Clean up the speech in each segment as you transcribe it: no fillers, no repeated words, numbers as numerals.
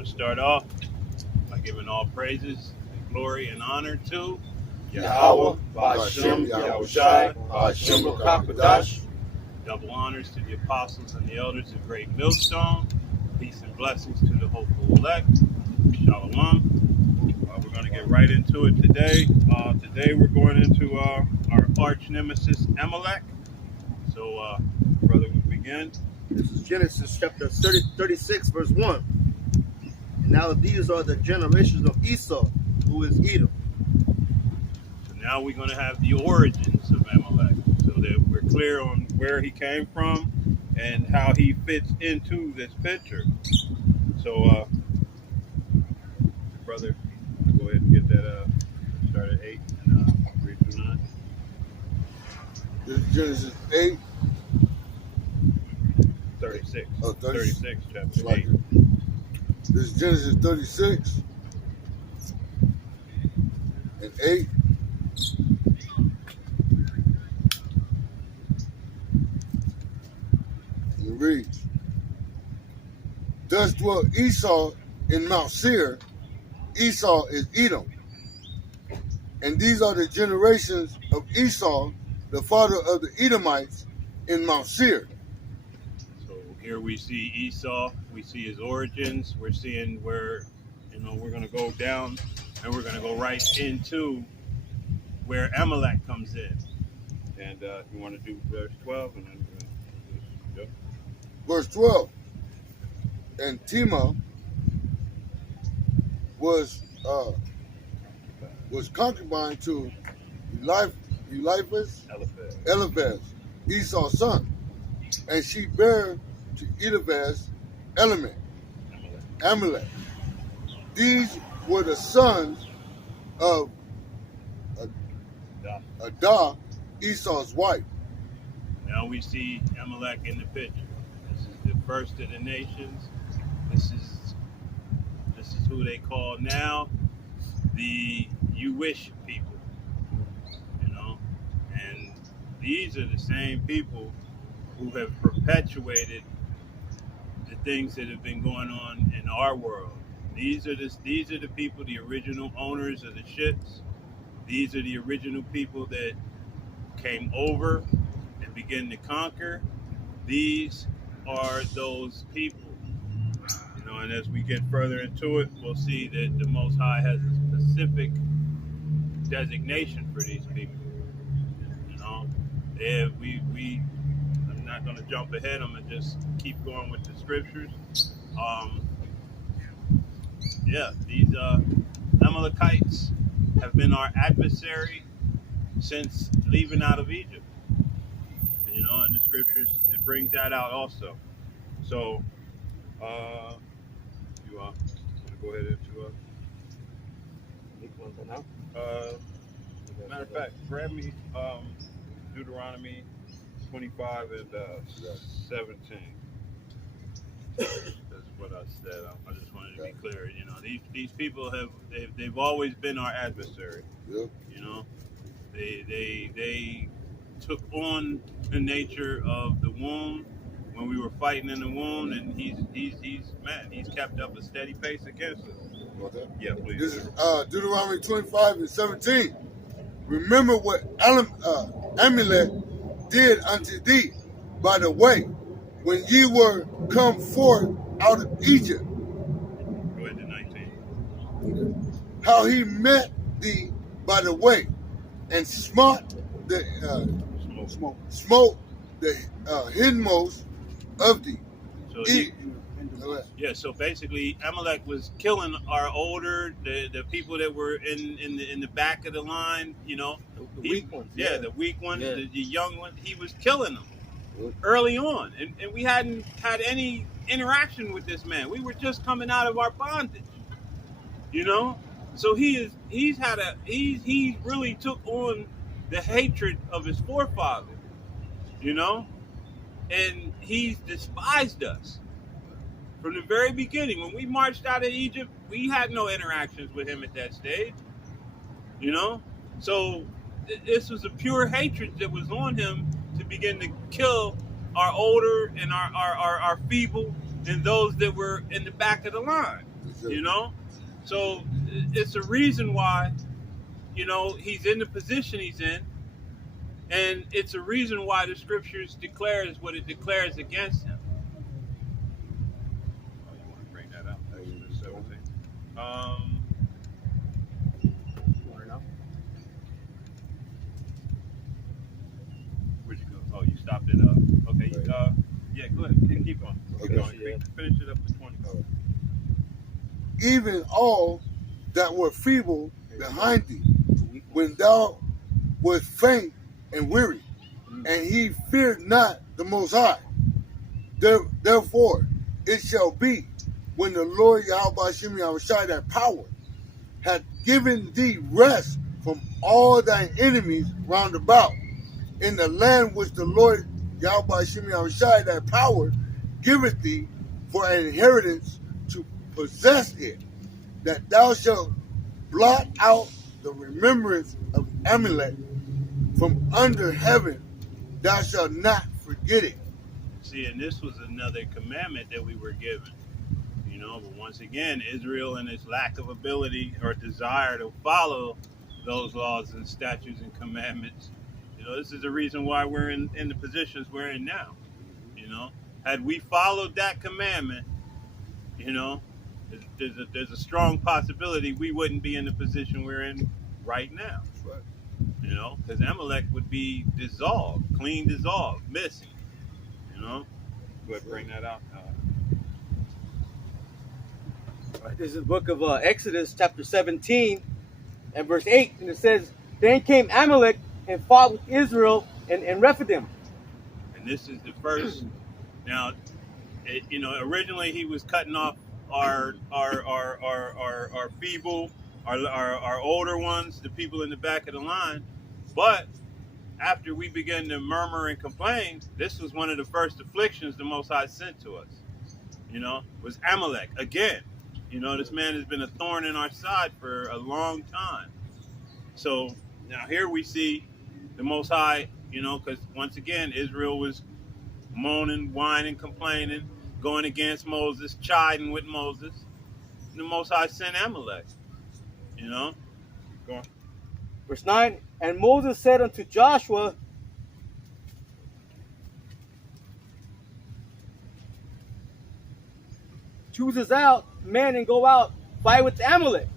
going to start off by giving all praises and glory and honor to Yahweh, Ba'ashem, Yahushai, Ba'ashem, Rakakadash. Double honors to the apostles and the elders of Great Millstone. Peace and blessings to the hopeful elect. Shalom. We're going to get right into it today. Today we're going into our arch nemesis Amalek. So, brother, we begin. This is Genesis chapter 36, verse 1. And now these are the generations of Esau, who is Edom. So now we're going to have the origins of Amalek, so that we're clear on where he came from and how he fits into this picture. So, brother, go ahead and get that start at 8 and read through 9. This is Genesis 8. 36. Oh, 36, chapter like 8. This is Genesis 36 and 8. And it reads, Thus dwelt Esau in Mount Seir. Esau is Edom. And these are the generations of Esau, the father of the Edomites, in Mount Seir. So here we see Esau, we see his origins, we're seeing where, we're going to go down and we're going to go right into where Amalek comes in. And you want to do verse 12 and then go. Verse 12. And Tema was concubine to Eliphaz, Esau's son, and she bare to Eliphaz Amalek. These were the sons of Adah, Esau's wife. Now we see Amalek in the picture. This is the first of the nations. This is who they call now the Jewish people. And these are the same people who have perpetuated the things that have been going on in our world. These are the people, the original owners of the ships. These are the original people that came over and began to conquer. These are those people. And as we get further into it, we'll see that the Most High has a specific designation for these people. I'm not going to jump ahead. I'm going to just keep going with the scriptures. These Amalekites have been our adversary since leaving out of Egypt. And the scriptures, it brings that out also. So, you want to go ahead into matter of fact, grab me Deuteronomy 25 and 17. That's what I said. I just wanted to be clear. These people they've always been our adversary. Yep. They took on the nature of the womb when we were fighting in the womb, and he's kept up a steady pace against us. Okay. Yeah, please. This is Deuteronomy 25 and 17. Remember what Amalek did unto thee by the way, when ye were come forth out of Egypt. Go ahead to 19. How he met thee by the way, and smote the hiddenmost of thee. So so basically, Amalek was killing our older, the people that were in the back of the line. The weak ones. Yeah, the weak ones, the young ones. He was killing them early on, and we hadn't had any interaction with this man. We were just coming out of our bondage. So he really took on the hatred of his forefathers. And he's despised us. From the very beginning, when we marched out of Egypt, we had no interactions with him at that stage. So this was a pure hatred that was on him to begin to kill our older and our feeble and those that were in the back of the line. You know, so it's a reason why, you know, he's in the position he's in, and it's a reason why the scriptures declares what it declares against him. Oh, you want to bring that up? Exodus 17. Where'd you go? Oh, you stopped it up. Okay. Yeah, go ahead. Keep on. Keep going. Finish it up to 20. Even all that were feeble behind thee, when thou wast faint and weary, and he feared not the Most High. Therefore, it shall be when the Lord Yahweh Shem Yahushai, that power, hath given thee rest from all thine enemies round about, in the land which the Lord Yahweh Shem Yahushai, that power, giveth thee for an inheritance to possess it, that thou shalt blot out the remembrance of Amalek from under heaven, thou shalt not forget it. See, and this was another commandment that we were given. You know, but once again, Israel and its lack of ability or desire to follow those laws and statutes and commandments, you know, this is the reason why we're in the positions we're in now. You know, had we followed that commandment, you know, there's a strong possibility we wouldn't be in the position we're in right now. Right. You know, because Amalek would be dissolved, clean dissolved, missing. You know, go ahead, bring that out. This is the book of Exodus, chapter 17, and verse 8, and it says, "Then came Amalek and fought with Israel in Rephidim." And this is the first. Now, you know, originally he was cutting off our feeble, our older ones, the people in the back of the line. But after we began to murmur and complain, this was one of the first afflictions the Most High sent to us. You know, was Amalek again. You know, this man has been a thorn in our side for a long time. So now here we see the Most High, you know, because once again, Israel was moaning, whining, complaining, going against Moses, chiding with Moses. And the Most High sent Amalek, you know. Go on. Verse 9, "And Moses said unto Joshua, choose us out men and go out, fight with Amalek.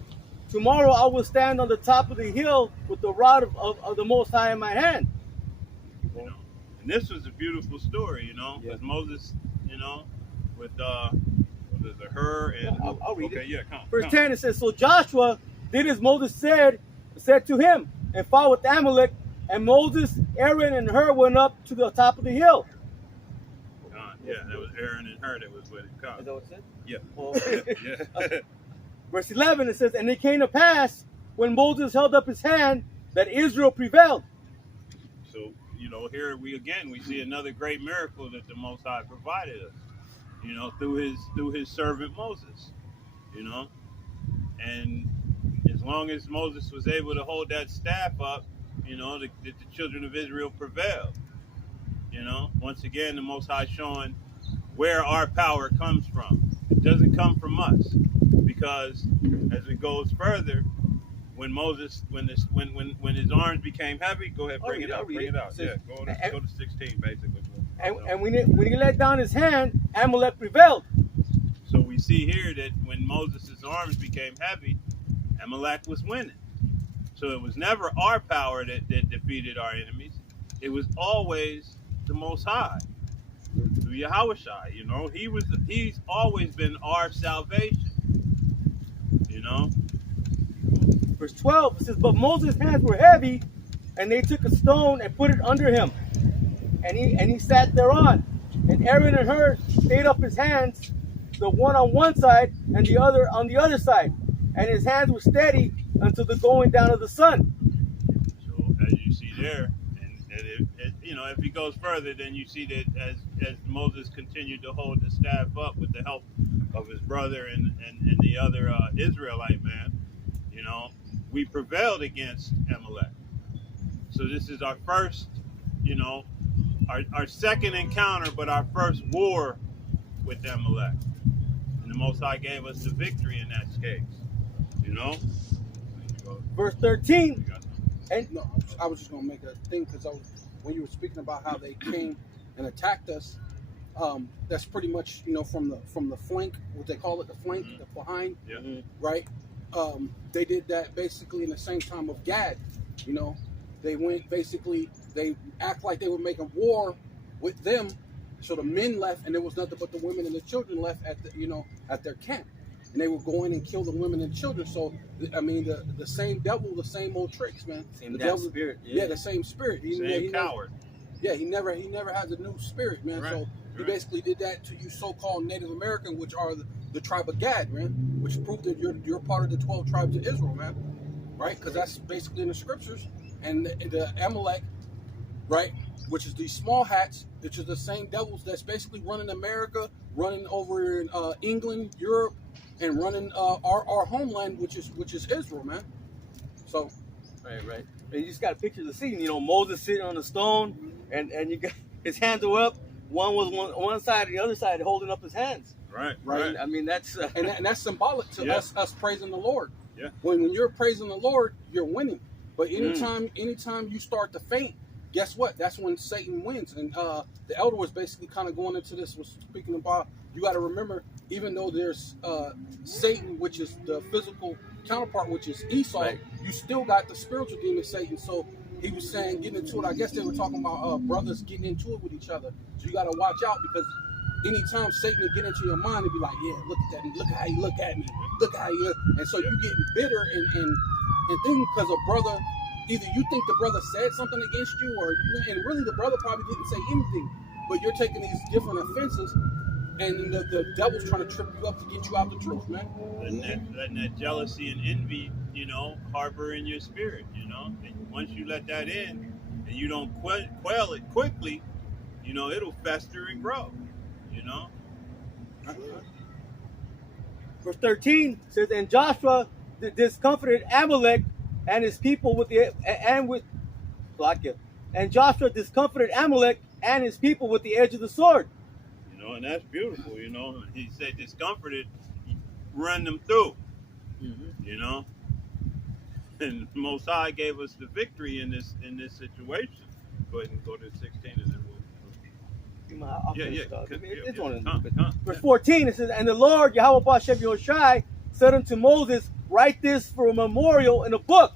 Tomorrow I will stand on the top of the hill with the rod of the Most High in my hand." You know, and this was a beautiful story, you know, because Moses, you know, with what is it, her and I'll read it. Okay, yeah, come. Verse 10, it says, "So Joshua did as Moses said to him, and fought with Amalek, and Moses, Aaron, and Hur went up to the top of the hill." Yeah, that was Aaron and her that was with him. Is that what it said? Yeah. Well, Yeah. verse 11, it says, "And it came to pass, when Moses held up his hand, that Israel prevailed." So, you know, here we see another great miracle that the Most High provided us, you know, through his servant Moses, you know. And as long as Moses was able to hold that staff up, you know, the children of Israel prevailed. You know, once again, the Most High showing where our power comes from. It doesn't come from us, because as it goes further, when Moses, when his arms became heavy, go ahead, bring it out. Yeah, go to 16 basically. And when he let down his hand, Amalek prevailed. So we see here that when Moses' arms became heavy, Amalek was winning. So it was never our power that defeated our enemies. It was always the Most High, through Yahushai. You know, he's always been our salvation. You know. Verse 12, it says, "But Moses' hands were heavy, and they took a stone and put it under him, and he sat thereon. And Aaron and Hur stayed up his hands, the one on one side and the other on the other side, and his hands were steady until the going down of the sun." So as you see there, and you know, if he goes further, then you see that as Moses continued to hold the staff up with the help of his brother and the other Israelite man, you know, we prevailed against Amalek. So this is our first, you know, our second encounter, but our first war with Amalek. And the Most High gave us the victory in that case. You know. Verse 13. And no, I was just gonna make a thing because when you were speaking about how they came and attacked us, that's pretty much from the flank, what they call it, the flank, the behind, Yeah. right? They did that basically in the same time of Gad. They went basically. They act like they were making war with them, so the men left, and there was nothing but the women and the children left at their camp. And they would go in and kill the women and children. So, I mean, the same devil, the same old tricks, man. Same devil, spirit. Yeah, the same spirit. Same coward. He never has a new spirit, man. Right. So he basically did that to you so-called Native American, which are the tribe of Gad, man. Which proved that you're part of the 12 tribes of Israel, man. Right? Because that's basically in the scriptures. And the Amalek, right? Which is these small hats, which are the same devils that's basically running America, running over in England, Europe, and running our homeland, which is Israel, man. So, Right. And you just got to picture the scene. Moses sitting on a stone, and you got his hands are up. One was one side, the other side holding up his hands. Right. I mean, that's and that's symbolic to us praising the Lord. Yeah. When you're praising the Lord, you're winning. But anytime you start to faint, guess what? That's when Satan wins. And the elder was basically kind of going into this, was speaking about, you got to remember, even though there's Satan, which is the physical counterpart, which is Esau, right. You still got the spiritual demon Satan. So he was saying, getting into it, I guess they were talking about brothers getting into it with each other. So you got to watch out, because anytime Satan will get into your mind and be like, yeah, look at that, look how he look at me, look how he is. And so you getting bitter and thinking because a brother, either you think the brother said something against you, and really the brother probably didn't say anything, but you're taking these different offenses, and the devil's trying to trip you up to get you out the truth, man. Letting that jealousy and envy, harbor in your spirit, And once you let that in, and you don't quell it quickly, it'll fester and grow, Verse 13 says, and Joshua discomfited Amalek and his people and Joshua discomfited Amalek and his people with the edge of the sword. And that's beautiful, He said discomforted, run them through, And Most High gave us the victory in this situation. Go ahead and go to 16 and then Verse 14, it says, and the Lord, Yahweh Bashem Yoshai, said unto Moses, write this for a memorial in a book,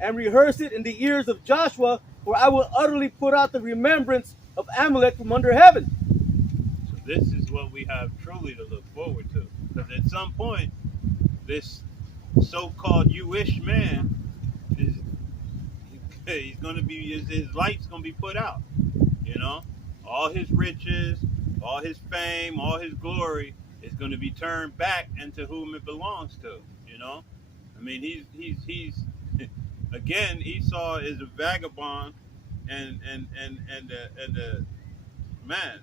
and rehearse it in the ears of Joshua, for I will utterly put out the remembrance of Amalek from under heaven. So this is what we have truly to look forward to. Because at some point, this so-called Jewish man, he's going to be, his light's going to be put out, All his riches, all his fame, all his glory is going to be turned back into whom it belongs to, I mean, he's again, Esau is a vagabond and man,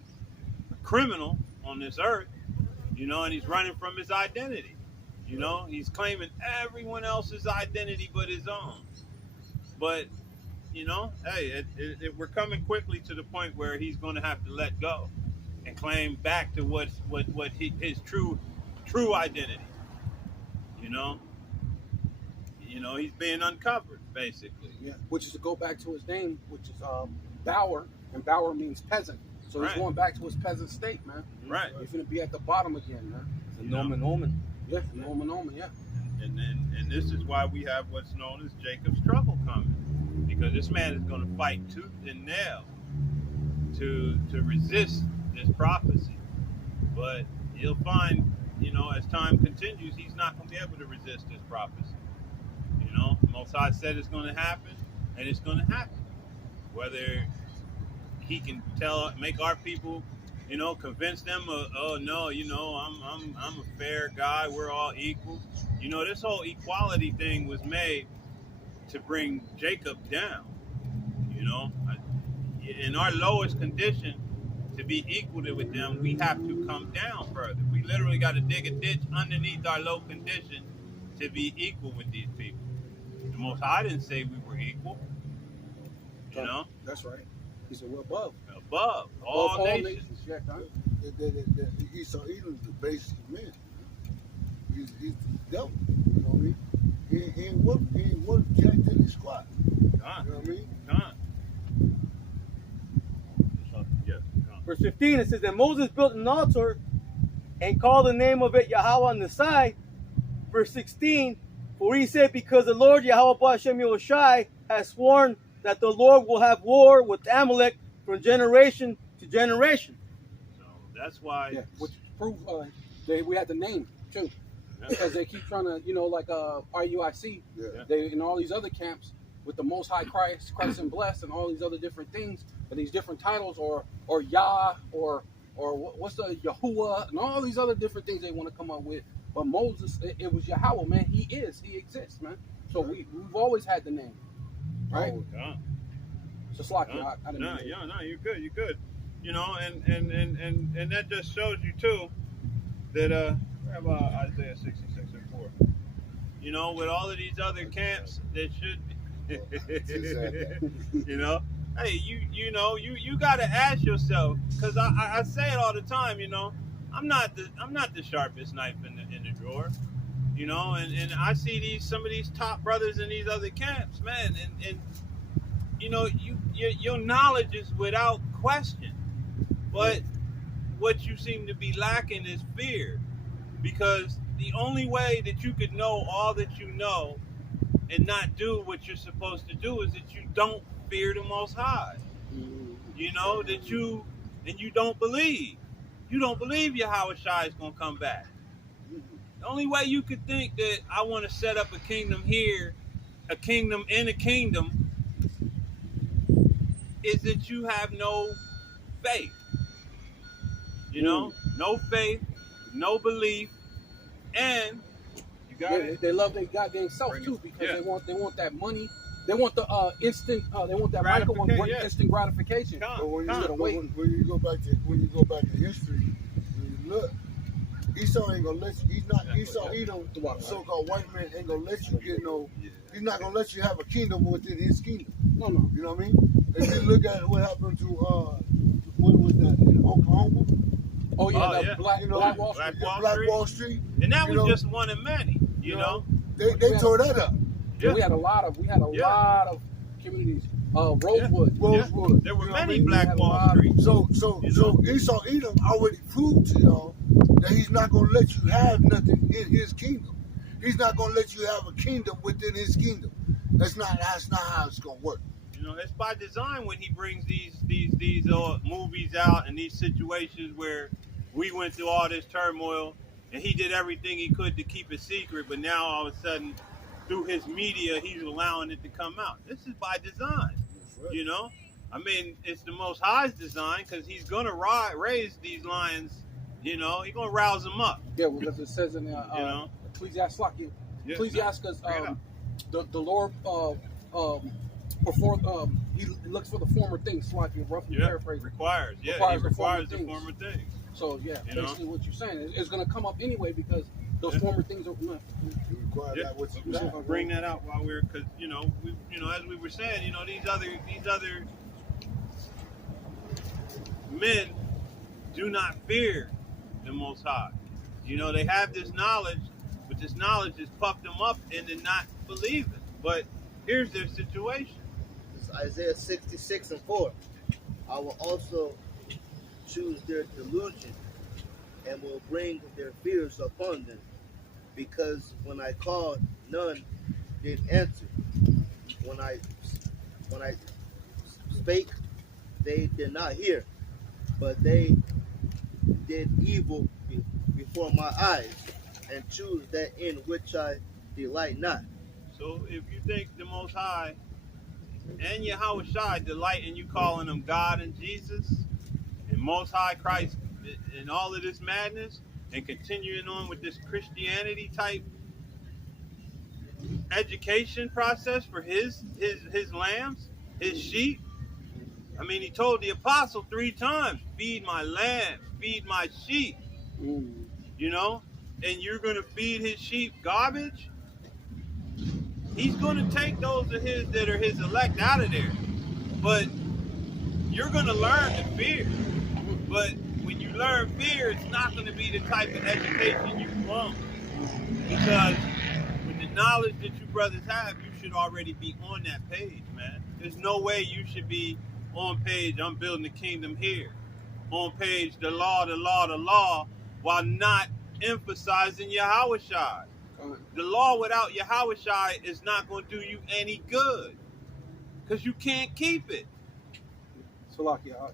a criminal on this earth, and he's running from his identity. He's claiming everyone else's identity but his own. But hey, we're coming quickly to the point where he's going to have to let go and claim back to his true identity. He's being uncovered, basically. Yeah, which is to go back to his name, which is Bower, and Bower means peasant. So he's going back to his peasant state, man. Right. He's going to be at the bottom again, man. It's a Nomen. Yeah, Nomen, yeah. And this is why we have what's known as Jacob's trouble coming. Because this man is going to fight tooth and nail to resist this prophecy. But he'll find, as time continues, he's not going to be able to resist this prophecy. Most High said it's going to happen, and it's going to happen. Whether he can make our people, convince them, oh no, I'm a fair guy, we're all equal. This whole equality thing was made to bring Jacob down. In our lowest condition, to be equal with them, we have to come down further. We literally got to dig a ditch underneath our low condition to be equal with these people. The Most High didn't say we were equal. That's right. He said we're above all nations. Yeah, the Esau Edom is the base of men. He's the devil. You know what I mean? He ain't worth Jack Diddy squat. You know what I mean? Yes. Verse 15, it says, and Moses built an altar and called the name of it Yahweh on the side. Verse 16, for he said, because the Lord Yahweh Ba'Shem Yahushai has sworn that the Lord will have war with Amalek from generation to generation. So that's why. Yeah, which prove we had the name too, because they keep trying to, like RUIC, they in all these other camps with the Most High Christ and blessed, and all these other different things, and these different titles, or Yah, or what's the Yahuwah, and all these other different things they want to come up with. But Moses, it was Yahweh, man. He exists, man. So we've always had the name, right? Oh, Just like I didn't No, know. you're good. And that just shows you too that where about Isaiah 66:4. With all of these other camps that should hey, you got to ask yourself, because I say it all the time, I'm not the sharpest knife in the drawer, and I see some of these top brothers in these other camps, man, and your knowledge is without question, but what you seem to be lacking is fear, because the only way that you could know all that you know and not do what you're supposed to do is that you don't fear the Most High. That you don't believe. You don't believe Yahweh Shai is going to come back. The only way you could think that I want to set up a kingdom here, a kingdom in a kingdom, is that you have no faith. No faith, no belief, and you got it. They love their goddamn self too, because they want that money. They want the instant. They want that instant gratification. When you go back to history, when you look, Esau ain't gonna let you. He's not Esau. Edom, so-called white man, ain't gonna let you get no. He's not gonna let you have a kingdom within his kingdom. No. You know what I mean? If you look at what happened to what was that in Oklahoma? Oh yeah, Black Wall Street. And that was just one of many. They tore that up. Yeah. We had a lot of communities. Rosewood. There were many Black Wall Street. So Esau Edom already proved to y'all that he's not gonna let you have nothing in his kingdom. He's not gonna let you have a kingdom within his kingdom. That's not how it's gonna work. It's by design when he brings these movies out and these situations where we went through all this turmoil and he did everything he could to keep it secret, but now all of a sudden through his media he's allowing it to come out. This is by design. Right. I mean, it's the Most High's design, because he's gonna raise these lions. He's gonna rouse them up. Yeah, because it says in Ecclesiastes, the Lord he looks for the former things, roughly paraphrasing. Requires the former things. So basically what you're saying is going to come up anyway, because those former things are. Bring that out while we're, because as we were saying, these other men do not fear the Most High. They have this knowledge, but this knowledge has puffed them up into not believing. But here's their situation. It's Isaiah 66:4. I will also choose their delusion and will bring their fears upon them, because when I called, none did answer. When I spake, they did not hear, but they did evil before my eyes, and choose that in which I delight not. So if you think the Most High and Yahweh Shai delight in you calling them God and Jesus and Most High Christ and all of this madness, and continuing on with this Christianity type education process for his lambs, his sheep. I mean, he told the apostle 3 times, feed my lambs, feed my sheep. And you're going to feed his sheep garbage? He's going to take those of his that are his elect out of there. But you're going to learn to fear. But when you learn fear, it's not going to be the type of education you want. Because with the knowledge that you brothers have, you should already be on that page, man. There's no way you should be on page, I'm building the kingdom here. On page, the law, while not emphasizing Yahushua. The law without Yahushua is not going to do you any good. Because you can't keep it. Salakia.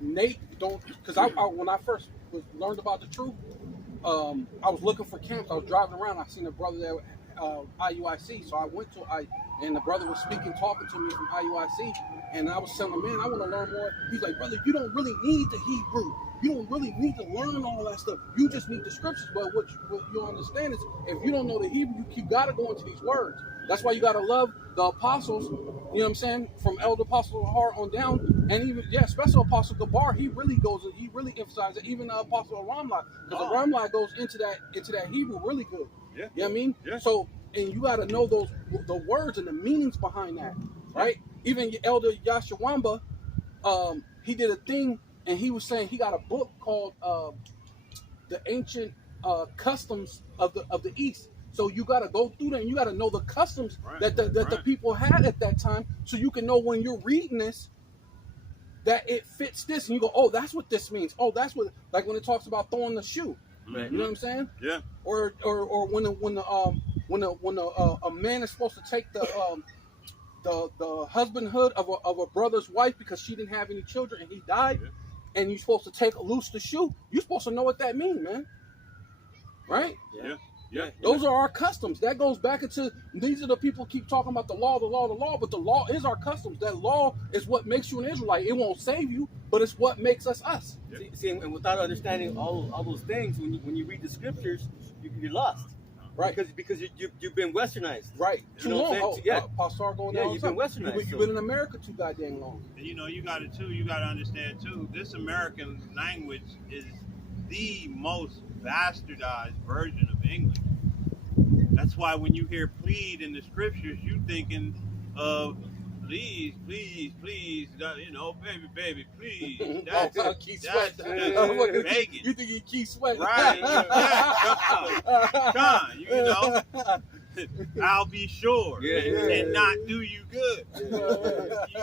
Nate don't, because I when I first learned about the truth, I was looking for camps. I was driving around. I seen a brother there, IUIC. So I went to and the brother was talking to me from IUIC, and I was telling him, man, I want to learn more. He's like, brother, you don't really need the Hebrew. You don't really need to learn all that stuff. You just need the scriptures. But what you understand is, if you don't know the Hebrew, you got to go into these words. That's why you got to love the apostles, you know what I'm saying, from Elder Apostle Har on down, and even, Special Apostle Gabar, he really emphasizes it, even the Apostle Ramla, because the Ramla goes into that Hebrew really good. Yeah. You know what I mean? Yeah. So, and you got to know the words and the meanings behind that, right? Even Elder Yashawamba, he did a thing, and he was saying he got a book called The Ancient Customs of the East. So you got to go through that, and you got to know the customs that the people had at that time, so you can know when you're reading this that it fits this, and you go, oh, that's what this means. Oh, that's what, like when it talks about throwing the shoe. Mm-hmm. You know what I'm saying? Yeah. Or when a man is supposed to take the husbandhood of a brother's wife because she didn't have any children and he died, and you're supposed to take loose the shoe. You're supposed to know what that means, man. Right? Yeah. Yeah. Those are our customs. That goes back into, these are the people keep talking about the law, but the law is our customs. That law is what makes you an Israelite. It won't save you, but it's what makes us us. Yeah. See, and without understanding all those things, when you read the scriptures, you're lost. Right. Because you've been westernized. Right. Too long. Pastor going down. You've been westernized. You've been in America too goddamn long. And you got to understand too, this American language is the most bastardized version of English. That's why when you hear plead in the scriptures, you thinking of please, baby, please. That's begging. You think he keeps sweating? Right. Con, I'll be sure and not do you good.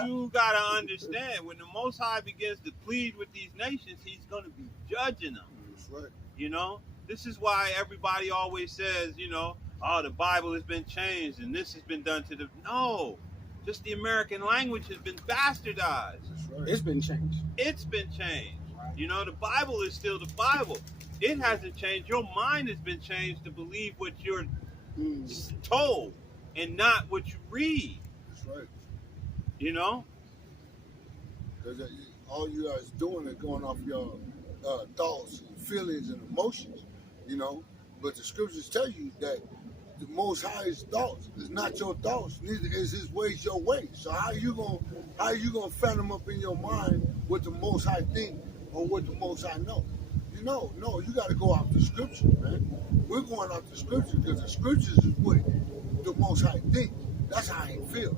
You gotta understand, when the Most High begins to plead with these nations, he's gonna be judging them. That's right. This is why everybody always says, oh, the Bible has been changed and this has been done to the... No, just the American language has been bastardized. That's right. It's been changed. It's been changed. The Bible is still the Bible. It hasn't changed. Your mind has been changed to believe what you're told and not what you read. That's right. Because all you guys doing is going off your thoughts and feelings and emotions, But the scriptures tell you that the Most High's thoughts is not your thoughts, neither is His ways your ways. So how you gonna fathom up in your mind what the Most High think or what the Most High know? No, you got to go off the scriptures, man. We're going off the scriptures because the scriptures is what the Most High think. That's how He feel,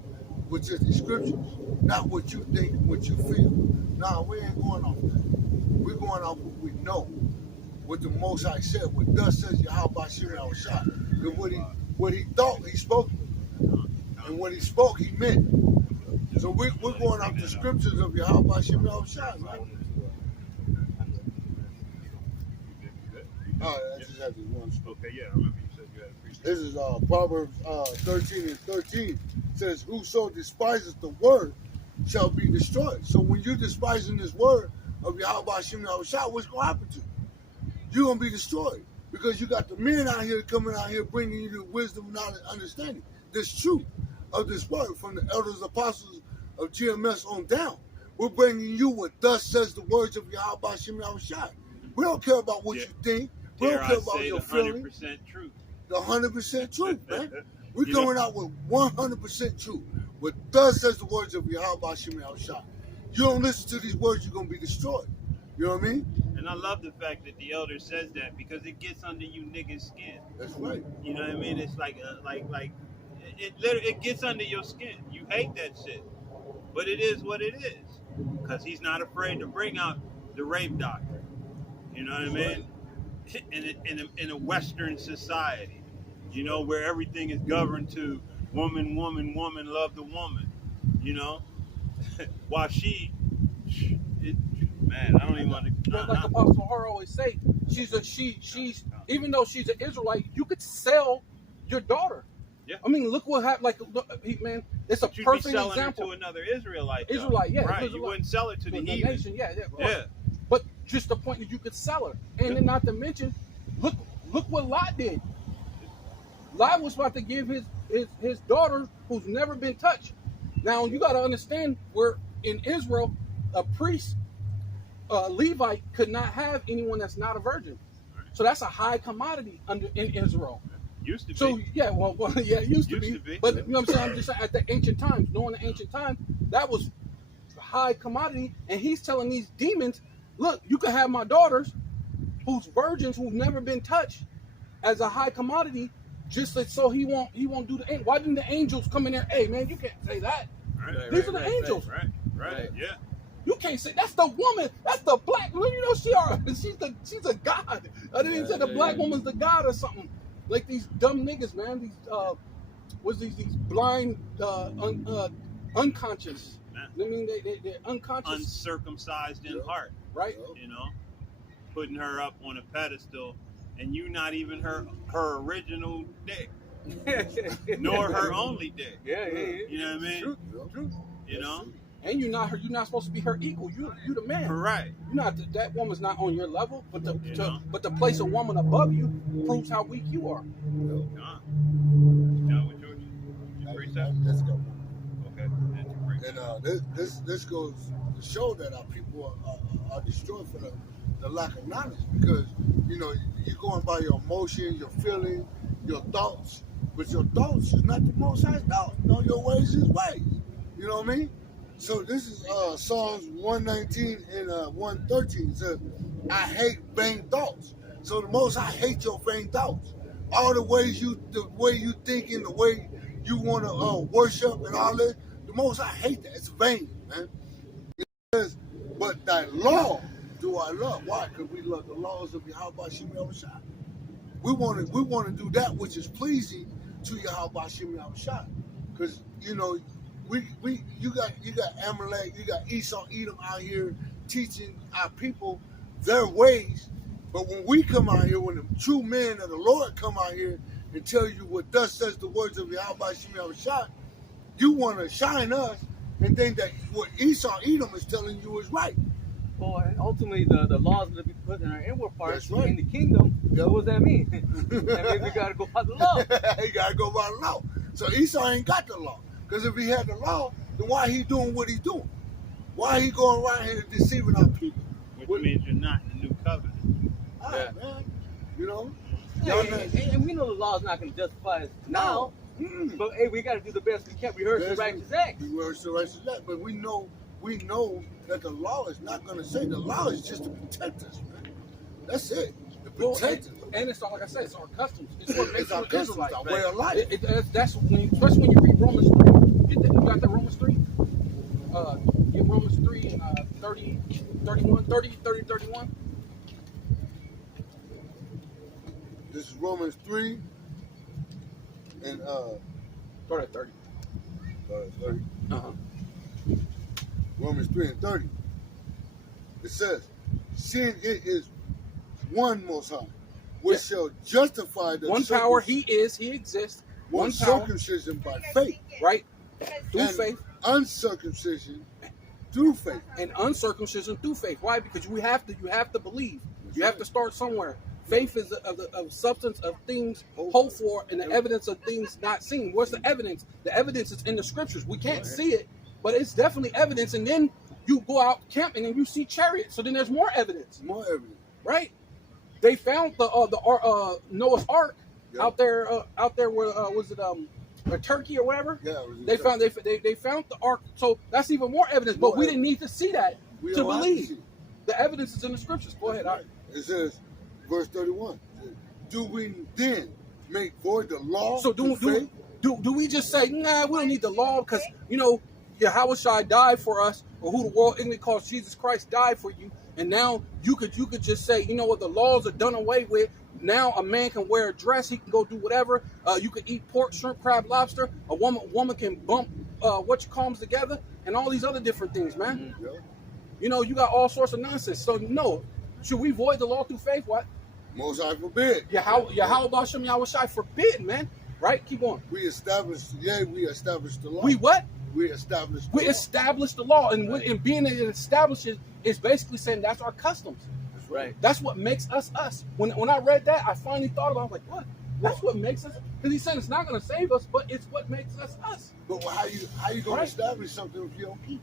with just the scriptures, not what you think and what you feel. No, we ain't going off that. We're going off what we know, what the Most High said, what thus says Yahweh Shimon our shot. And what he thought, he spoke. And what he spoke, he meant. So we're going off the scriptures of Yahweh Shimon our shot, man. All right, I just had this one. okay, yeah, I remember you said you had a preach. This is Proverbs 13:13. It says, whoso despises the word shall be destroyed. So when you're despising this word of Yahweh Shimon our shot, what's going to happen to you? You're going to be destroyed. Because you got the men out here coming out here bringing you the wisdom, knowledge, understanding. This truth of this word from the elders, apostles of GMS on down. We're bringing you what thus says the words of Yahweh Shimon our shot. We don't care about what you think. We don't care about your feelings. 100% truth. The 100% truth, man. We're coming out with 100% truth. What thus says the words of Yahweh Shimon our shot. You don't listen to these words, you're going to be destroyed. You know what I mean? And I love the fact that the elder says that because it gets under you niggas' skin. That's right. You know what I mean? It's like it literally, it gets under your skin. You hate that shit. But it is what it is. Because he's not afraid to bring out the rape doctrine. You know what I mean? in a Western society, you know, where everything is governed to woman, woman, woman, love the woman, you know, while man, I don't even want to. But like Apostle Har always say, she's even though she's an Israelite, you could sell your daughter. Yeah. I mean, look what happened. Like, man, it's a But you'd perfect be selling example. her to another Israelite. Though. Israelite, yeah, right. Israelite. You wouldn't sell it to the heathen. nation, yeah. Yeah. But just the point that you could sell her, and then not to mention, look what Lot did. Lot was about to give his daughter, who's never been touched. Now you got to understand, where in Israel, a priest, Levite, could not have anyone that's not a virgin. So that's a high commodity in Israel. Used to be. So yeah, yeah, it used to be. But you know what I'm saying? I'm just saying, at the ancient times, knowing the ancient time, that was a high commodity. And he's telling these demons, look, you can have my daughters, who's virgins, who've never been touched, as a high commodity, just so he won't do the. Why didn't the angels come in there? Hey man, you can't say that. Right, These are the angels. Right. Yeah. You can't say that's the woman. That's the black woman. You know she's a god. I didn't even say the black woman's the god or something. Like these dumb niggas, man. These blind, unconscious. I mean, they're unconscious, uncircumcised in heart, right? You know, putting her up on a pedestal, and you not even her original dick, nor her only dick. Yeah. You know what I mean? True. You know. And you're not supposed to be her equal. You the man. Correct. You're not that woman's not on your level, but to place a woman above you proves how weak you are. Let's go. Okay. And this goes to show that our people are destroyed for the lack of knowledge, because you know you're going by your emotions, your feelings, your thoughts, but your thoughts is not the Most High's thoughts. No, your ways is ways. You know what I mean? So this is Psalms 119 and 113. It says, I hate vain thoughts. So the Most High hates your vain thoughts. All the way you think, and the way you want to worship and all that, the Most High hate that. It's vain, man. It says, but thy law do I love. Why? Because we love the laws of Yahweh Shem Yahushua. We want to do that which is pleasing to Yahweh Shem Yahushua. Because you know. You got Amalek, you got Esau, Edom out here teaching our people their ways. But when we come out here, when the true men of the Lord come out here and tell you what thus says the words of Yahweh Shem Yahushua, you want to shine us and think that what Esau, Edom is telling you is right. Well, and ultimately, the laws that be put in our inward parts Right. in the kingdom. Yep. What does that mean? That means we got to go by the law. He got to go by the law. So Esau ain't got the law. Because if he had the law, then why he doing what he's doing? Why he going around here deceiving our people? Which means you're not in the new covenant. All right, man. You know? And we know the law is not going to justify us now. But hey, we got to do the best we can. Rehearse the righteous acts. We rehearse the righteous acts. But we know that the law is not going to say. The law is just to protect us, man. That's it. To protect us. And it's all, like I said, it's our customs. It's what makes our us customs, Israelite. our way of life. That's when especially when you read Romans 3. You got that Romans 3? Get Romans 3 and 30, 31. This is Romans 3 and Start at 30. 30. Romans 3 and 30. It says, seeing it is one Most High, which shall justify the one power, he exists. One power, circumcision by faith, right? Through and faith. Uncircumcision through faith. And uncircumcision through faith. Why? Because you have to believe. You have to start somewhere. Faith is a substance of things hoped for and the evidence of things not seen. What's the evidence? The evidence is in the scriptures. We can't see it, but it's definitely evidence. And then you go out camping and you see chariots. So then there's more evidence. More evidence. Right? They found the Noah's Ark out there where was it Turkey or whatever? Yeah, they found the Ark. So that's even more evidence. But we didn't need to see that to believe. The evidence is in the scriptures. Go ahead. Right. It says, verse 31. Do we then make void the law? So do we just say, nah, we don't need the law because Yahushua died for us, or who the world ignorantly calls Jesus Christ died for you? And now you could just say, you know what, the laws are done away with. Now a man can wear a dress, he can go do whatever. You can eat pork, shrimp, crab, lobster. A woman can bump what you call them together, and all these other different things, man. Yeah. You know, you got all sorts of nonsense. So no, should we void the law through faith? What? Most High forbid. How about Shem Yahushai forbid, man? Right? Keep going. We established the law. We what? We established The law, and being established is basically saying that's our customs. That's right. That's what makes us us. When I read that, I finally thought about it. I was like, what? That's what makes us. Because he's saying it's not going to save us, but it's what makes us us. But how you going to establish something if you don't keep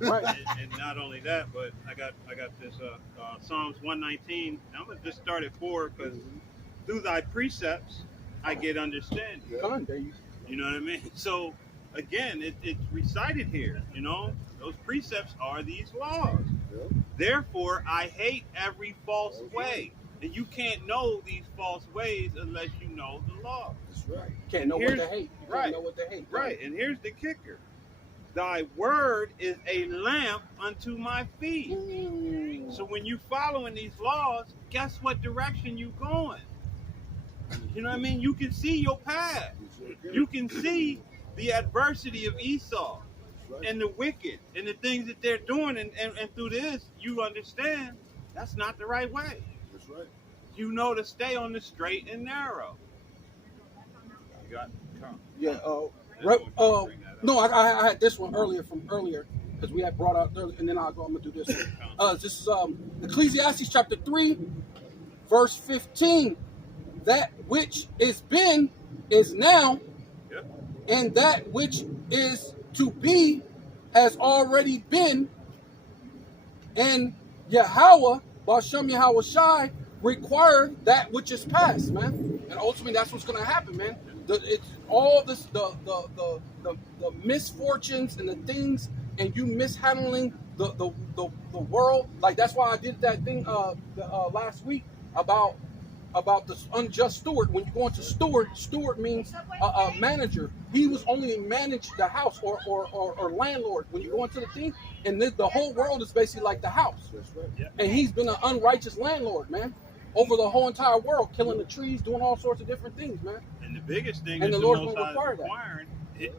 it? Right. And not only that, but I got this Psalms 119. I'm gonna just start at 4 because through thy precepts I get understanding. Come there you. You know what I mean? So again, it's recited here. You know, those precepts are these laws. Yeah. Therefore, I hate every false way. And you can't know these false ways unless you know the law. That's right. You can't know what to hate. You right. can't know what to hate. Right. And here's the kicker. Thy word is a lamp unto my feet. So when you following these laws, guess what direction you going? You know what I mean? You can see your path. You can see the adversity of Esau and the wicked and the things that they're doing. And through this, you understand that's not the right way. That's right. You know to stay on the straight and narrow. You got Yeah. No, I had this one from earlier because we had brought out earlier, and then I'm gonna do this one. This is Ecclesiastes chapter 3, verse 15. That which is been is now, and that which is to be has already been. And Yahweh, Bashem Yahweh Shai, required that which is past, man. And ultimately, that's what's gonna happen, man. It's all this, the misfortunes and the things, and you mishandling the world. Like that's why I did that thing last week about the unjust steward. When you go into steward means a manager. He was only managed the house or landlord. When you go into the thing, and the whole world is basically like the house. That's right. Yeah. And he's been an unrighteous landlord, man, over the whole entire world, killing the trees, doing all sorts of different things, man. And the biggest thing And that the the Lord's Most gonna High require is that. requiring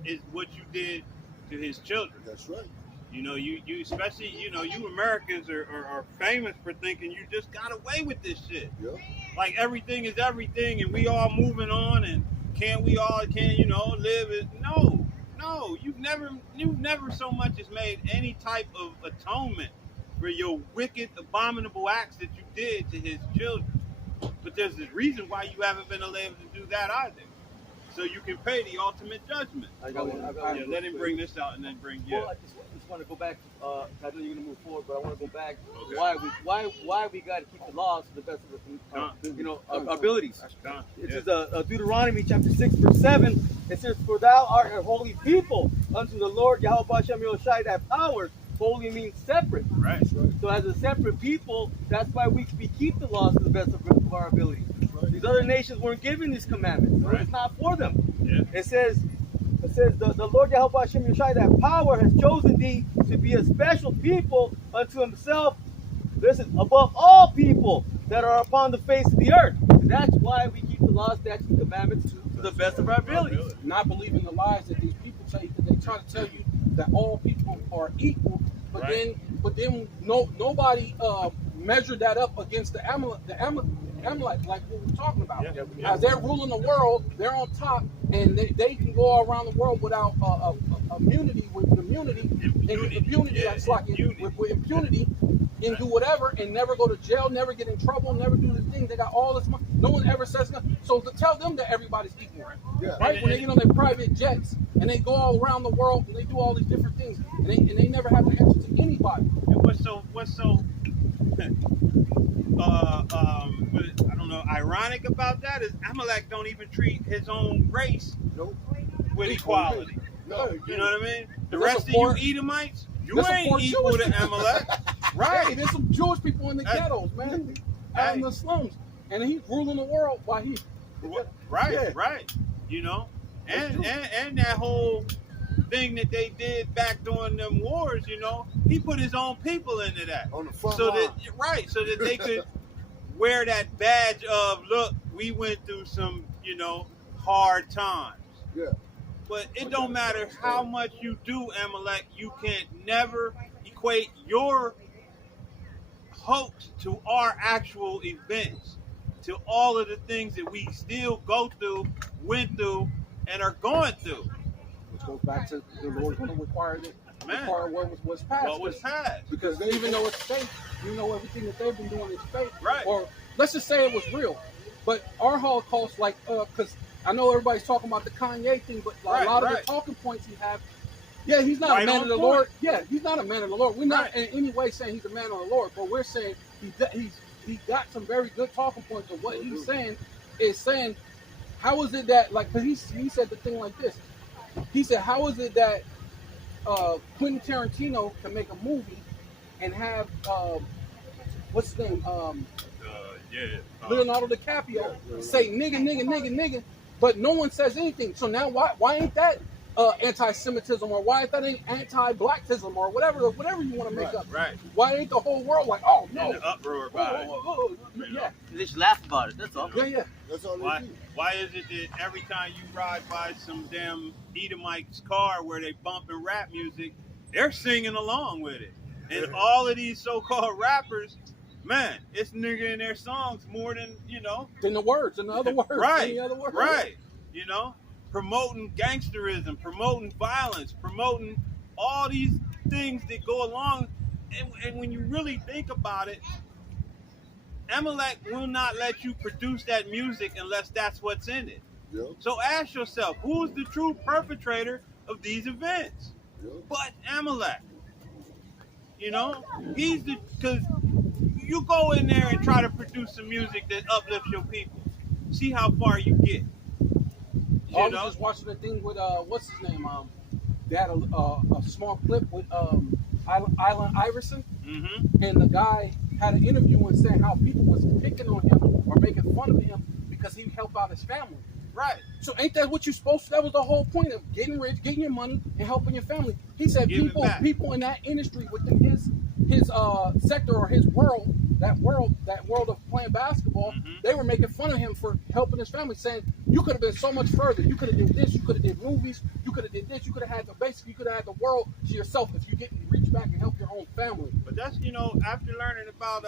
is what you did to his children. That's right. You know, you especially, you know, you Americans are famous for thinking you just got away with this shit. Yeah. Like everything is everything, and we all moving on, and can you know live it? No, you've never so much as made any type of atonement for your wicked, abominable acts that you did to his children. But there's a reason why you haven't been able to do that either. So you can pay the ultimate judgment. I got one. Yeah, let him bring this out and then bring you. Well, I just want to go back. I know you're going to move forward, but I want to go back. Okay. Why we got to keep the laws to the best of our abilities. Done. It Yeah. says Deuteronomy chapter 6 verse 7. It says, "For thou art a holy people unto the Lord Yahweh Bashem Yoshai that powers." Holy means separate. Right. So as a separate people, that's why we keep the laws to the best of our ability. These other nations weren't given these commandments. So Right. it's not for them. Yeah. It says the Lord Yahweh Hashem Yeshai, that power has chosen thee to be a special people unto himself. Listen, above all people that are upon the face of the earth. That's why we keep the laws, statutes, and commandments to the best of our ability. Not believing the lies that these people tell you, that they try to tell you that all people are equal, but Right. then nobody measured that up against the Amalek, like what we're talking about. Yeah. As they're ruling the world, they're on top, and they can go all around the world without immunity. With immunity, Yeah, that's like impunity. with impunity, and do whatever, and never go to jail, never get in trouble, never do the thing. They got all this money. No one ever says nothing. So to tell them that everybody's equal, Yeah. right? When they get on their private jets and they go all around the world and they do all these different things, and they never have an answer to anybody. And what's so I don't know, ironic about that is Amalek don't even treat his own race Nope. with equality. No. You know what I mean? The They rest of support- you Edomites, you they ain't support equal Jewish to Amalek. Hey, Right. there's some Jewish people in the Hey. ghettos, man, out in the slums, and he's ruling the world while he. Right, Yeah. right. You know? That's And true. that whole thing that they did back during them wars, you know, he put his own people into that. On the front So line. that, right, so that they could wear that badge of, look, we went through some, you know, hard times. Yeah. But it don't matter how much you do, Amalek, you can't never equate your hoax to our actual events, to all of the things that we still go through, went through, and are going through. Which goes back to the Lord's going to require what was passed. What was passed. Because even though it's fake, you know everything that they've been doing is fake. Right. Or let's just say it was real. But our Holocaust, like, because I know everybody's talking about the Kanye thing, but a lot of the talking points he have, yeah, he's not a man of the Lord. Yeah, he's not a man of the Lord. We're not in any way saying he's a man of the Lord, but we're saying he got some very good talking points of what he's saying is saying, how is it that, like, because he said the thing like this. He said, how is it that Quentin Tarantino can make a movie and have, what's his name? Leonardo DiCaprio say nigga, but no one says anything. So now why ain't that anti-Semitism, or why ain't that anti-Blackism, or whatever you want to make up? Right. Why ain't the whole world like, oh no, in the uproar about it? Yeah. They just laugh about it. That's all. Yeah. That's all Why, they do. why is it that every time you ride by some damn Edomite's car where they bumping rap music, they're singing along with it? And all of these so-called rappers, man, it's nigga in their songs more than, you know. Than the words, and the other words. Right, Any other words. right. You know, promoting gangsterism, promoting violence, promoting all these things that go along. And when you really think about it, Amalek will not let you produce that music unless that's what's in it. Yeah. So ask yourself, who's the true perpetrator of these events? Yeah. But Amalek. You know, he's the, because you go in there and try to produce some music that uplifts your people. See how far you get. I was just watching the thing with what's his name? They had a small clip with Island Iverson, and the guy had an interview and saying how people was picking on him or making fun of him because he helped out his family. Right. So ain't that what you're supposed to? That was the whole point of getting rich, getting your money, and helping your family. He said people in that industry within his sector or his world, that world of playing basketball, they were making fun of him for helping his family, saying you could have been so much further. You could have did this. You could have did movies. You could have did this. You could have had you could have had the world to yourself if you didn't reach back and help your own family. But that's, you know, after learning about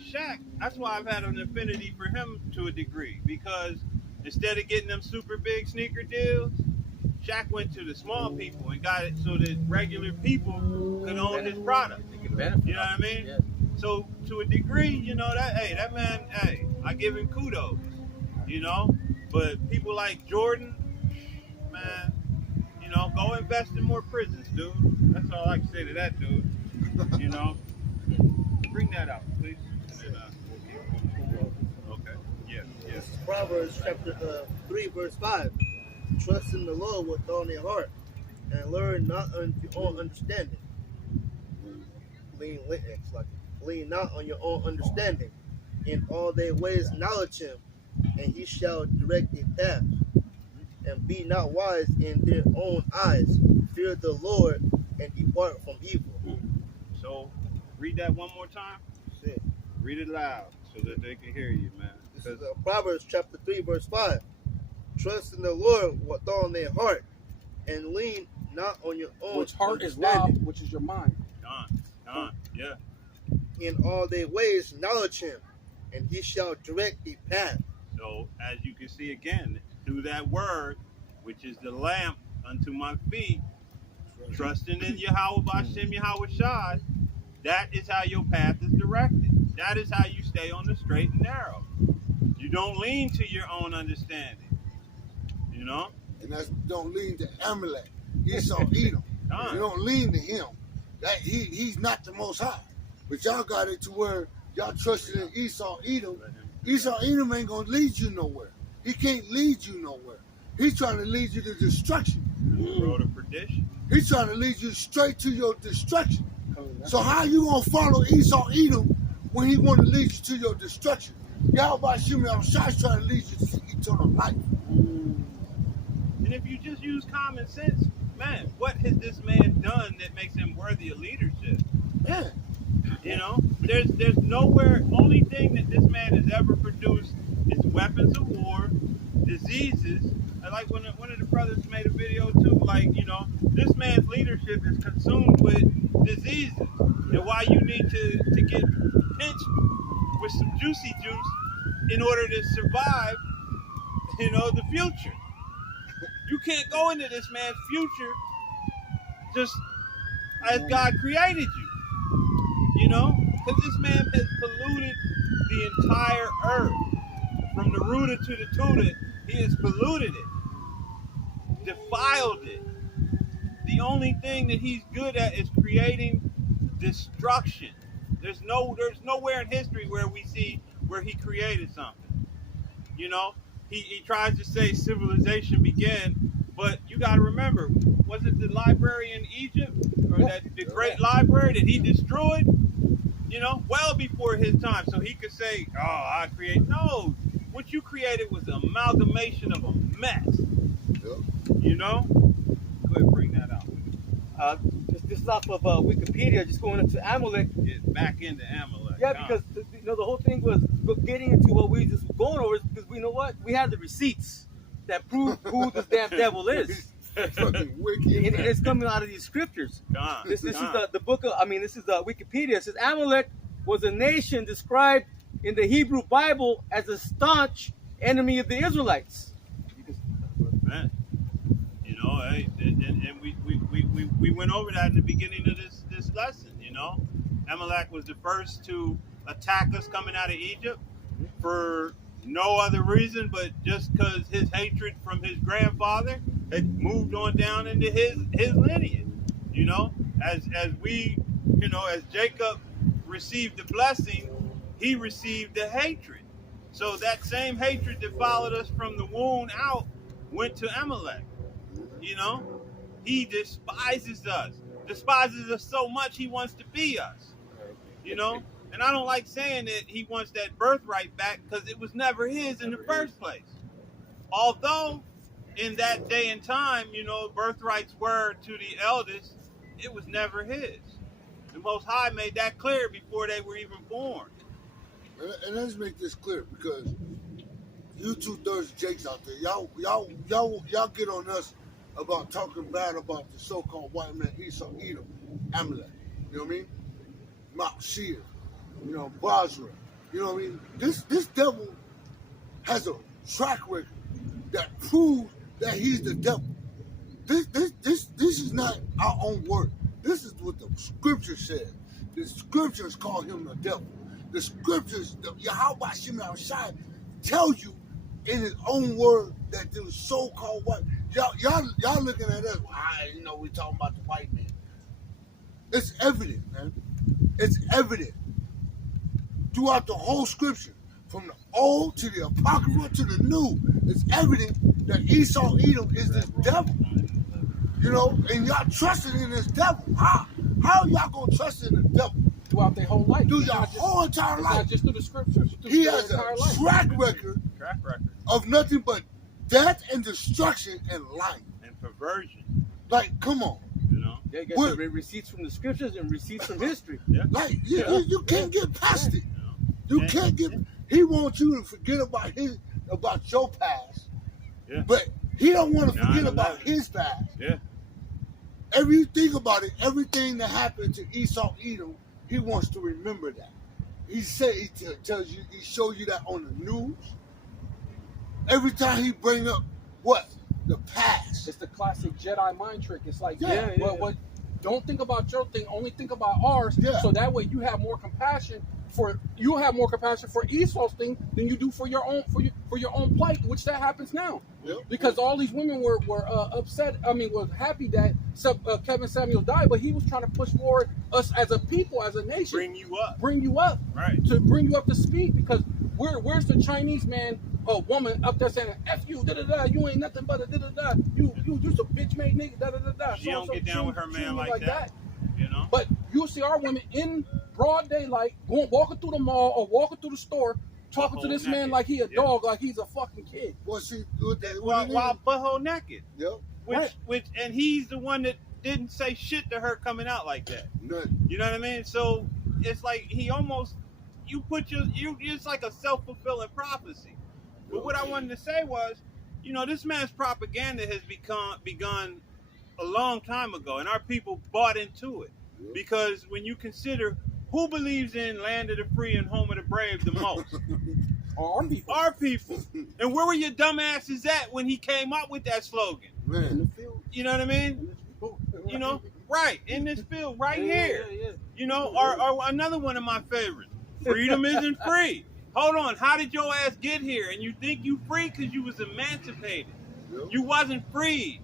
Shaq, that's why I've had an affinity for him to a degree, because instead of getting them super big sneaker deals, Shaq went to the small people and got it so that regular people could own his product. You know what I mean? Yeah. So to a degree, you know, that man, I give him kudos, you know. But people like Jordan, man, you know, go invest in more prisons, dude. That's all I can say to that dude. You know, bring that out, please. And then, okay. Yeah. This is Proverbs chapter 3, verse 5. Trust in the Lord with all their heart, and learn not on your own understanding. Lean not on your own understanding. In all their ways acknowledge him, and he shall direct their path. And be not wise in their own eyes. Fear the Lord and depart from evil. So, read that one more time. That's it. Read it loud so that they can hear you, man. This is Proverbs chapter 3, verse 5. Trust in the Lord with all their heart, and lean not on your own Which heart is understanding. loud, which is your mind. Done. Yeah. In all their ways acknowledge him, and he shall direct the path. So, as you can see again, through that word, which is the lamp unto my feet, trusting in Yahweh Bashem Yahweh Shai, that is how your path is directed. That is how you stay on the straight and narrow. You don't lean to your own understanding. You know? And that's don't lean to Amalek. Esau Edom. You don't lean to him. That he's not the most high. But y'all got it to where y'all trusted in Esau Edom. Esau Edom ain't gonna lead you nowhere. He can't lead you nowhere. He's trying to lead you to destruction. The road of perdition. He's trying to lead you straight to your destruction. So how you gonna follow Esau Edom when he want to lead you to your destruction? Yahweh Shimei Shai's trying to lead you to eternal life. And if you just use common sense, man, what has this man done that makes him worthy of leadership? Yeah. You know, there's nowhere. Only thing that this man has ever produced is weapons of war, diseases. I like when one of the brothers made a video too. Like, you know, this man's leadership is consumed with diseases, and why you need to get pinched with some juicy juice in order to survive. You know, the future. You can't go into this man's future just as God created you. You know, because this man has polluted the entire earth. From the rooter to the tutor, he has polluted it, defiled it. The only thing that he's good at is creating destruction. There's nowhere in history where we see where he created something. You know, he tries to say civilization began, but you got to remember, was it the library in Egypt, or the great library that he destroyed? You know, well before his time, so he could say, "Oh, I create." No, what you created was an amalgamation of a mess. Yep. You know. Go ahead, bring that out. This is off of Wikipedia. Just going into Amalek. Get back into Amalek. Yeah, because you know the whole thing was getting into what we just going over is because we know what we have the receipts that prove who this damn devil is. Fucking wicked. And it's coming out of these scriptures. This is the book of, this is the Wikipedia. It says Amalek was a nation described in the Hebrew Bible as a staunch enemy of the Israelites. Man, you know, and we went over that in the beginning of this lesson. You know, Amalek was the first to attack us coming out of Egypt for no other reason but just because his hatred from his grandfather had moved on down into his lineage. You know, as we, you know, as Jacob received the blessing, he received the hatred. So that same hatred that followed us from the womb out went to Amalek. You know, he despises us so much he wants to be us. You know, and I don't like saying that he wants that birthright back because it was never his in the first place. Although in that day and time, you know, birthrights were to the eldest, it was never his. The Most High made that clear before they were even born. And let's make this clear, because you two Thursday Jakes out there, y'all get on us about talking bad about the so-called white man Esau, Edom, Amalek. You know what I mean? Mount Seir, you know, Basra. You know what I mean? This devil has a track record that proves that he's the devil. This is not our own word. This is what the scripture says. The scriptures call him the devil. The scriptures, the Yahweh Shema Shai, tell you in his own word that the so-called white. Y'all looking at us. You know, we talking about the white man. It's evident, man. It's evident throughout the whole scripture, from the old to the apocrypha to the new. It's evident that Esau Edom is this devil. You know, and y'all trusting in this devil. How y'all gonna trust in the devil? Throughout their whole life. Through your whole entire life. Not just through the scriptures. He has a track record of nothing but death and destruction and lying. And perversion. Like, come on. You know? They got the receipts from the scriptures and receipts from history. Yeah. Like, you can't get past it. You can't get. He wants you to forget about your past. Yeah. But he don't want to forget about his past. Yeah. Everything about it, everything that happened to Esau Edom, he wants to remember that. He tells you, he shows you that on the news. Every time he bring up what? The past. It's the classic Jedi mind trick. It's like, Yeah. don't think about your thing, only think about ours. Yeah. So that way you have more compassion for Esau's thing than you do for your own plight, which that happens now. Yep. Because all these women were upset. Was happy that Kevin Samuel died, but he was trying to push forward us as a people, as a nation, Bring you up. right? To bring you up to speed. Because where's the Chinese man or woman up there saying "F you, da da da, you ain't nothing but a da da da, you just a bitch made nigga, da da da da." She don't get down with her man like that. You know. But you see our women in broad daylight, walking through the mall or walking through the store, talking to this man like he a dog, like he's a fucking kid. Well, see, While butthole naked. Yep. And he's the one that didn't say shit to her coming out like that. Nothing. You know what I mean? So it's like he almost it's like a self-fulfilling prophecy. But what I wanted to say was, this man's propaganda has begun a long time ago, and our people bought into it. Because when you consider who believes in land of the free and home of the brave the most, our people. And where were your dumbasses at when he came up with that slogan? Man. You know what I mean? Right in this field, right here. Yeah. Or another one of my favorites. Freedom isn't free. Hold on, how did your ass get here? And you think you free because you was emancipated? Yep. You wasn't freed.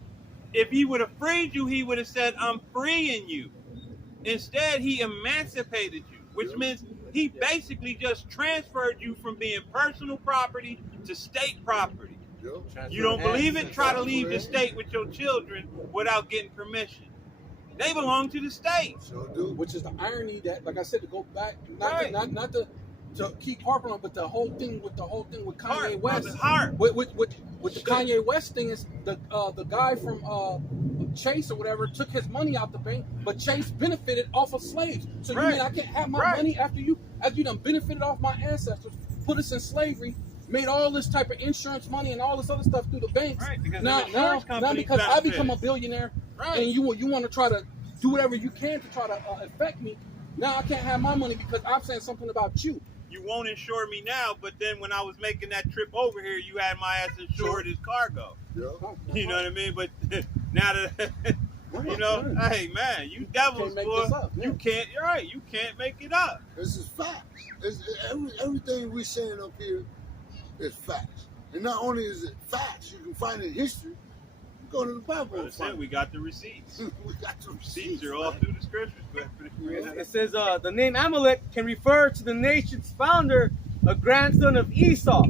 If he would have freed you, he would have said, "I'm freeing you." Instead, he emancipated you, which means he basically just transferred you from being personal property to state property. Yep. You don't believe it? Try to leave the state with your children without getting permission. They belong to the state. Sure do. Which is the irony that, like I said, to go back, Right. not to keep harping on, but the whole thing with Kanye West. Heart. With the Kanye West thing is the guy from Chase or whatever took his money out the bank, but Chase benefited off of slaves. So you mean I can't have my money after you done benefited off my ancestors, put us in slavery, made all this type of insurance money and all this other stuff through the banks. Right, because now because I become a billionaire, and you want to try to do whatever you can to try to affect me. Now I can't have my money because I'm saying something about you. You won't insure me now, but then when I was making that trip over here, you had my ass insured as cargo. Yeah. You know what I mean? But now that hey man, you devils, boy, you can't. You're right. You can't make it up. This is facts. Everything we're saying up here is facts. And not only is it facts, you can find it in history. You go to the Bible and find it. We got the receipts. We got the Receipts are all through the scriptures. It says the name Amalek can refer to the nation's founder, a grandson of Esau.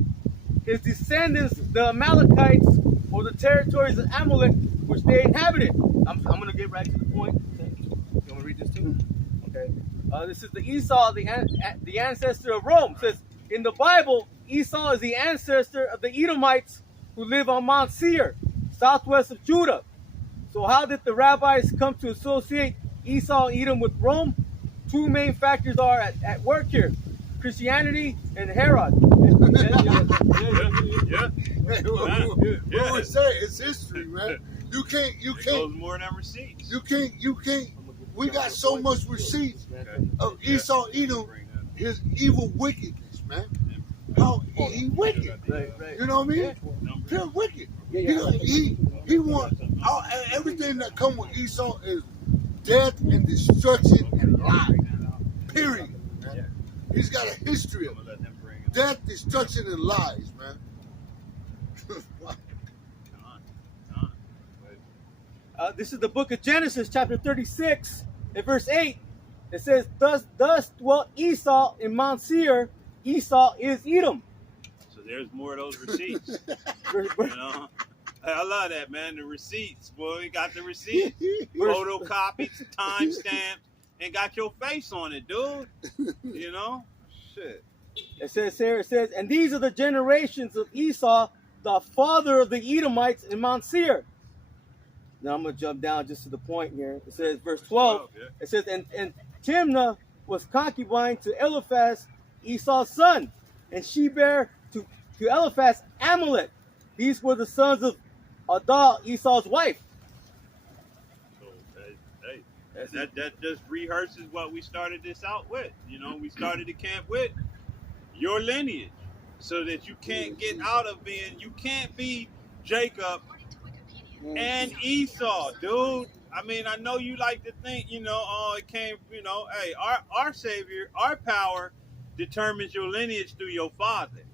His descendants, the Amalekites, or the territories of Amalek, which they inhabited. I'm going to get right to the point. You want me to read this too? Okay. This is the Esau, the ancestor of Rome. It says, in the Bible, Esau is the ancestor of the Edomites who live on Mount Seir, southwest of Judah. So how did the rabbis come to associate Esau and Edom with Rome? Two main factors are at work here: Christianity and Herod. Yeah. What we say, it's history, man. You can't. It goes more than receipts. You can't. We got so much receipts of Esau, Edom, his evil wickedness, man. How he wicked. You know what I mean? Pure wicked. He wants everything that come with Esau is death and destruction and lies. Period. Man. He's got a history of death, destruction, and lies, man. This is the book of Genesis, chapter 36, and verse 8. It says, Thus dwelt Esau in Mount Seir. Esau is Edom. So there's more of those receipts. I love that, man. The receipts, boy. We got the receipts. Photocopies, timestamped, and got your face on it, dude. Shit. It says, and these are the generations of Esau, the father of the Edomites in Mount Seir. Now I'm going to jump down just to the point here. It says, verse 12, It says, and Timnah was concubine to Eliphaz, Esau's son, and she bare to Eliphaz Amalek. These were the sons of Adah, Esau's wife. So that just rehearses what we started this out with. We started the camp with your lineage, so that you can't get out of you can't be Jacob and Esau, dude. I mean, I know you like to think, it came, hey, our Savior, our power determines your lineage through your father.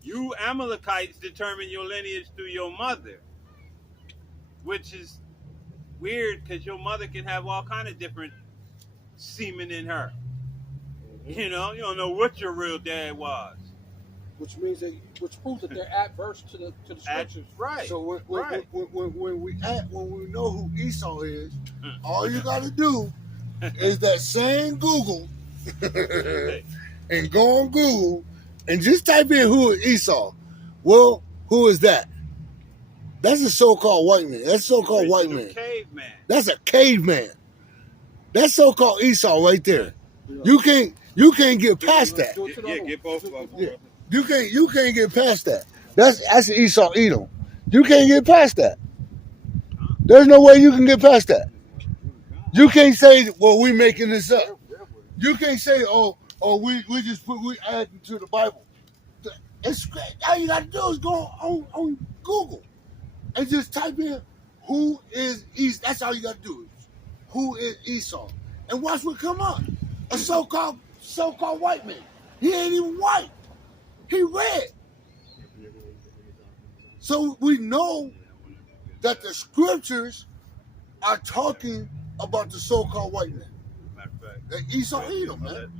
You Amalekites determine your lineage through your mother, which is weird because your mother can have all kind of different semen in her. You don't know what your real dad was. Which proves that they're adverse to the scriptures. Right. So when we know who Esau is, all you got to do is that same Google and go on Google and just type in who is Esau. Well, who is that? That's a so-called white man. That's so-called white man. Caveman. That's a caveman. That's so-called Esau right there. You can't get past that. Get both of them. Yeah. You can't get past that. That's Esau Edom. You can't get past that. There's no way you can get past that. You can't say, well, we making this up. You can't say, we adding to the Bible. It's great. All you gotta do is go on Google and just type in who is Esau. That's all you gotta do. Who is Esau? And watch what come up. A so-called white man. He ain't even white. He red. So we know that the scriptures are talking about the so-called white man. Matter of fact, That Esau Edom, man.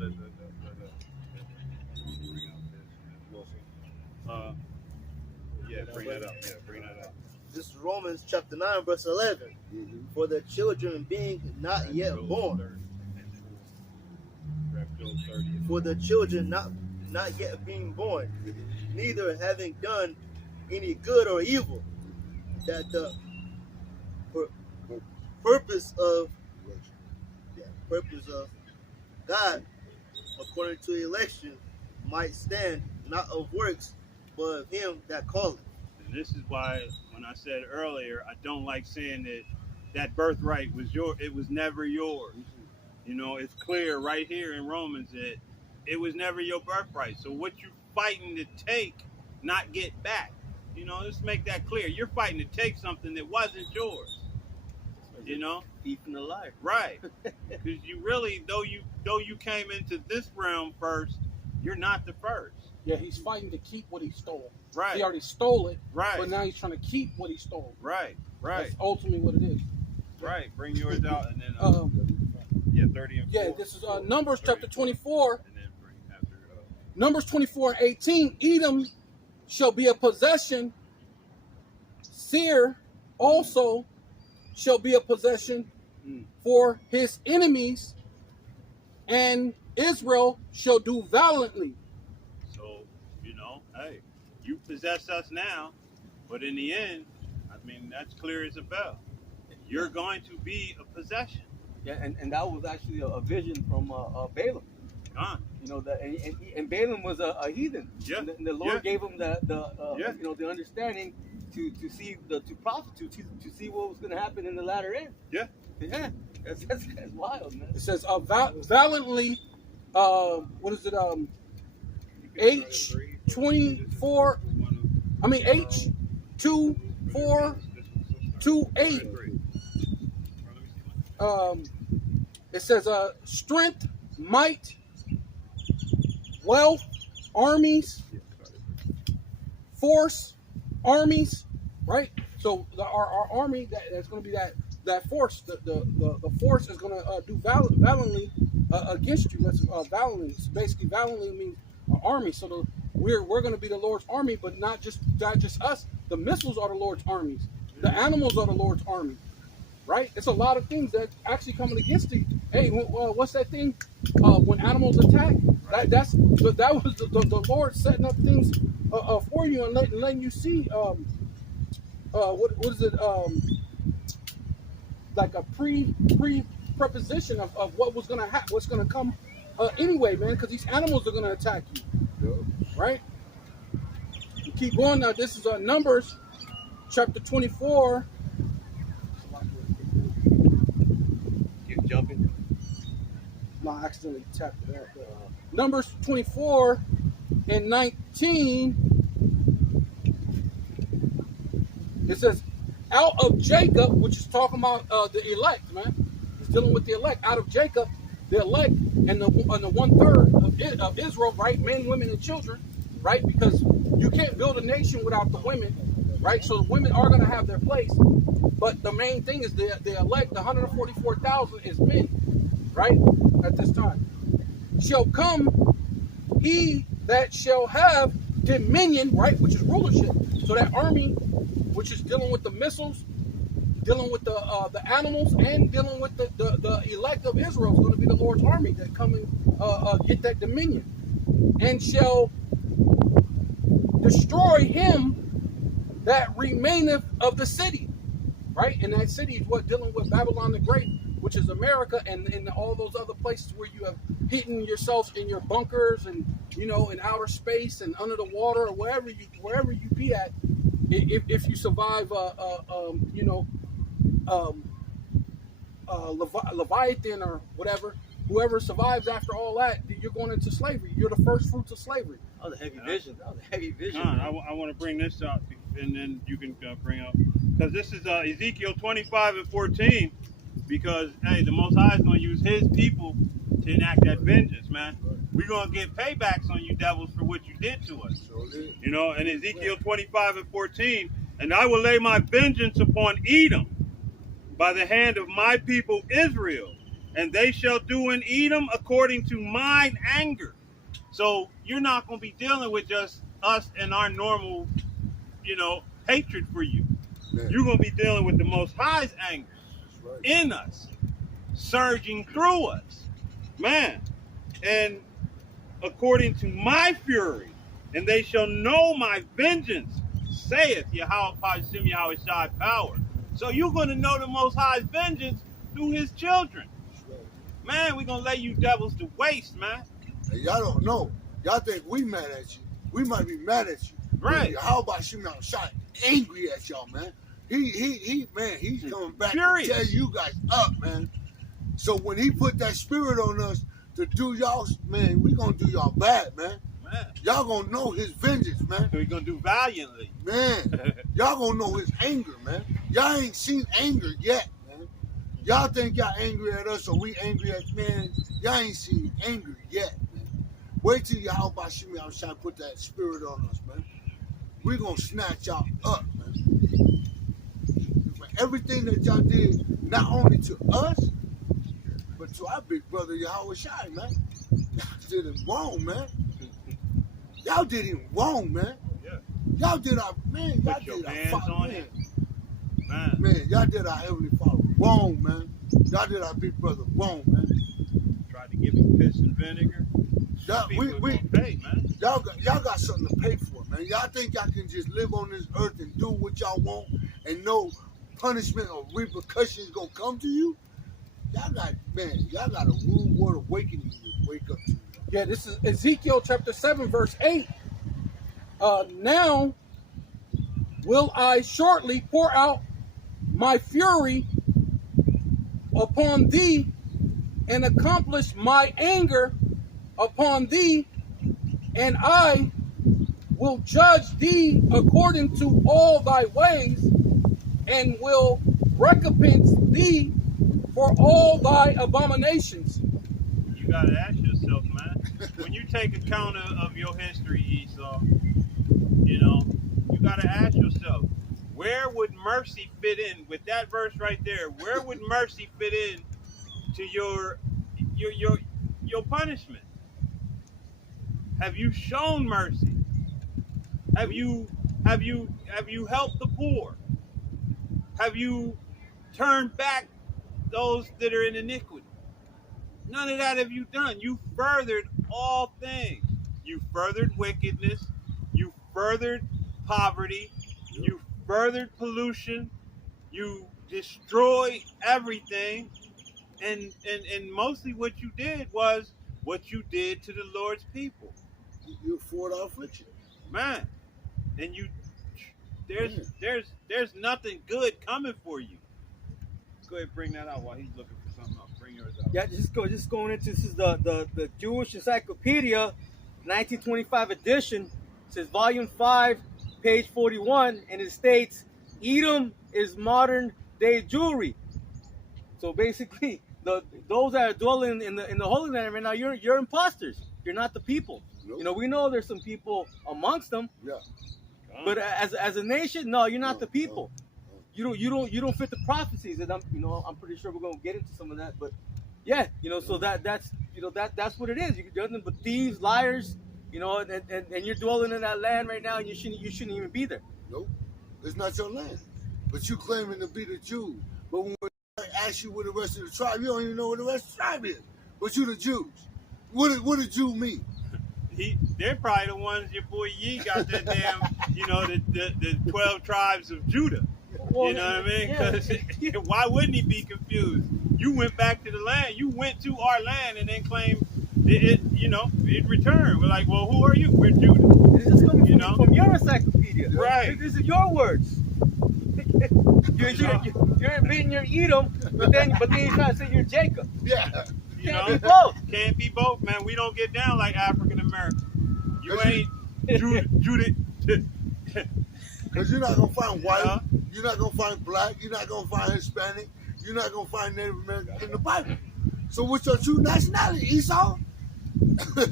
Bring that up. Yeah, bring that up. This is Romans chapter 9, verse 11. Mm-hmm. For the children being not yet born. For the children not yet being born, neither having done any good or evil, that the purpose of God, according to election, might stand, not of works, but of him that calleth. And this is why, when I said earlier, I don't like saying that birthright was it was never yours. You know, it's clear right here in Romans that it was never your birthright. So what you fighting to take, not get back. You know, let's make that clear. You're fighting to take something that wasn't yours. You know, Eating the life. right? Because you really, though you came into this realm first, you're not the first. Yeah, he's fighting to keep what he stole. Right. He already stole it. Right. But now he's trying to keep what he stole. Right. That's ultimately what it is. Right. Bring yours out and then 30 and 4. Yeah, this is Numbers chapter 24. And then bring after Numbers 24:18. Edom shall be a possession. Seir also shall be a possession for his enemies, and Israel shall do valiantly. So, you know, hey, you possess us now, but in the end, I mean, that's clear as a bell. You're going to be a possession. Yeah, and that was actually a vision from Balaam. You know that, and Balaam was a heathen. Yeah. And the Lord gave him the the understanding to see to prostitute to see what was going to happen in the latter end. Yeah. Yeah. That's wild, man. It says valiantly. What is it? H24. I mean H2428. It says strength, might, wealth, armies, force, armies, right? So our army that's going to be that force. The force is going to do valiantly against you. That's valiantly. Basically, valiantly means army. So we're going to be the Lord's army, but not just us. The missiles are the Lord's armies. The animals are the Lord's army. Right? It's a lot of things that actually coming against you. Hey, what's that thing? When animals attack, that was the Lord setting up things for you and letting you see. What is it? Like a preposition of what was gonna happen, what's gonna come anyway, man. Because these animals are gonna attack you, right? You keep going now. This is Numbers, chapter 24. Jumping. No, I accidentally tapped it out. Numbers 24 and 19. It says, out of Jacob, which is talking about the elect, man. It's dealing with the elect. Out of Jacob, the elect, and the 1/3 of Israel, right? Men, women, and children, right? Because you can't build a nation without the women, right? So the women are going to have their place. But the main thing is the elect, the 144,000 is men, right? At this time. Shall come he that shall have dominion, right? Which is rulership. So that army, which is dealing with the missiles, dealing with the animals, and dealing with the elect of Israel, is going to be the Lord's army that come and get that dominion. And shall destroy him that remaineth of the city, right? And that city is what dealing with Babylon the Great, which is America, and all those other places where you have hidden yourselves in your bunkers and, you know, in outer space and under the water or wherever you be at. If you survive, Leviathan or whatever, whoever survives after all that, you're going into slavery. You're the first fruits of slavery. That was a heavy vision. That was a heavy vision. I want to bring this up, and then you can bring up, because this is Ezekiel 25 and 14, because, hey, the Most High is going to use his people to enact that vengeance, man. We're going to get paybacks on you devils for what you did to us. You know, in Ezekiel 25 and 14, and I will lay my vengeance upon Edom by the hand of my people Israel, and they shall do in Edom according to mine anger. So you're not going to be dealing with just us and our normal, you know, hatred for you. Man. You're going to be dealing with the Most High's anger in us, surging through us, man. And according to my fury, and they shall know my vengeance, saith Yahweh Pashim Yahweh Shai power. So you're going to know the Most High's vengeance through his children. Man, we're going to lay you devils to waste, man. And y'all don't know. Y'all think we mad at you. We might be mad at you. Right. How about Shimon Shai angry at y'all, man? He's coming back Furious. to tear you guys up, man. So when he put that spirit on us to do y'all, man, we gonna do y'all bad, man. Y'all gonna know his vengeance, man. So we're going to do valiantly. Man, y'all gonna know his anger, man. Y'all ain't seen anger yet, man. Y'all think y'all angry at us or we angry at, man. Y'all ain't seen anger yet, man. Wait till y'all about Shimmy I'm trying to put that spirit on us, man. We gonna snatch y'all up, man. For everything that y'all did, not only to us, but to our big brother Yahweh Shai, man. Y'all did him wrong, man. Y'all did him wrong, man. Yeah. Y'all did our, man, y'all Put your did our hands father, on man. it. Man. Man, y'all did our Heavenly Father wrong, man. Y'all did our big brother wrong, man. Tried to give him piss and vinegar. Y'all, People gonna pay, man. y'all got something to pay for, man. Y'all think y'all can just live on this earth and do what y'all want and no punishment or repercussions gonna come to you? Y'all got a rude word awakening to wake up to. Yeah, this is Ezekiel chapter 7, verse 8. Now will I shortly pour out my fury upon thee and accomplish my anger upon thee, and I will judge thee according to all thy ways, and will recompense thee for all thy abominations. You gotta ask yourself, man. When you take account of your history, Esau, you know, you gotta ask yourself, where would mercy fit in with that verse right there? Where would mercy fit in to your punishment? Have you shown mercy? Have you helped the poor? Have you turned back those that are in iniquity? None of that have you done. You furthered all things. You furthered wickedness. You furthered poverty. You furthered pollution. You destroyed everything. And mostly what you did was what you did to the Lord's people. You afford our affliction. Man. And there's nothing good coming for you. Go ahead and bring that out while he's looking for something else. Bring yours out. Yeah, just going into, this is the Jewish Encyclopedia, 1925 edition. It says volume 5, page 41, and it states Edom is modern day Jewry. So basically, those that are dwelling in the Holy Land right now, you're imposters. You're not the people. Nope. You know, we know there's some people amongst them. Yeah. But as a nation, no, you're not the people. No. You don't fit the prophecies, and I'm pretty sure we're gonna get into some of that. But yeah, so that's what it is. You're nothing but thieves, liars, and you're dwelling in that land right now, and you shouldn't even be there. Nope, it's not your land. But you claiming to be the Jews. But when I ask you what the rest of the tribe, you don't even know what the rest of the tribe is. But you the Jews. What does Jew mean? they're probably the ones your boy Yee got that damn, the 12 tribes of Judah. Well, You know what I mean? yeah. Because why wouldn't he be confused? You went back to the land. You went to our land and then claimed it returned. We're like, well, who are you? We're Judah. This is coming from your encyclopedia. Right. This is your words. You're admitting you're Edom, but then you're trying to say you're Jacob. Yeah. Can't be both. Can't be both, man. We don't get down like African Americans. You ain't Judah. Because you're not going to find white, you're not going to find black, you're not going to find Hispanic, you're not going to find Native American in the Bible. So what's your true nationality, Esau? You're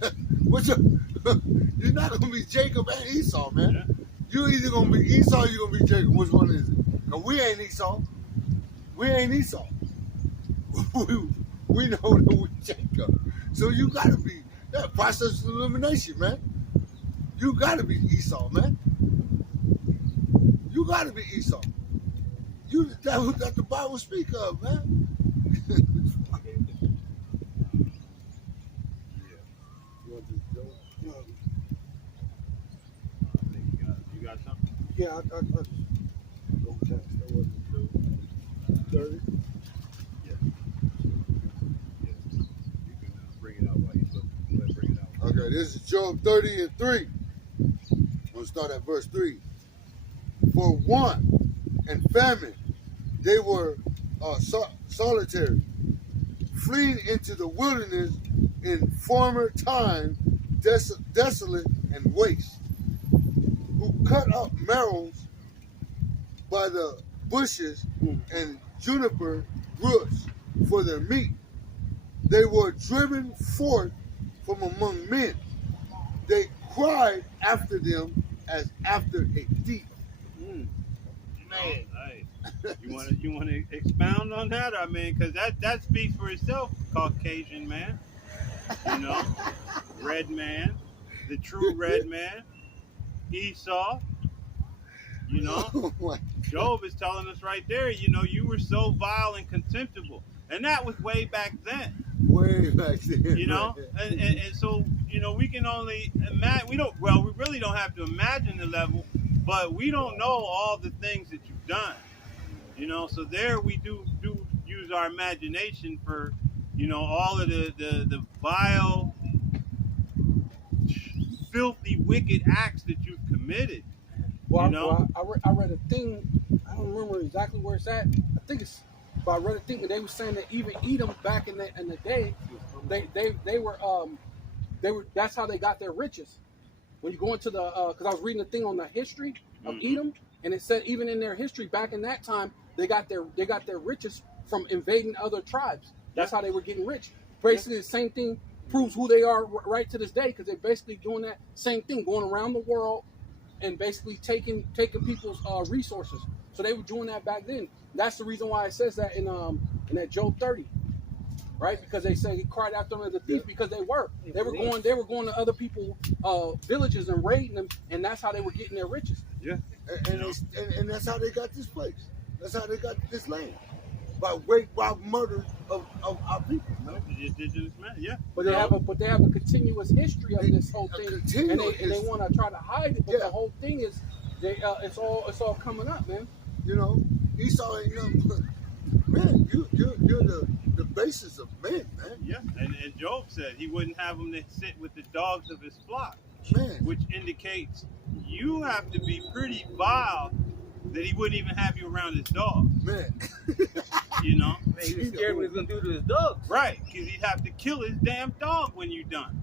not going to be Jacob and Esau, man. Yeah. You're either going to be Esau or you're going to be Jacob. Which one is it? Because we ain't Esau. We ain't Esau. We know that we're Jacob. So you got to be, that process of elimination, man. You got to be Esau, man. You got to be Esau. That's what the Bible speak of, man. You got something? Yeah, I just don't catch that wasn't 30. Yeah. You can bring it out while you look. Go ahead, bring it out. Okay, this is Job 30 and 3. I'm going to start at verse 3. For want and famine, they were solitary, fleeing into the wilderness in former time, desolate and waste, who cut up marrows by the bushes and juniper roots for their meat. They were driven forth from among men. They cried after them as after a thief. Man. You want to expound on that? I mean, because that speaks for itself, Caucasian man. Red man, the true red man, Esau. Job is telling us right there, you were so vile and contemptible. And that was way back then. Way back then. And so, we can only imagine, we really don't have to imagine the level, but we don't know all the things that you've done. So there we do use our imagination for, all of the vile, filthy, wicked acts that you've committed. Well, I read a thing. I don't remember exactly where it's at. But I read a thing, and they were saying that even Edom back in the day, they were that's how they got their riches. When you go into the because I was reading a thing on the history of Edom, and it said even in their history back in that time they got their riches from invading other tribes. That's how they were getting rich. Basically, the same thing proves who they are right to this day, because they're basically doing that same thing, going around the world and basically taking people's resources. So they were doing that back then. That's the reason why it says that in that Job 30, right? Because they say he cried after them as a thief, because they were going to other people's villages and raiding them, and that's how they were getting their riches. Yeah, and that's how they got this place. That's how they got this land, by rape, by murder of our people. Man. Yeah. But they have a continuous history of this whole thing, and they want to try to hide it. But the whole thing is, it's all coming up, man. Esau ain't nothing but, man, you're the basis of men, man. Yeah, and Job said he wouldn't have them to sit with the dogs of his flock, man, which indicates you have to be pretty vile that he wouldn't even have you around his dogs. Man. He was scared what he was going to do to his dogs. Right, because he'd have to kill his damn dog when you're done.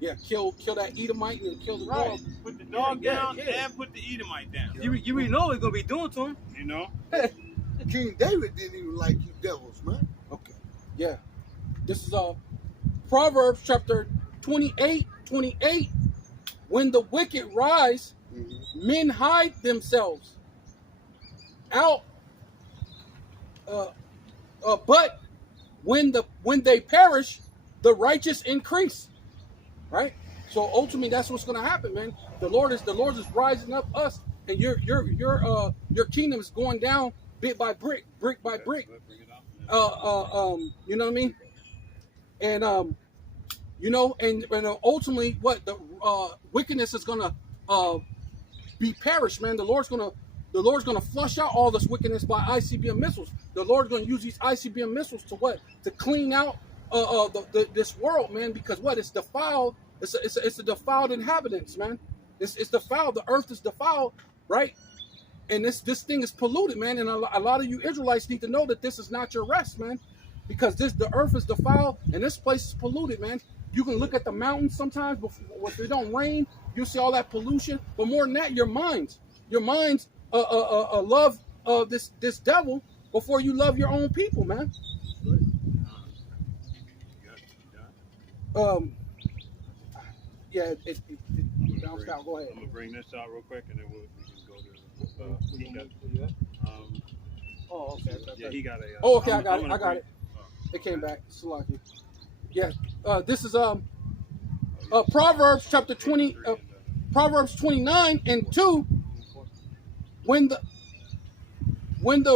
Yeah, kill that Edomite and kill the dog. Put the dog down and put the Edomite down. You really know what he's going to be doing to him. King David didn't even like you devils, man. Okay. Yeah. This is Proverbs chapter 28. When the wicked rise, men hide themselves out. But when they perish, the righteous increase. Right? So ultimately, that's what's going to happen, man. The Lord is rising up us, and your kingdom is going down bit by brick by brick. You know what I mean? And You know, and ultimately, what the wickedness is gonna be perished, man. The Lord's gonna flush out all this wickedness by ICBM missiles. The Lord's gonna use these ICBM missiles to what? To clean out this world, man. Because what? It's defiled. It's a defiled inhabitants, man. It's defiled. The earth is defiled, right? And this thing is polluted, man. And a lot of you Israelites need to know that this is not your rest, man. Because the earth is defiled and this place is polluted, man. You can look at the mountains sometimes, but if it don't rain, you'll see all that pollution. But more than that, your minds love this devil before you love your own people, man. Yeah, it bounced out. Go ahead. I'm gonna bring this out real quick, and then we can go to. Oh, okay. Yeah, he got a. Oh, okay, I got it. It came back. Salaki. Yeah. This is Proverbs chapter 20. Proverbs 29 and 2. When the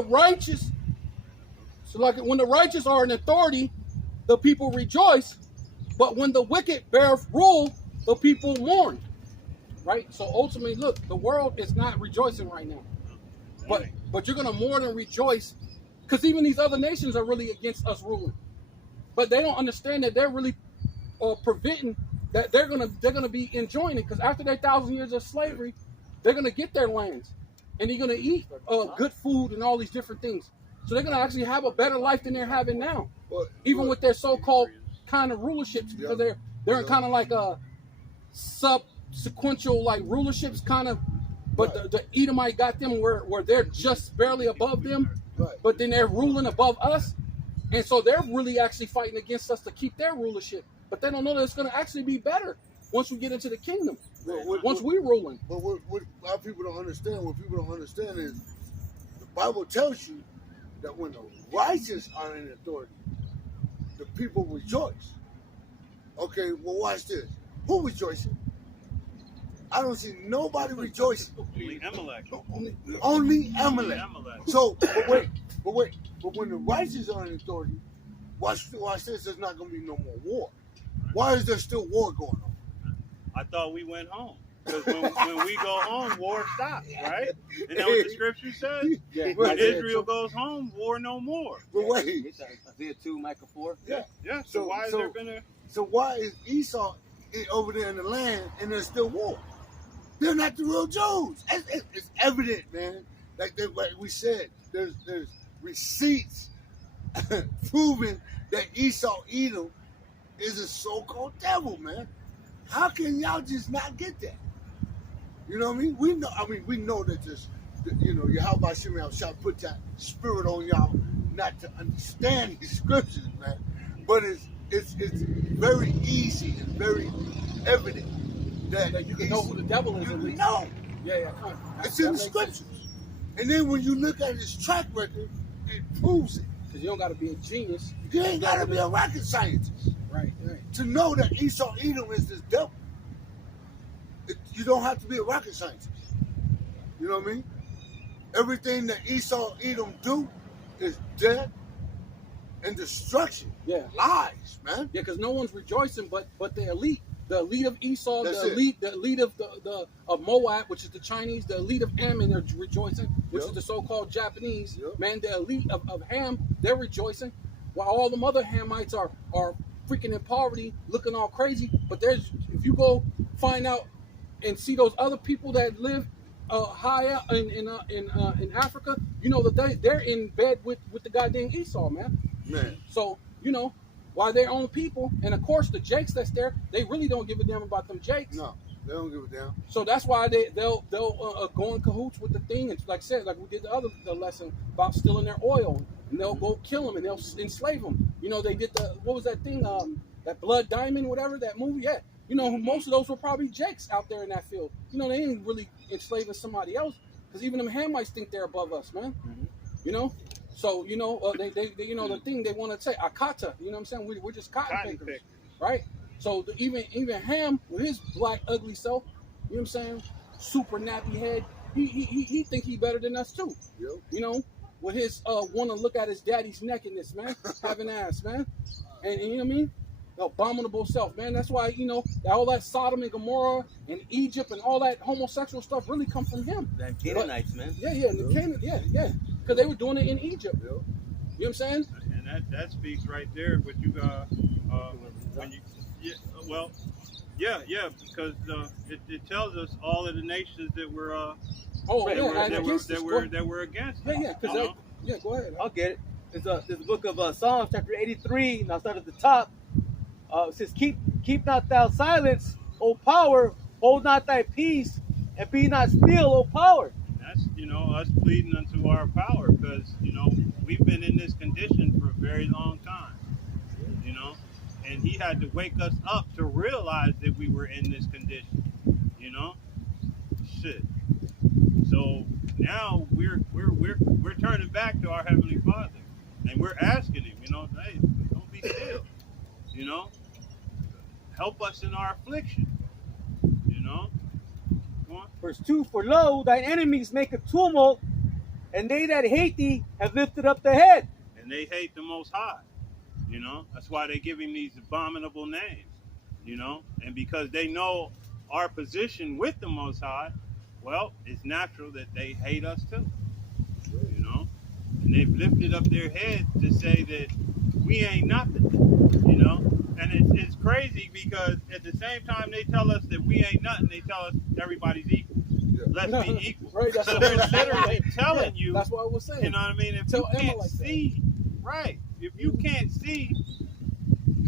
righteous, when the righteous are in authority, the people rejoice. But when the wicked beareth rule, the people mourn. Right? So ultimately, look, the world is not rejoicing right now. But you're gonna mourn and rejoice, because even these other nations are really against us ruling. But they don't understand that they're really preventing that they're gonna be enjoying it, because after their 1,000 years of slavery, they're gonna get their lands, and they're gonna eat good food and all these different things. So they're gonna actually have a better life than they're having now, even with their so-called kind of rulerships, because they're in kind of like a subsequential like rulerships kind of. But the Edomite got them where they're just barely above them, but then they're ruling above us. And so they're really actually fighting against us to keep their rulership. But they don't know that it's going to actually be better once we get into the kingdom, once we're ruling. But what a lot of people don't understand, is the Bible tells you that when the righteous are in authority, the people rejoice. Okay, well, watch this. Who rejoicing? I don't see nobody rejoicing. Only Amalek. Only Amalek. So, but wait. But when the righteous are in authority, watch this, there's not going to be no more war. Why is there still war going on? I thought we went home. Because when we go home, war stops, right? Isn't that what the scripture says? Yeah. When Israel goes home, war no more. But wait. Isaiah 2, Micah 4. Yeah. So why is there been a... So why is Esau over there in the land and there's still war? They're not the real Jews. It's evident, man. Like we said, there's receipts proving that Esau Edom is a so-called devil, man. How can y'all just not get that? You know what I mean? We know that this, Yahweh Shemel shall put that spirit on y'all not to understand these scriptures, man. But it's very easy and very evident that you can know who the devil is. You know. Yeah, come on. It's in the scriptures. And then when you look at his track record, it proves it. Because you don't got to be a genius. You ain't got to be a rocket scientist. Right. To know that Esau Edom is this devil. You don't have to be a rocket scientist. You know what I mean? Everything that Esau Edom do is death and destruction. Yeah. Lies, man. Yeah, because no one's rejoicing but the elite. The elite of Esau, That's the elite of Moab, which is the Chinese, the elite of Ammon, they're rejoicing, which is the so-called Japanese. Man, the elite of Ham, they're rejoicing, while all them other Hamites are freaking in poverty, looking all crazy. But if you go find out and see those other people that live high up in Africa, you know that they're in bed with the goddamn Esau, man. So why their own people, and of course the Jakes that's there, they really don't give a damn about them Jakes. No, they don't give a damn. So that's why they'll go in cahoots with the thing, and like I said, like we did the lesson about stealing their oil, and they'll go kill them and they'll enslave them. They did what was that thing? That Blood Diamond, whatever that movie. Yeah, most of those were probably Jakes out there in that field. They ain't really enslaving somebody else, because even them Hamites think they're above us, man. Mm-hmm. So, they the thing they want to say, Akata, you know what I'm saying? We're just cotton pickers, right? So even Ham, with his black, ugly self, you know what I'm saying? Super nappy head, he think he better than us too. Yep. With his want to look at his daddy's nakedness, man, having ass, man. And you know what I mean? abominable self, man. That's why, you know, all that Sodom and Gomorrah and Egypt and all that homosexual stuff really come from him. Them Canaanites, man. Yeah, the Canaan, yeah. Because they were doing it in Egypt. You know what I'm saying? And that speaks right there. What you got when you because it tells us all of the nations that were that were against. Go ahead. I'll get it. There's a book of Psalms, chapter 83, and I'll start at the top. It says, keep not thou silence, O power, hold not thy peace, and be not still, O power. That's, us pleading unto our power, because, we've been in this condition for a very long time, and he had to wake us up to realize that we were in this condition, shit. So now we're turning back to our Heavenly Father, and we're asking him, hey, don't be still, help us in our affliction, Come on. Verse 2, for lo, thine enemies make a tumult, and they that hate thee have lifted up their head. And they hate the Most High, That's why they give him these abominable names, And because they know our position with the Most High, well, it's natural that they hate us too, And they've lifted up their heads to say that we ain't nothing, And it's crazy because at the same time they tell us that we ain't nothing, they tell us everybody's equal. Let's be equal. Right, so they're literally telling you. That's what I was saying. You know what I mean? If you can't see, right? If you can't see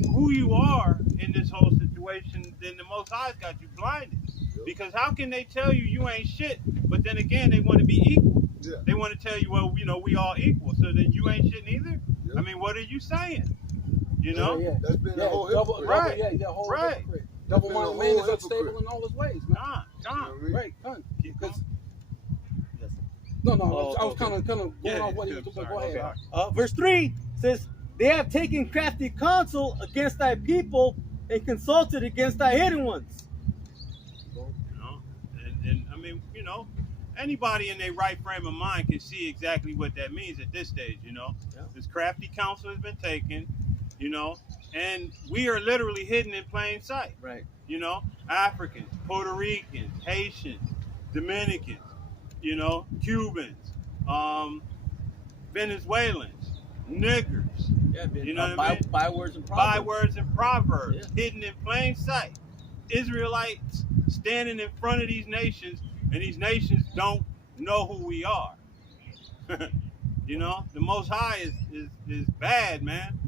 who you are in this whole situation, then the Most High's got you blinded. Because how can they tell you ain't shit, but then again they want to be equal? Yeah. They want to tell you, well, we all equal, so then you ain't shit neither. Yeah. I mean, what are you saying? That's been the whole hypocrite. Right. Double-minded man is unstable in all his ways, man. John. Right, because no, I was kind of going off what he was doing. Go ahead. Verse 3 says, they have taken crafty counsel against thy people and consulted against thy hidden ones. And I mean, anybody in their right frame of mind can see exactly what that means at this stage, This crafty counsel has been taken, and we are literally hidden in plain sight. Right. Africans, Puerto ricans, Haitians, Dominicans, Cubans, Venezuelans, niggers. Yeah, you know what I mean? Bywords and proverbs. Bywords and proverbs, hidden in plain sight. Israelites standing in front of these nations, and these nations don't know who we are. The Most High is bad, man.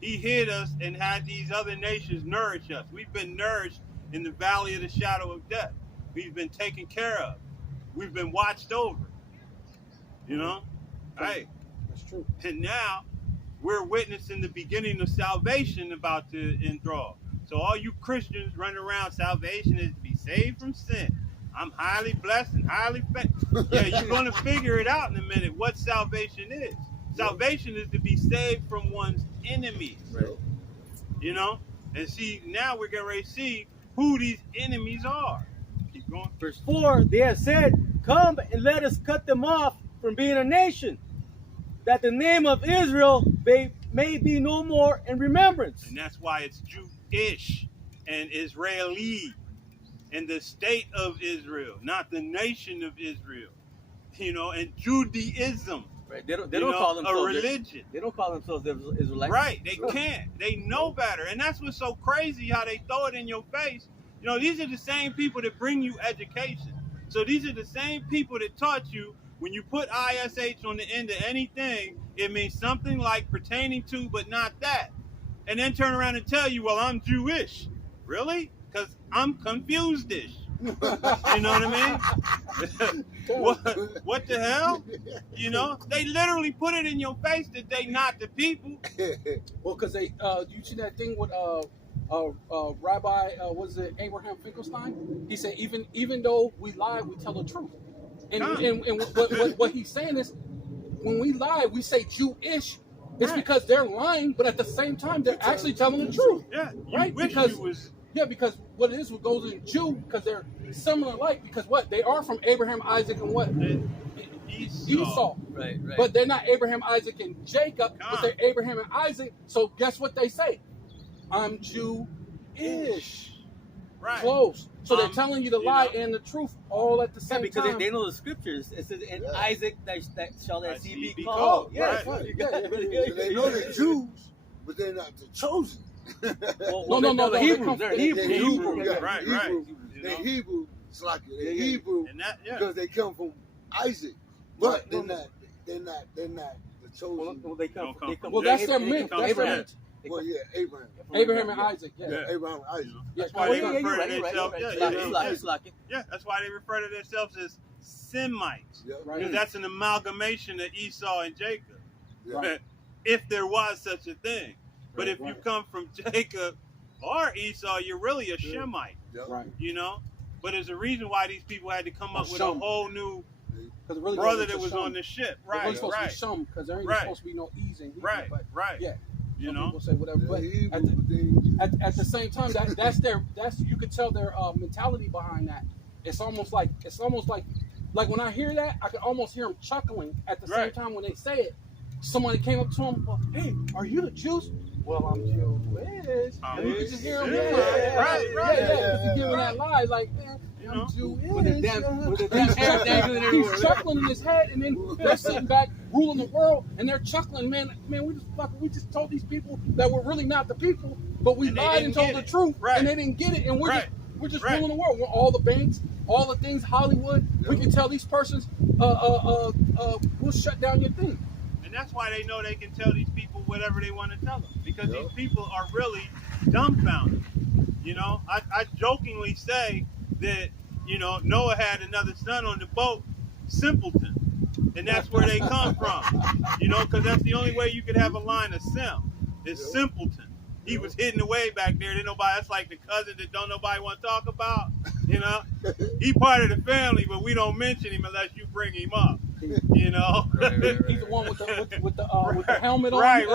He hid us and had these other nations nourish us. We've been nourished in the valley of the shadow of death. We've been taken care of. We've been watched over. Hey, that's true. And now we're witnessing the beginning of salvation about to enthrall. So all you Christians running around, salvation is to be saved from sin. I'm highly blessed and highly favored. Yeah, you're going to figure it out in a minute what salvation is. Salvation is to be saved from one's enemies. Right. And see, now we're getting ready to see who these enemies are. Keep going. Verse 4, they have said, come and let us cut them off from being a nation, that the name of Israel may be no more in remembrance. And that's why it's Jewish and Israeli and the state of Israel, not the nation of Israel. And Judaism. Right. They don't call themselves a religion. They don't call themselves Israelites. Right. They can't. They know better. And that's what's so crazy, how they throw it in your face. These are the same people that bring you education. So these are the same people that taught you when you put ISH on the end of anything, it means something like pertaining to, but not that. And then turn around and tell you, well, I'm Jewish. Really? Because I'm confused-ish. You know what I mean? What the hell? They literally put it in your face that they not the people. Well, because they, you see that thing with Rabbi, was it Abraham Finkelstein? He said, even though we lie, we tell the truth. And what he's saying is, when we lie, we say Jewish. It's because they're lying, but at the same time, they're actually telling the truth. Yeah, right? Because what it is, what goes in Jew, because they're similar like, because what? They are from Abraham, Isaac, and what? Esau. Right. But they're not Abraham, Isaac, and Jacob, but they're Abraham and Isaac. So guess what they say? I'm Jew-ish. Right. Close. So they're telling you the lie know. and the truth all at the same because time. they know the scriptures. It says, "In Yeah. Isaac that shall that That seed seed be be called." called. Yes. Right. Right. You got it. So they know they're Jews, but they're not the chosen. Well, No, the they Hebrews. come- They're they- Hebrews. They're Hebrew, Hebrew, yeah. right, Hebrew. right. You They're know? Hebrew. It's like they're Yeah, yeah. Hebrew And that, yeah. because they come from Isaac, but Right. they're not. They're not the chosen. Well, they come. Don't come Well, from that's their Jacob. myth. Come That's from their that. myth. Well, yeah, Abraham. Abraham and Isaac. Yeah. Yeah. Abraham, and Isaac. You know? Yeah. That's why they Well, yeah, refer you're to right. themselves. You're right. Yeah, It's like- it's like it. yeah, that's why they refer to themselves as Semites. Yeah. Right. Because that's an amalgamation of Esau and Jacob. Yeah. Right. If there was such a thing. But if you Right. come from Jacob or Esau, you're really a Shemite, Yeah. Right. you know? But there's a reason why these people had to come up A with a Shum. whole new Because really brother that was on the ship. It's Right, supposed right, to be some because there ain't Right. supposed to be no ease in Hebrew. right, But right. yeah, You some know? people say whatever. They're But Hebrew, at the, but they ain't Jews. at the same time, that's you could tell their mentality behind that. It's almost like when I hear that, I can almost hear them chuckling at the Right. same time when they say it. Somebody came up to him, well, "Hey, are you the Jews?" "Well, I'm Jewish." And you can just hear him, Yeah, right, right. yeah, he's giving that lie, like, man, You I'm know? Jewish. With the damn He's hair dangling everywhere. He's chuckling in his head, and then they're sitting back ruling the world, and they're chuckling, man, we just told these people that we're really not the people, but we And they lied and didn't told get the it. truth, Right. and they didn't get it, and we're Right. just Right. ruling the world. We're all the banks, all the things, Hollywood. We can tell these persons, we'll shut down your thing. And that's why they know they can tell these people whatever they want to tell them. Because Yeah. these people are really dumbfounded. You know, I jokingly say that, you know, Noah had another son on the boat, simpleton. And that's where they come from. You know, because that's the only way you could have a line of simp is Yeah. simpleton. He was hidden away back there. That's like the cousin that don't nobody want to talk about. You know, he part of the family, but we don't mention him unless you bring him up. You know, He's the one with the helmet on. right.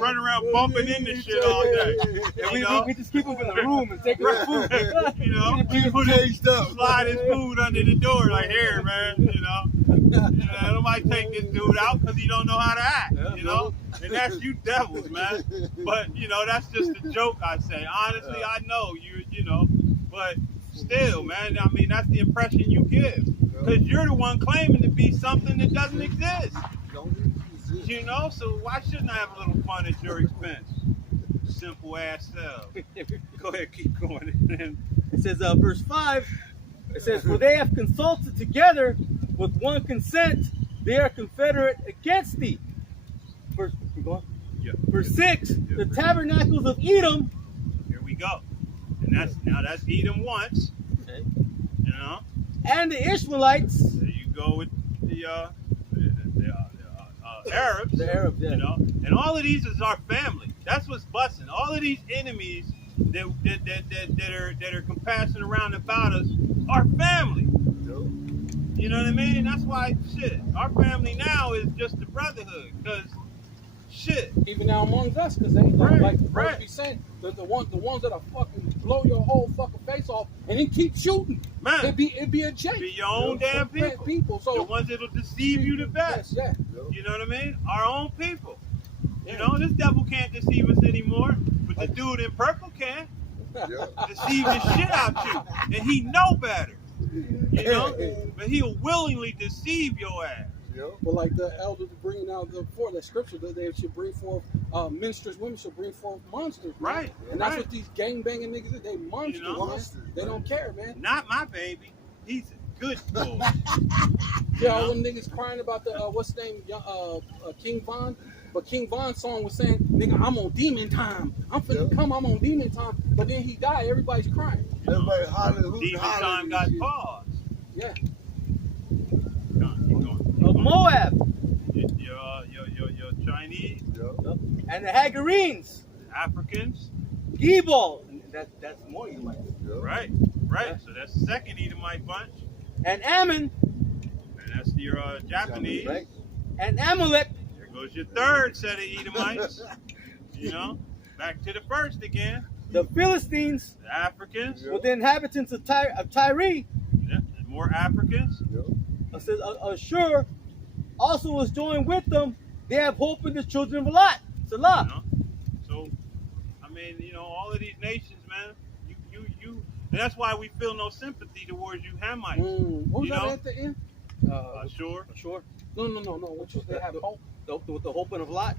Running around bumping into shit all day. And we just keep him in the room and take his food. You know, Keep put them his, caged up. slide his food under the door like, here, man. You know, nobody take this dude out because he don't know how to act. You know, and that's you devils, man. But you know, that's just a joke. I say honestly, I know you know, but still, man. I mean, that's the impression you give because you're the one claiming to be something that doesn't exist. Don't exist. You know, so why shouldn't I have a little fun at your expense? Simple ass self. Go ahead, keep going. It says, verse 5, it says, "For they have consulted together with one consent, they are confederate against thee." Verse, keep going. Yeah. Verse 6, "The tabernacles of Edom," Here we go. And that's Edom once. okay, You know, "and the Ishmaelites," there you go with the Arabs. the Arabs, yeah. You know, and all of these is our family. That's what's busting. All of these enemies that are compassing around about us are family. You know what I mean? And that's why shit. Our family now is just the brotherhood. Cause shit. Even now amongst us, because they Right, like the right. right. Be saying the ones that are fucking blow your whole fucking face off and then keep shooting. Man, It'd be a Jake. be your own damn people. So The ones that'll deceive you the best. yes, You know what I mean? Our own people. You know, this devil can't deceive us anymore, but the dude in purple can Yeah. deceive the shit out you, and he know better. You know, but he'll willingly deceive your ass. Yeah. But like the elders bringing out before that scripture that they should bring forth ministers, women should bring forth monsters, man. Right. And that's right. what these gang banging niggas are. They monsters, You know? man. Monsters, They man. don't care, man. Not my baby. He's a good boy. Yeah, all them niggas crying about the what's his name, King Von. But King Von's song was saying, "Nigga, I'm on demon time. I'm finna Yeah. come. I'm on demon time." But then he died. Everybody's crying. Everybody hollering, hooting, Demon time hollering. got and shit. paused. Yeah. Keep going. of Moab, Your Chinese, Yeah. and the Hagarenes, Africans, Gebal, and that's more Edomites, Yeah. right? Yeah. So that's the second Edomite bunch, and Ammon, and that's your Japanese. right, and Amalek, There goes your third set of Edomites. You know, back to the first again. the Philistines, The Africans, Yeah. with the inhabitants of Tyre, yeah, and more Africans. Yeah. it says, Ashur also was joined with them. They have hope in the children of Lot. You Salah. know, so I mean, mean, you know, all of these nations, man. And that's why we feel no sympathy towards you Hamites. What was You that know? at the end? Sure. Sure. No. Which was They have hope. With the hoping of Lot.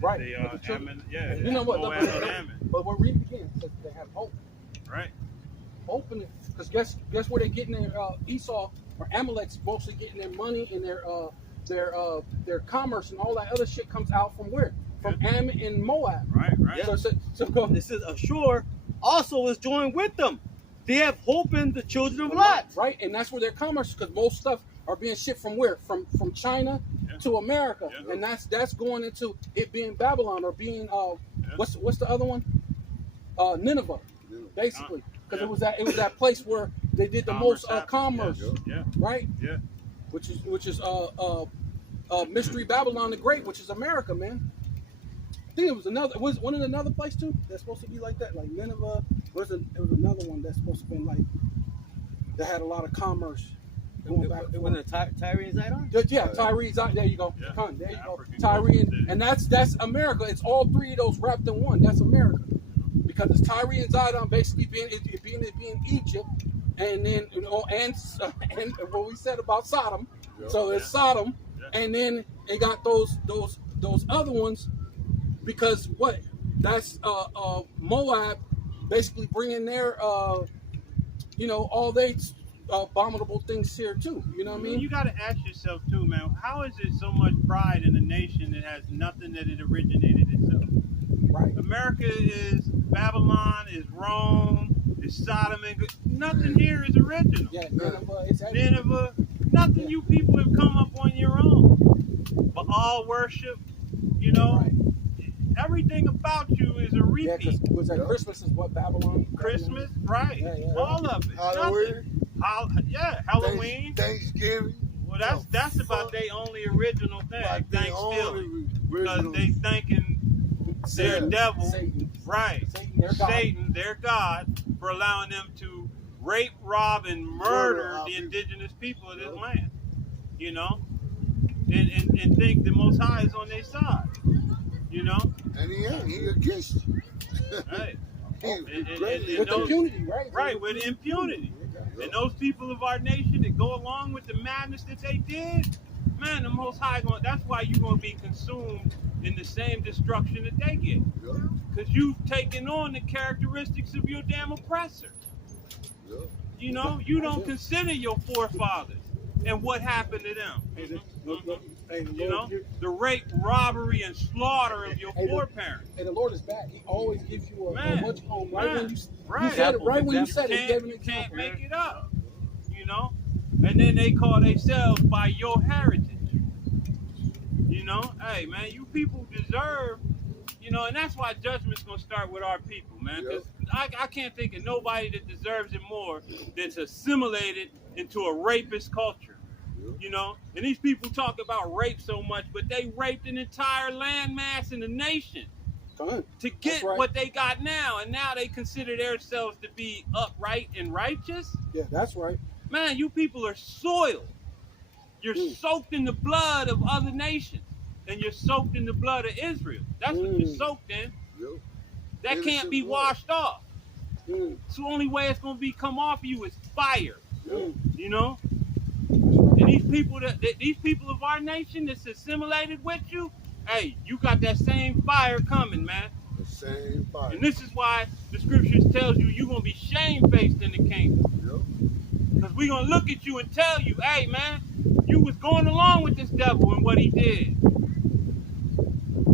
Right. They With the children. Ammon, yeah. You know what? Moab and Ammon. But we're reading again. It says they have hope. Right. Hope in it. Because guess where they're getting their Esau or Amalek's mostly getting their money and their commerce and all that other shit comes out from where? From Ammon and Moab. Right. Yeah. So This is Ashur also is joined with them. They have hope in the children of Lot. Right, and that's where their commerce, because most stuff are being shipped from where? From China to America, and that's going into it being Babylon or being what's the other one? Nineveh, basically, because it was that place where they did the most commerce, right? Yeah. Which is Mystery Babylon the Great, which is America, man. I think it was another place too that's supposed to be like that, like Nineveh. It was another one that's supposed to be like that had a lot of commerce going back. When the Tyre and Zidon? Yeah, Tyre, there you go. Yeah. There you go. African Tyre, continent. and that's America. It's all three of those wrapped in one. That's America, because it's Tyre and Zidon basically being Egypt, and then and what we said about Sodom. So it's Sodom, and then they got those other ones. Because what? That's Moab basically bringing their, all they abominable things here too. You know what I mean? You got to ask yourself too, man. How is it so much pride in a nation that has nothing that it originated itself? Right. America is Babylon, is Rome, is Sodom, and nothing here is original. Yeah, Nineveh. It's Nineveh, nothing you people have come up on your own. But all worship, Right. Everything about you is a repeat. Yeah, because Christmas is what Babylon. Christmas, right? Yeah. All of it. Halloween. Thanksgiving. Well, that's about their only original thing. Thanksgiving, because they thanking their devil, Satan. right? Satan, their God, for allowing them to rape, rob, and murder the indigenous people of this land. You know, and think the Most High is on their side. You know, And he against you. right? With impunity, right? Right, with impunity. And those people of our nation that go along with the madness that they did, man, the Most High that's why you're going to be consumed in the same destruction that they get. Because you've taken on the characteristics of your damn oppressor. You know, you don't consider your forefathers and what happened to them. You know, the rape, robbery, and slaughter of your foreparents. And the Lord is back. He always gives you a much home. Right. You said it right when you said it. He gave an You can't example. make it up. You know? And then they call themselves by your heritage. You know? Hey, man, you people deserve, and that's why judgment's going to start with our people, man. Because I can't think of nobody that deserves it more that's assimilated into a rapist culture. And these people talk about rape so much, but they raped an entire landmass in the nation to get what they got now, and now they consider themselves to be upright and righteous. Yeah, that's right. Man, you people are soiled. You're soaked in the blood of other nations, and you're soaked in the blood of Israel. That's what you're soaked in. That can't be washed off. It's the only way it's going to come off you is fire. You know? And these people of our nation that's assimilated with you, hey, you got that same fire coming, man. The same fire. And this is why the scriptures tells you you're going to be shamefaced in the kingdom. Because we're going to look at you and tell you, hey, man, you was going along with this devil and what he did.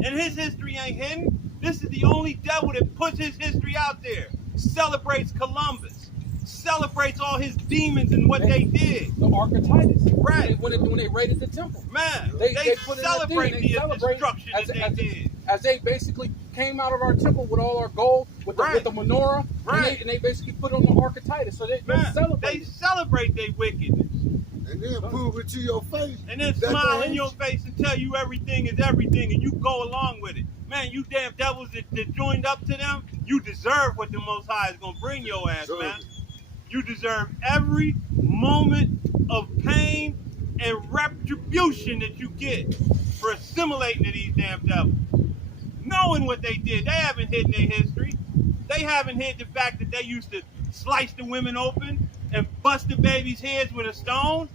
And his history ain't hidden. This is the only devil that puts his history out there. Celebrates Columbus. Celebrates all his demons and what they did. The Archetypus. Right. When they raided the temple. Man, They put celebrate the destruction that they did. As they basically came out of our temple with all our gold, with the menorah, and they basically put on the Archetypus. So they celebrate their wickedness. And then prove it to your face. And then smile in your face and tell you everything is everything, and you go along with it. Man, you damn devils that joined up to them, you deserve what the Most High is going to bring your ass, man. You deserve every moment of pain and retribution that you get for assimilating to these damn devils. knowing what they did. They haven't hidden their history. They haven't hid the fact that they used to slice the women open and bust the babies' heads with a stone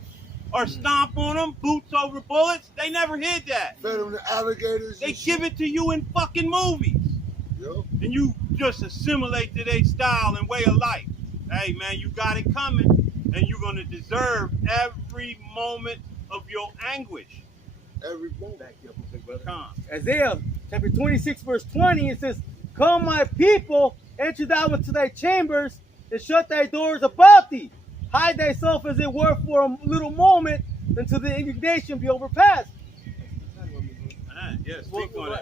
or stomp on them, boots over bullets. They never hid that. Fed them to alligators. They give it to you in fucking movies. Yep. And you just assimilate to their style and way of life. Hey, man, you got it coming, and you're going to deserve every moment of your anguish. Every moment. Back you up, okay, brother. Come. Isaiah chapter 26, verse 20, it says, "Come, my people, enter thou into thy chambers, and shut thy doors about thee. Hide thyself as it were for a little moment, until the indignation be overpassed." Yes,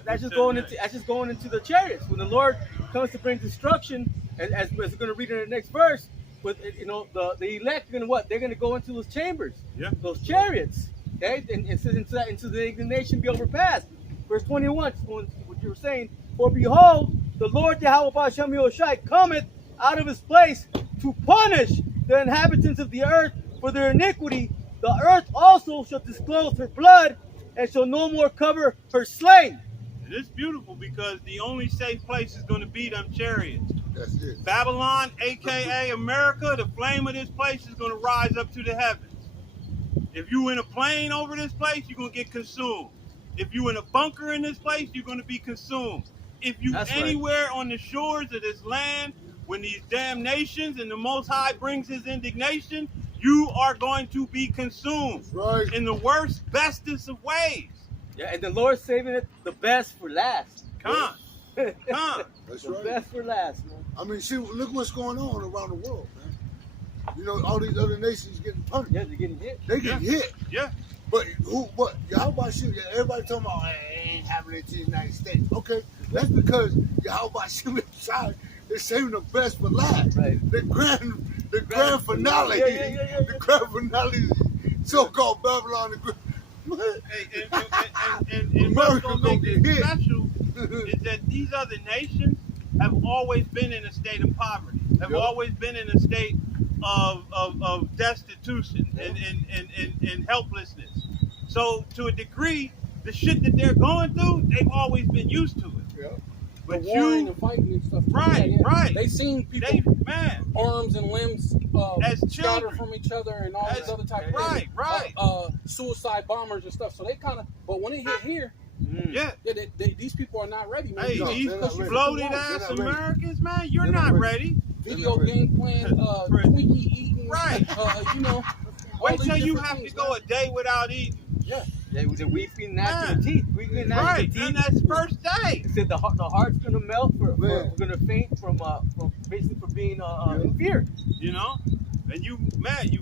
That's just going into the chariots. When the Lord comes to bring destruction, as we're going to read in the next verse, with the elect are going to what? They're going to go into those chambers, those chariots. Okay, and into the indignation be overpassed. Verse 21, what you were saying, "For behold, the Lord Yahweh Ba'ashem Yahushai cometh out of his place to punish the inhabitants of the earth for their iniquity. The earth also shall disclose her blood, and shall no more cover her slain." And it's beautiful because the only safe place is going to be them chariots. That's it. Babylon, a.k.a. America, the flame of this place is going to rise up to the heavens. If you in a plane over this place, you're going to get consumed. If you in a bunker in this place, you're going to be consumed. If you anywhere on the shores of this land, when these damn nations and the Most High brings his indignation, you are going to be consumed in the worst, bestest of ways. Yeah, and the Lord's saving it the best for last. Come. That's The right. best for last, man. I mean, see, look what's going on around the world, man. You know, all these other nations getting punished. Yeah, they're getting hit. They get hit. Yeah. But who? What? Yahweh Shem? Everybody talking about it ain't happening to the United States. Okay, that's because Yahweh Shem inside is saving the best for last. Right. The grand finale. Yeah. The grand finale. So-called Babylon. And what's going to make it special is that these other nations have always been in a state of poverty, have always been in a state of destitution and helplessness. So to a degree, the shit that they're going through, they've always been used to it. Yeah. But the warring and fighting and stuff. Right. They seen people, arms and limbs as scattered children from each other and all these other type of things. Right. Suicide bombers and stuff. So they kind of, but when they hit here, these people are not ready, man. Hey, these bloated ass Americans, man, you're not ready. Video game playing, Twinkie eating, you know. Wait till you have to go a day without eating. Yeah. We feeding natural teeth. We feeding natural teeth. And that's first day. It said the heart's gonna melt. We're gonna faint from basically for being in fear. You know, and you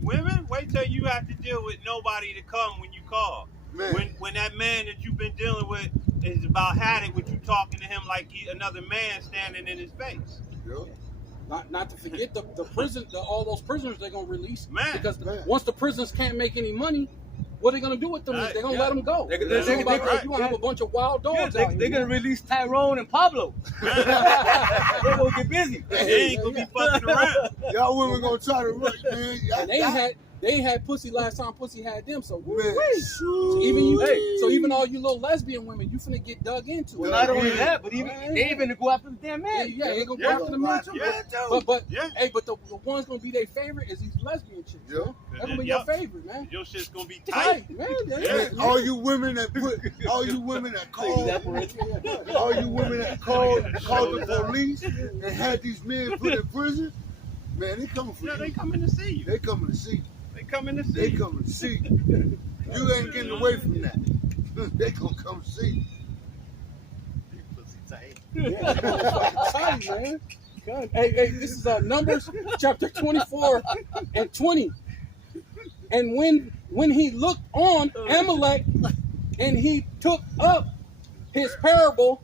women, wait till you have to deal with nobody to come when you call. Man. When that man that you've been dealing with is about had it with you talking to him like he's another man standing in his face. Yeah. Not to forget the prison, all those prisoners they're gonna release. Because Man. once the prisoners can't make any money, what are they gonna do with them? They're gonna let them go. You're gonna have a bunch of wild dogs. They're gonna release Tyrone and Pablo. They're gonna get busy. They ain't gonna be fucking around. Y'all women gonna try to run, man. And they had pussy last time pussy had them. So Man. so even all you little lesbian women, you finna get dug into. Well, not only that, but they even go after the damn man. Yeah, they gonna go after the man too. But the one's gonna be their favorite is these lesbian chicks. Yeah. Man. That's gonna be your favorite, man. Your shit's gonna be tight. Man. Man, all you women that called the police and had these men put in prison, man, they coming for you. They coming to see you. They coming to see you. They coming to see They you. coming to see you. You ain't getting away from that. They gonna come see you. Pussy tight. Tight, man. Hey, this is Numbers chapter 24 and 20. And when he looked on Amalek, and he took up his parable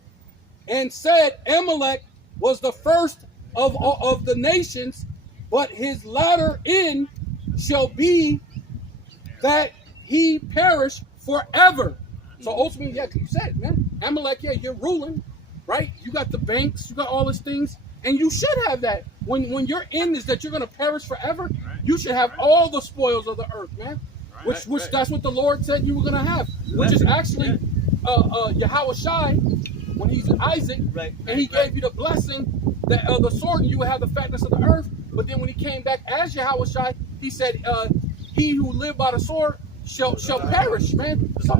and said, Amalek was the first of the nations, but his latter end shall be that he perish forever. So ultimately, like you said, man, Amalek, you're ruling, right? You got the banks, you got all these things, and you should have that. When your end is that you're going to perish forever, you should have all the spoils of the earth, man. Which that's what the Lord said you were going to have, which is actually Yahweh Shai when he's Isaac, Right. and he gave you the blessing that the sword, and you would have the fatness of the earth. But then when he came back as Yahushua, he said, "He who lived by the sword shall perish." Man, so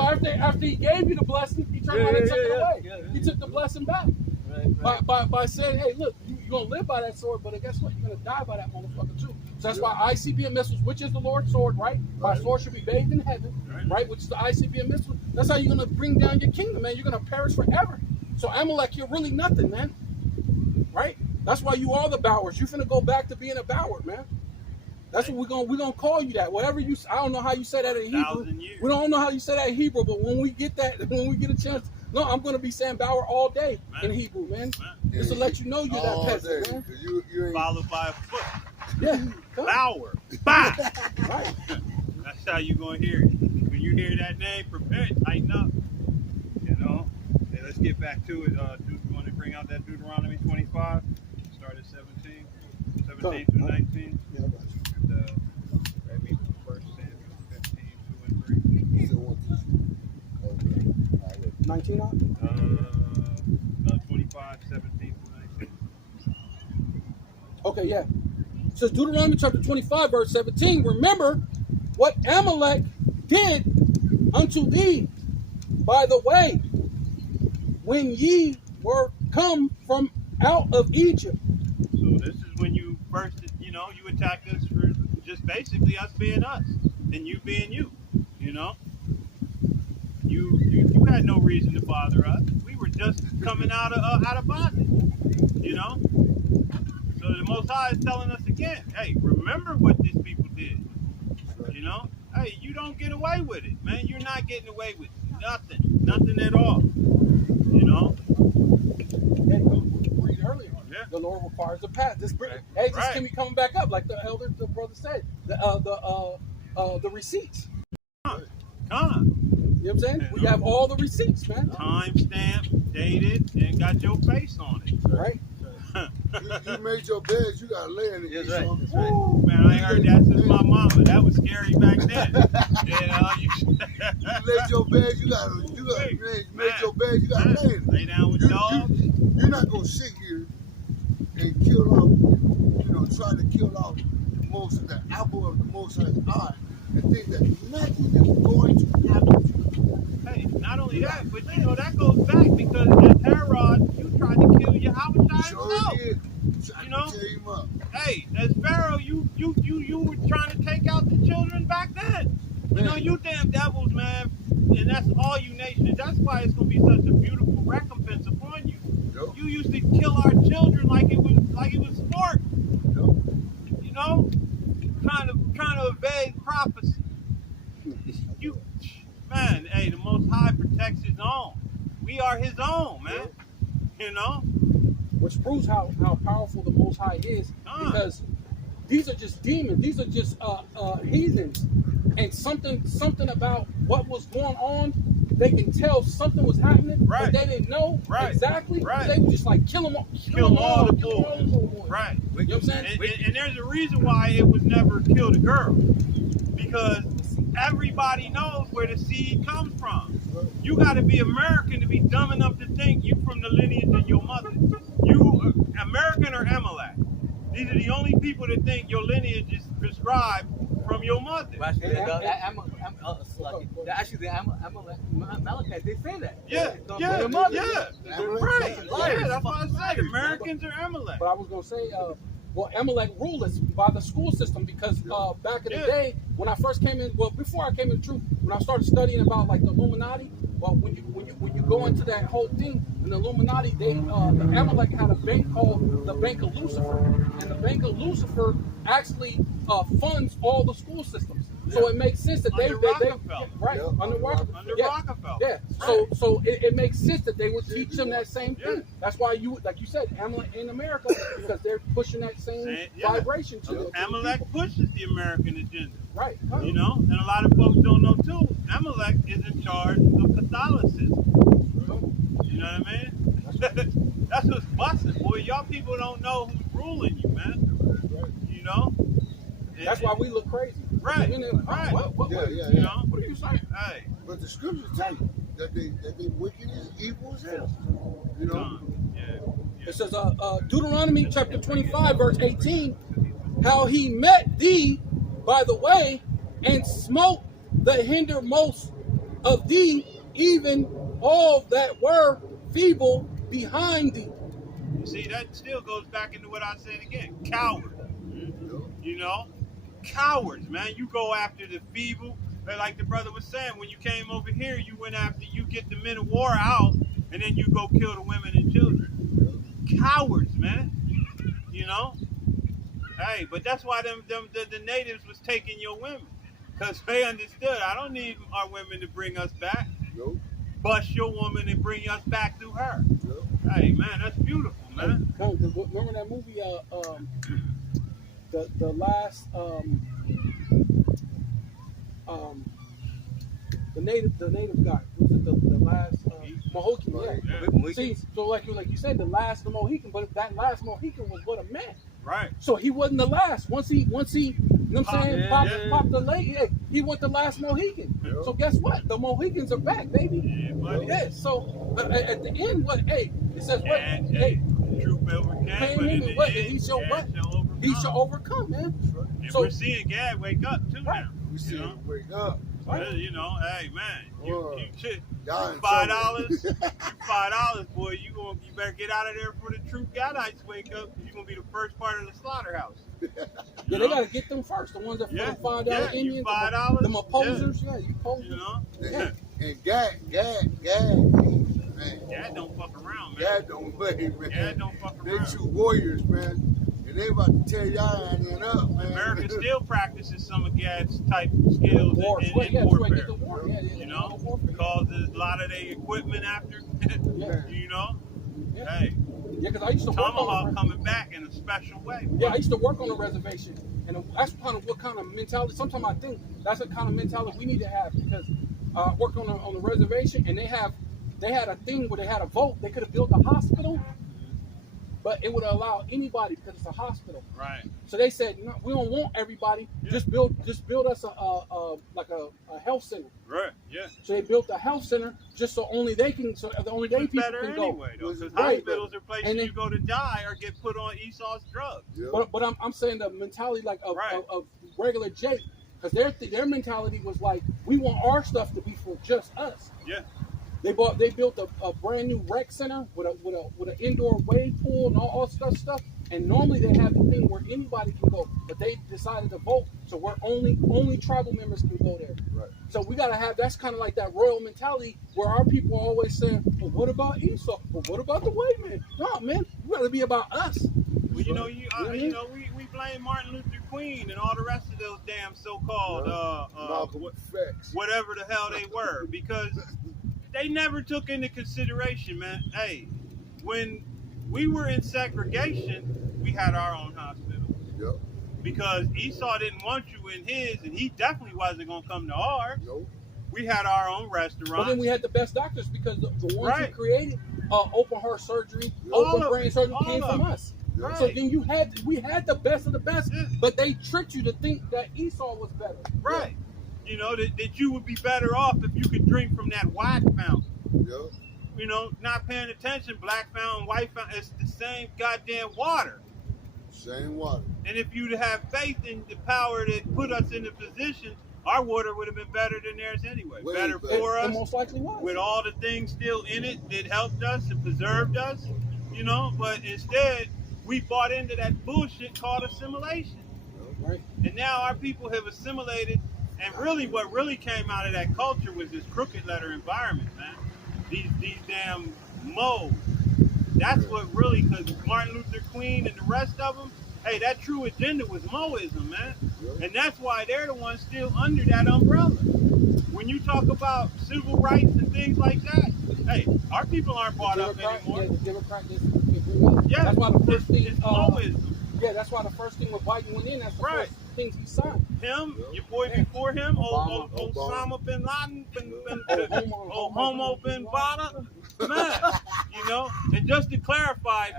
after he gave you the blessing, he turned around and took it away. He took the blessing back by saying, "Hey, look, you're gonna live by that sword, but guess what? You're gonna die by that motherfucker too." So that's why ICBM missiles, which is the Lord's sword, right? My sword should be bathed in heaven, right? Which is the ICBM missile. That's how you're gonna bring down your kingdom, man. You're gonna perish forever. So Amalek, you're really nothing, man. Right? That's why you are the Bowers. You're finna go back to being a Bower, man. That's what we're gonna call you that. Whatever you, I don't know how you say that in Hebrew. We don't know how you say that in Hebrew, but when we get a chance, no, I'm gonna be saying Bower all day in Hebrew, man. Just to let you know you're that peasant, man. You ain't Followed by a foot. Yeah. Bower. Bah! Right. That's how you gonna hear it. When you hear that name, prepare it, tighten up. You know? Hey, let's get back to it. You want to bring out that Deuteronomy 25? Start at 17 through 19. Yeah, I got you. And maybe 1 Samuel 15, 2 and 3. You still want this? Okay. All right. 19 on? 25, 17 through 19. Okay, yeah. It says Deuteronomy chapter 25, verse 17. Remember what Amalek did unto thee by the way when ye were come from out of Egypt. So this is when you first, you attacked us for just basically us being us and you being you. You had no reason to bother us. We were just coming out of bondage. So the Most High is telling us again, hey, remember what these people did. Hey, you don't get away with it, man. You're not getting away with nothing at all. Hey, read earlier. Yeah. The Lord requires a path. Just keep me coming back up, like the brother said. The receipts. Come. You know what I'm saying? We have all the receipts, man. Time stamped, dated, and got your face on it. Right? You made your bed, you gotta lay in it. That's right. Ooh. Man, I ain't heard that since my mama. That was scary back then. You laid your bed, you gotta lay in it. Lay down with dogs. You're not gonna sit here and kill off, try to kill off the apple of the Most High's eye and think that nothing is going to happen to you. Hey, not only that, but that goes back because as Herod, you tried to kill Yahweh himself. Did. Tried to tear him up. Hey, as Pharaoh, you were trying to take out the children back then. You damn devils, man. And that's all you nations. That's why it's gonna be such a beautiful recompense upon you. Yep. You used to kill our children like it was sport. Yep. Trying to evade prophecy. Man, hey, the Most High protects his own. We are his own, man. Which proves how powerful the Most High is, because these are just demons. These are just heathens, and something about what was going on. They can tell something was happening, but they didn't know exactly. They would just like kill them all. Kill all the boys. Right. You know what I'm saying? And there's a reason why it was never killed a girl. Because everybody knows where the seed comes from. You got to be American to be dumb enough to think you from the lineage of your mother. You American or Amalek. These are the only people that think your lineage is prescribed from your mother. Actually, the Amalekites, they say that. Yeah. Right. Yeah, that's what I said. Americans are Amalek. But I was gonna say, Amalek ruled us by the school system, because back in the day when I first came in, before I came in the truth, when I started studying about like the Illuminati, when you go into that whole thing, in the Illuminati, the Amalek had a bank called the Bank of Lucifer, and the Bank of Lucifer actually funds all the school systems. So it makes sense that Under Rockefeller. Under Rockefeller. Rockefeller. So it makes sense that they would teach them that same thing. That's why like you said, Amalek in America, because they're pushing that same vibration to them. Amalek pushes the American agenda. Right. And a lot of folks don't know too. Amalek is in charge of Catholicism. You know what I mean? That's what's busting, boy. Y'all people don't know who's ruling you, man. That's why we look crazy. Right. What? Yeah. What are you saying? Hey. But the scriptures tell you, that they wicked as evil as hell. You know. Yeah. It says, Deuteronomy chapter 25, verse 18, how he met thee by the way and smote the hindermost of thee, even all that were feeble behind thee. See, that still goes back into what I said again. Coward. You know? Cowards, man. You go after the feeble. Like the brother was saying, when you came over here, you went after, you get the men of war out, and then you go kill the women and children. Cowards, man. You know? Hey, but that's why the natives was taking your women. Because they understood, I don't need our women to bring us back. Nope. Bust your woman and bring us back through her. Nope. Hey, man, that's beautiful, man. Remember that movie, the last, the native guy. Was it the last Mohican? Yeah. See, so like you said, the last the Mohican, but that last Mohican was what a man. Right. So he wasn't the last. Once he, you know what I'm saying, popped the lady, he went the last Mohican. Yeah. So guess what? The Mohicans are back, baby. Yeah, buddy. Yeah. So at the end, what? Hey, it says what? And, Hey, truth overcame, but in the what? end, He shall what? overcome. He shall overcome, man. And So we're seeing Gad wake up too Right. now. We see You know? him wake up. Right. You know, hey man, you Y'all in $5, trouble. $5, boy. You better get out of there before the true Gadites wake up. You're gonna be the first part of the slaughterhouse. Yeah, they gotta get them first. The ones that for the $5 Indians, $5, them opposers. Yeah, you posers. You know, Yeah. And Gad, man. Gad don't fuck around, man. Gad don't play, man. Gad don't fuck They around. two warriors, man. And they about to tear y'all in up, man. America still practices some of Gad's type skills War. in Yeah, warfare. the war. Yeah, You know, warfare. causes a lot of their equipment after. Yeah. You know, Yeah. hey, Yeah, because I used to work on Tomahawk coming back in a special way. Yeah, I used to work on a reservation, and that's kind of what kind of mentality. Sometimes I think that's the kind of mentality we need to have, because I work on a reservation, and they had a thing where they had a vote. They could have built a hospital, but it would allow anybody because it's a hospital. Right. So they said, no, we don't want everybody. Yeah. Just build us a health center. Right. Yeah. So they built a health center just so only they can, only they It's people better can go. anyway, though, because Right. hospitals are places And then- you go to die or get put on Esau's drugs. Yeah. But I'm saying the mentality like Right. of regular Jake, because their mentality was like, we want our stuff to be for just us. Yeah. They built a brand new rec center with an indoor wave pool and all stuff. And normally they have the thing where anybody can go, but they decided to vote, so we're only tribal members can go there. Right. So we gotta have, that's kind of like that royal mentality where our people are always saying, well, what about Esau? Well, what about the white man? No, man, we gotta be about us. Well, you know, we blame Martin Luther King and all the rest of those damn so-called Malcolm X. whatever the hell they were, because they never took into consideration, man. Hey, when we were in segregation, we had our own hospital. Yep. Because Esau didn't want you in his, and he definitely wasn't going to come to ours. Nope. We had our own restaurant. But then we had the best doctors, because the ones Right. who created open heart surgery, All open of brain it. surgery All came of from it. us. Right. So then we had the best of the best, Yeah. but they tricked you to think that Esau was better. Right. You know, that you would be better off if you could drink from that white fountain. Yep. You know, not paying attention, black fountain, white fountain, it's the same goddamn water. Same water. And if you'd have faith in the power that put us in the position, our water would have been better than theirs anyway. Way better better. for It us, most likely was. with all the things still in it that helped us and preserved us, you know. But instead, we bought into that bullshit called assimilation. Right. And now our people have assimilated, and really what really came out of that culture was this crooked letter environment, man. These damn moles. That's what really, because Martin Luther King and the rest of them, hey, that true agenda was Moism, man. Yep. And that's why they're the ones still under that umbrella. When you talk about civil rights and things like that, hey, our people aren't brought up anymore. Yeah, the Democrat Yeah, that's why the first thing. it's Moism. Yeah, that's why the first thing when Biden went in, that's the Right. first things he signed. Him, Yeah. your boy Yeah. before him, Obama. Osama bin Laden, Homo bin Laden, man, you know. And just to clarify,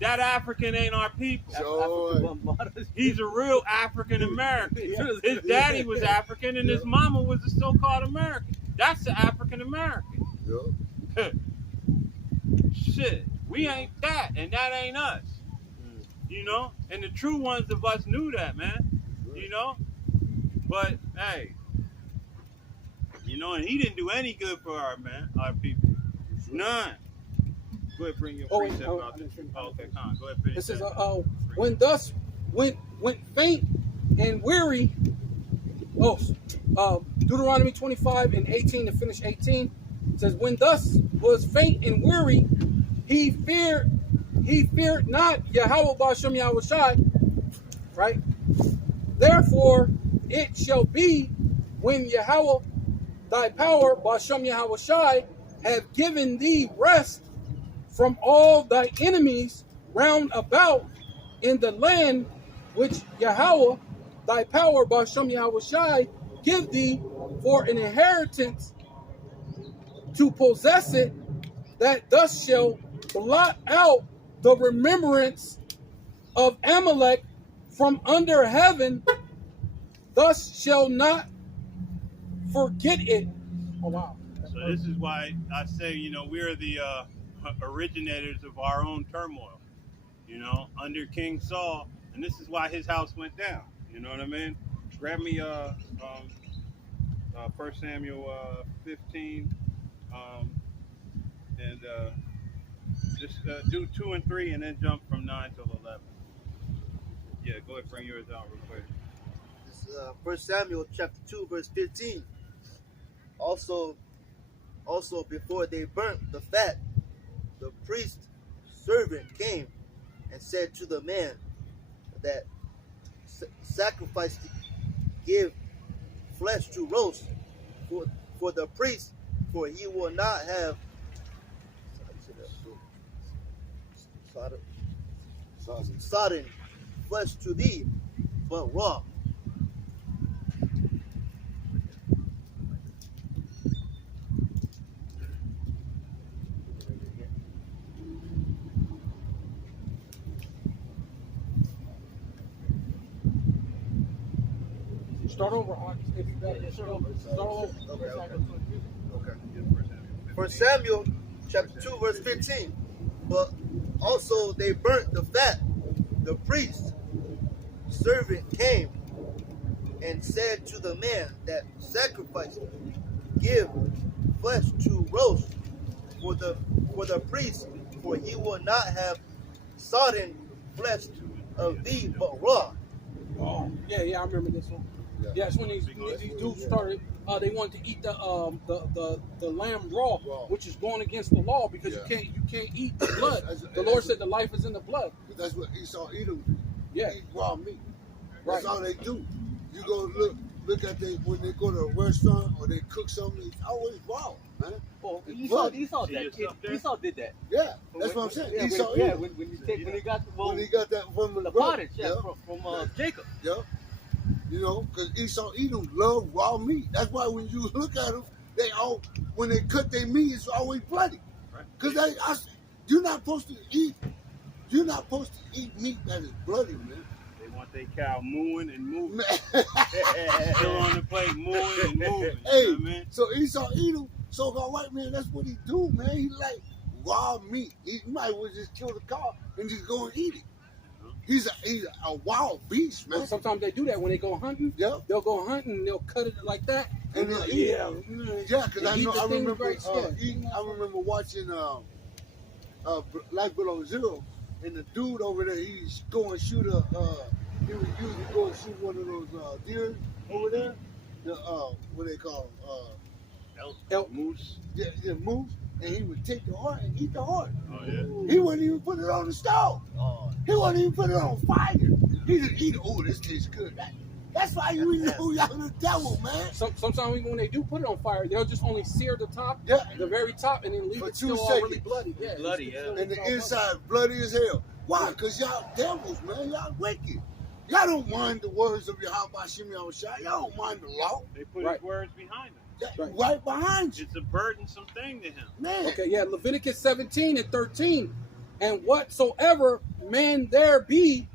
that African ain't our people. So, He's a real African American. His daddy was African, and his mama was a so-called American. That's the African American. Yup. Shit, we ain't that, and that ain't us. You know, and the true ones of us knew that, man. You know, but hey, you know, and he didn't do any good for our people. None. Go ahead, bring your precept out. Okay, Con, go ahead, finish. It says, that. when thus went faint and weary. Deuteronomy 25 and 18 to finish 18. It says, when thus was faint and weary, he feared not Yahweh Ba'ashem Yahushai, right? Therefore, it shall be when Yahweh thy power, Ba'ashem Yahushai, have given thee rest from all thy enemies round about in the land which Yahweh thy power, Ba'ashem Yahushai, give thee for an inheritance to possess it, that thus shall blot out the remembrance of Amalek from under heaven, thus shall not forget it. Oh, wow. So this is why I say, you know, we're the originators of our own turmoil, you know, under King Saul, and this is why his house went down. You know what I mean? Grab me 1 Samuel 15, and just do 2 and 3, and then jump from 9 till 11. Yeah, go ahead, bring yours out real quick. This is 1 Samuel chapter 2, verse 15. Also before they burnt the fat, the priest servant came and said to the man that sacrificed to give flesh to roast for the priest, for he will not have sodden flesh to thee, but raw. Start over. Start over. Okay. 1 Samuel chapter 2, verse 15. But also they burnt the fat. The priest servant came and said to the man that sacrificed, give flesh to roast for the priest, for he will not have sodden flesh of thee, but raw. Oh, yeah, I remember this one. Yeah, it's when these dudes started. They wanted to eat the lamb raw, which is going against the law because you can't eat the blood. The Lord said the life is in the blood. That's what Esau Edom do. Yeah, Eat raw meat. Right. That's all they do. You go look at when they go to a restaurant or they cook something. It's always raw, man. Well, Esau did that. Yeah, that's what I'm saying. Yeah, Esau when he got that from the brother. pottage, Yeah. from Jacob. Yeah. You know, because Esau Edom love raw meat. That's why when you look at them, when they cut their meat, it's always bloody. Because you're not supposed to eat meat that is bloody, man. They want their cow mooing and moving. Still on the plate, mooing and moving. Hey, you know what I mean? So Esau Edom, so-called white man, that's what he do, man. He like raw meat. He might as well just kill the cow and just go and eat it. He's a wild beast, man. Well, sometimes they do that when they go hunting. Yeah. They'll go hunting and they'll cut it like that. And like, because I remember watching Life Below Zero, and the dude over there, he's going to shoot he would usually go and shoot one of those deer over there. The what they call elk moose. Yeah, moose. And he would take the heart and eat the heart. Oh yeah. He wouldn't even put it on the stove. Oh. He wouldn't even put it on fire. He just eat it. Oh, this tastes good. That's why you eat who y'all the devil, man. Sometimes even when they do put it on fire, they'll just only sear the top, the very top, and then leave for it 2 still seconds. all really bloody. Yeah, bloody, yeah. And the inside bloody as hell. Why? Because y'all devils, man. Y'all wicked. Y'all don't mind the words of Yahweh Hashem Yahushua. Y'all don't mind the law. They put his words behind them. Right behind you. It's a burdensome thing to him. Man. Okay, yeah, Leviticus 17 and 13. And whatsoever man there be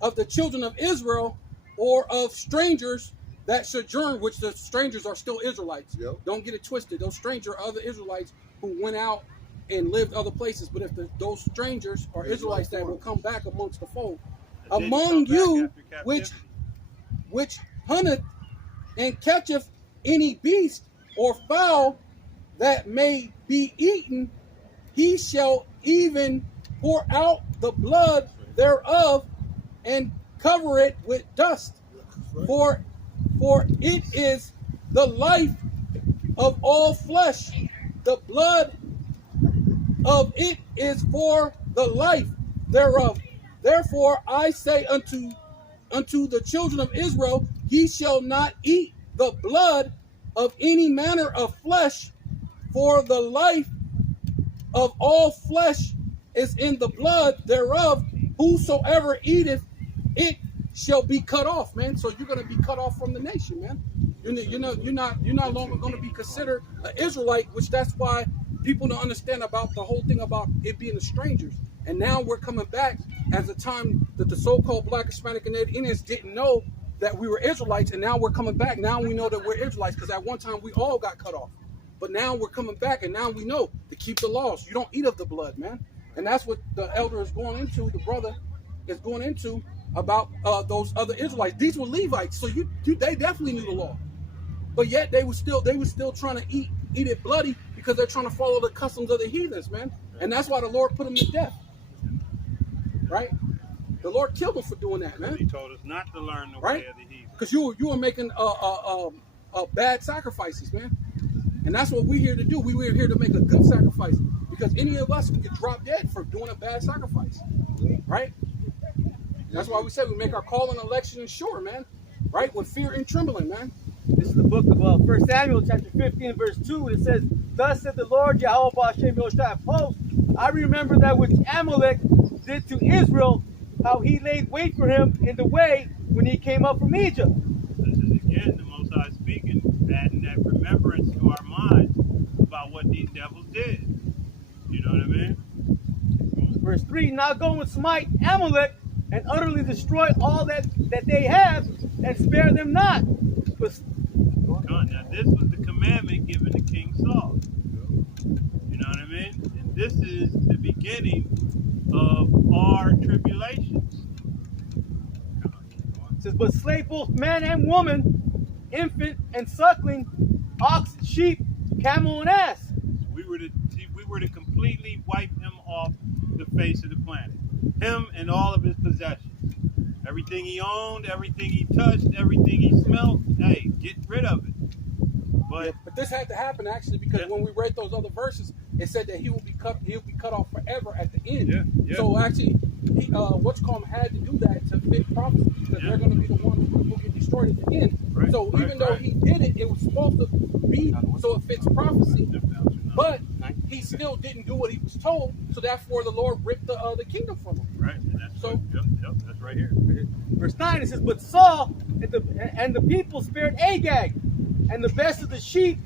of the children of Israel or of strangers that sojourn, which the strangers are still Israelites. Yep. Don't get it twisted. Those strangers are other Israelites who went out and lived other places. But if those strangers or Israelites that will come back amongst the fold, among you, which hunteth and catcheth any beast or fowl that may be eaten, he shall even pour out the blood thereof and cover it with dust. For it is the life of all flesh. The blood of it is for the life thereof. Therefore I say unto the children of Israel, ye shall not eat the blood of any manner of flesh, for the life of all flesh is in the blood thereof. Whosoever eateth it shall be cut off, man. So you're going to be cut off from the nation, man. You're not longer going to be considered an Israelite, which that's why people don't understand about the whole thing about it being the strangers. And now we're coming back as a time that the so-called Black, Hispanic, and Native Indians didn't know that we were Israelites, and now we're coming back. Now we know that we're Israelites, because at one time we all got cut off. But now we're coming back, and now we know to keep the laws. You don't eat of the blood, man. And that's what the elder is going into, the brother is going into about those other Israelites. These were Levites, so they definitely knew the law. But yet they were still trying to eat it bloody, because they're trying to follow the customs of the heathens, man. And that's why the Lord put them to death. Right? The Lord killed them for doing that, man. He told us not to learn the way of the heathen. Because you were making bad sacrifices, man. And that's what we're here to do. We're here to make a good sacrifice, because any of us can get dropped dead for doing a bad sacrifice, right? That's why we say we make our call and election sure, man, right? With fear and trembling, man. This is the book of 1 Samuel, chapter 15, verse 2. It says, "Thus said the Lord, Yahweh Ba'ashem Yoshai of hosts, I remember that which Amalek did to Israel, how he laid wait for him in the way when he came up from Egypt." This is again the Most High speaking, adding that remembrance to our minds about what these devils did. You know what I mean? Verse 3, "Now go and smite Amalek and utterly destroy all that they have, and spare them not." But, now this was the commandment given to King Saul. You know what I mean? And this is the beginning of our tribulations. it says, "But slay both man and woman, infant and suckling, ox, sheep, camel, and ass." We were to completely wipe him off the face of the planet. Him and all of his possessions. Everything he owned, everything he touched, everything he smelled, hey, get rid of it. But this had to happen, actually, because when we read those other verses, it said that he'll be cut off forever at the end. Yeah. So actually, what's called had to do that to fit prophecy, because they're going to be the ones who will get destroyed at the end. Right, so even though he did it, it was supposed to be so it fits prophecy. But he still didn't do what he was told, so therefore the Lord ripped the kingdom from him. Right, and that's that's right here. Verse 9, it says, "But Saul and the people spared Agag, and the best of the sheep,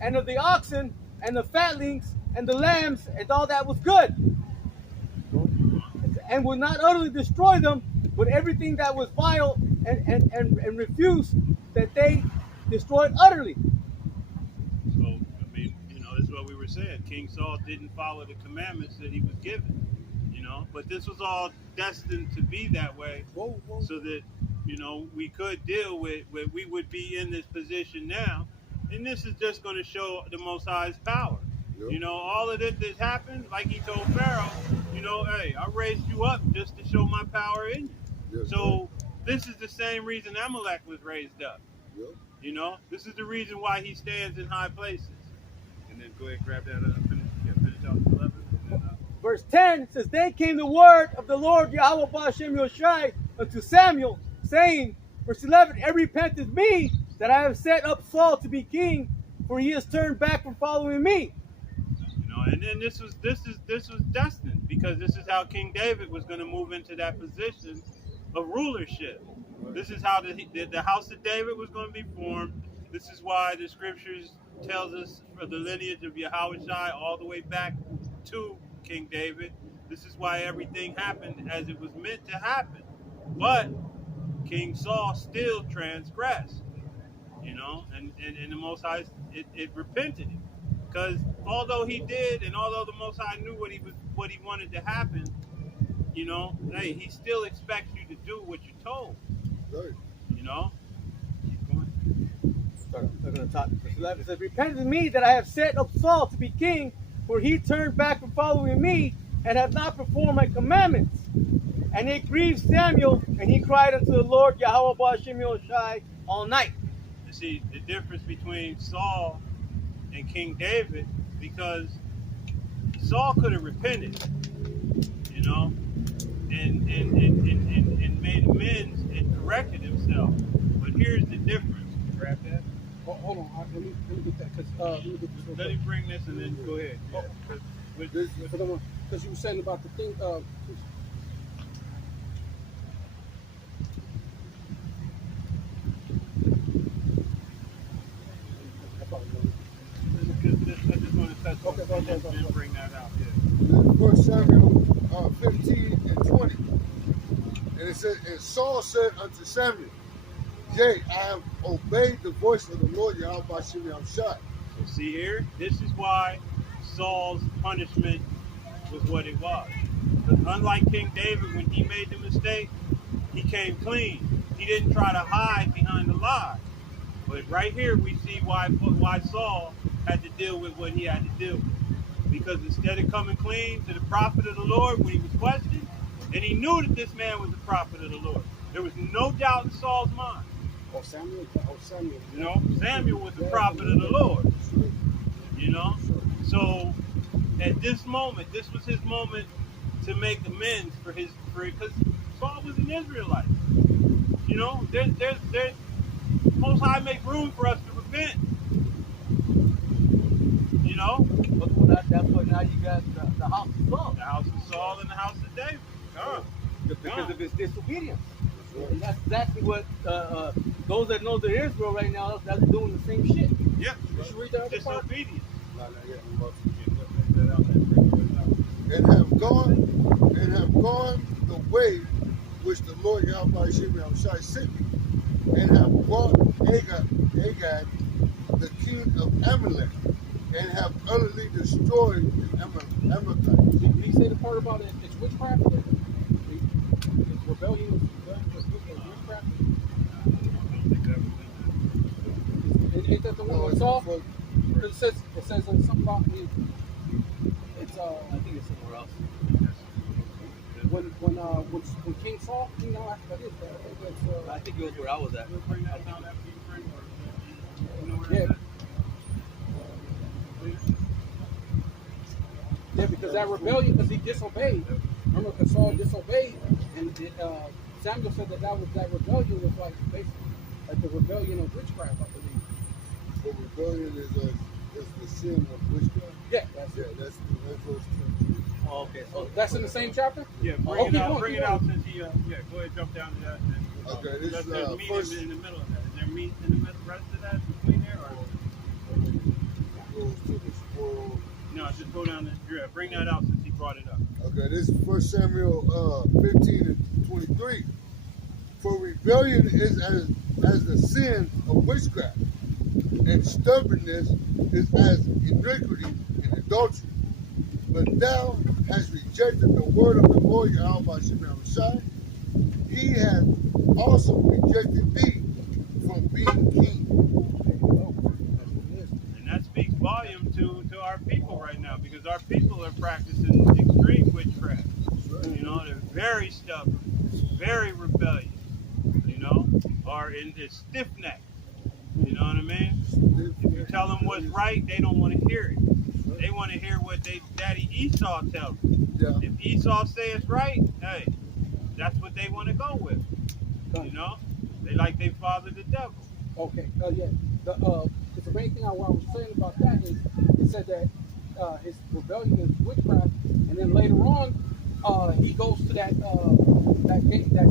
and of the oxen, and the fatlings, and the lambs, and all that was good, and would not utterly destroy them, but everything that was vile and refused, that they destroyed utterly." So, I mean, this is what we were saying. King Saul didn't follow the commandments that he was given, but this was all destined to be that way, so that, we could deal with, we would be in this position now. And this is just going to show the Most High's power. Yep. All of this that happened, like he told Pharaoh, hey, I raised you up just to show my power in you. Yes, so this is the same reason Amalek was raised up. Yep. This is the reason why he stands in high places. And then go ahead and grab that finish off 11. Verse 10 says, "Then came the word of the Lord Yahweh Ba'ashem Yoshai unto Samuel, saying," verse 11, "It repenteth me that I have set up Saul to be king, for he has turned back from following me." And then this was destined, because this is how King David was going to move into that position of rulership. This is how the house of David was going to be formed. This is why the scriptures tells us for the lineage of Yahushua all the way back to King David. This is why everything happened as it was meant to happen. But King Saul still transgressed, and the Most High, it repented him. Because although he did, and although the Most High knew what he wanted to happen, you know, hey, he still expects you to do what you're told. Right. You know. Keep going. They're going to talk. Verse 11 says, "Repent to me that I have set up Saul to be king, for he turned back from following me and have not performed my commandments. And it grieved Samuel, and he cried unto the Lord Yahweh Ba'Shem Yoshai all night." You see the difference between Saul and King David, because Saul could have repented, you know, and made amends and corrected himself. But here's the difference. Grab that. Hold on, let me get that because Let me bring this and then go ahead. Yeah. Because you were saying about the thing. I just want to touch on and then bring that out. Yeah. 1 Samuel 15 and 20. And it says, and Saul said unto Samuel, Yea, I have obeyed the voice of the Lord Yahweh Ba'Shem Yoshai. So see here, this is why Saul's punishment was what it was. Because unlike King David, when he made the mistake, he came clean. He didn't try to hide behind the lie. But right here, we see why Saul had to deal with what he had to deal with. Because instead of coming clean to the prophet of the Lord when he was questioned, and he knew that this man was the prophet of the Lord. There was no doubt in Saul's mind. Samuel. You know, Samuel was the prophet of the Lord. You know? So at this moment, this was his moment to make amends because Saul was an Israelite. You know, there's Most High make room for us to repent. You know? That's what now you got the house of Saul. The house of Saul and the house of David. Because of his disobedience. And that's exactly what those that know they're Israel right now, that's doing the same shit. Yeah. You should read that. Disobedience. And have gone the way which the Lord Yahweh Ba'Shem Yoshai sent me, and have brought Agag, the king of Amalek, and have utterly destroyed the Amalekites. Did he say the part about it? It's witchcraft. It's rebellion. Witchcraft. Ain't that the one with Saul? It says something about it. It's I think it's somewhere else. when King Saul, you know, that is that. I think it was where I was at. Yeah. Yeah, because that rebellion, because he disobeyed. Remember, because Saul disobeyed, and Samuel said that rebellion was like basically like the rebellion of witchcraft, I believe. So rebellion is the sin of witchcraft. Yeah, That's verse 2. Oh, okay. So that's in the same chapter. Yeah, bring it out since he, go ahead, jump down to that. Okay, this is there's meat first. in the middle of that. Is there meat in the rest of that between there? Or? Goes to the squirrel. No, just go down bring that out since he brought it up. Okay, this is 1 Samuel 15 and 23. For rebellion is as the sin of witchcraft, and stubbornness is as iniquity and adultery. But thou hast rejected the word of the Lord Yahweh Ba'Shem Yoshai. He has also rejected thee from being king. And that speaks volume to our people right now, because our people are practicing extreme witchcraft. You know, they're very stubborn, very rebellious, you know, are in this stiff neck. You know what I mean? If you tell them what's right, they don't want to hear it. They want to hear what Daddy Esau tells them. Yeah. If Esau say it's right, hey, that's what they want to go with. You know? They like their father the devil. Okay. Yeah. The main thing I was saying about that is it said that his rebellion is witchcraft, and then later on he goes to that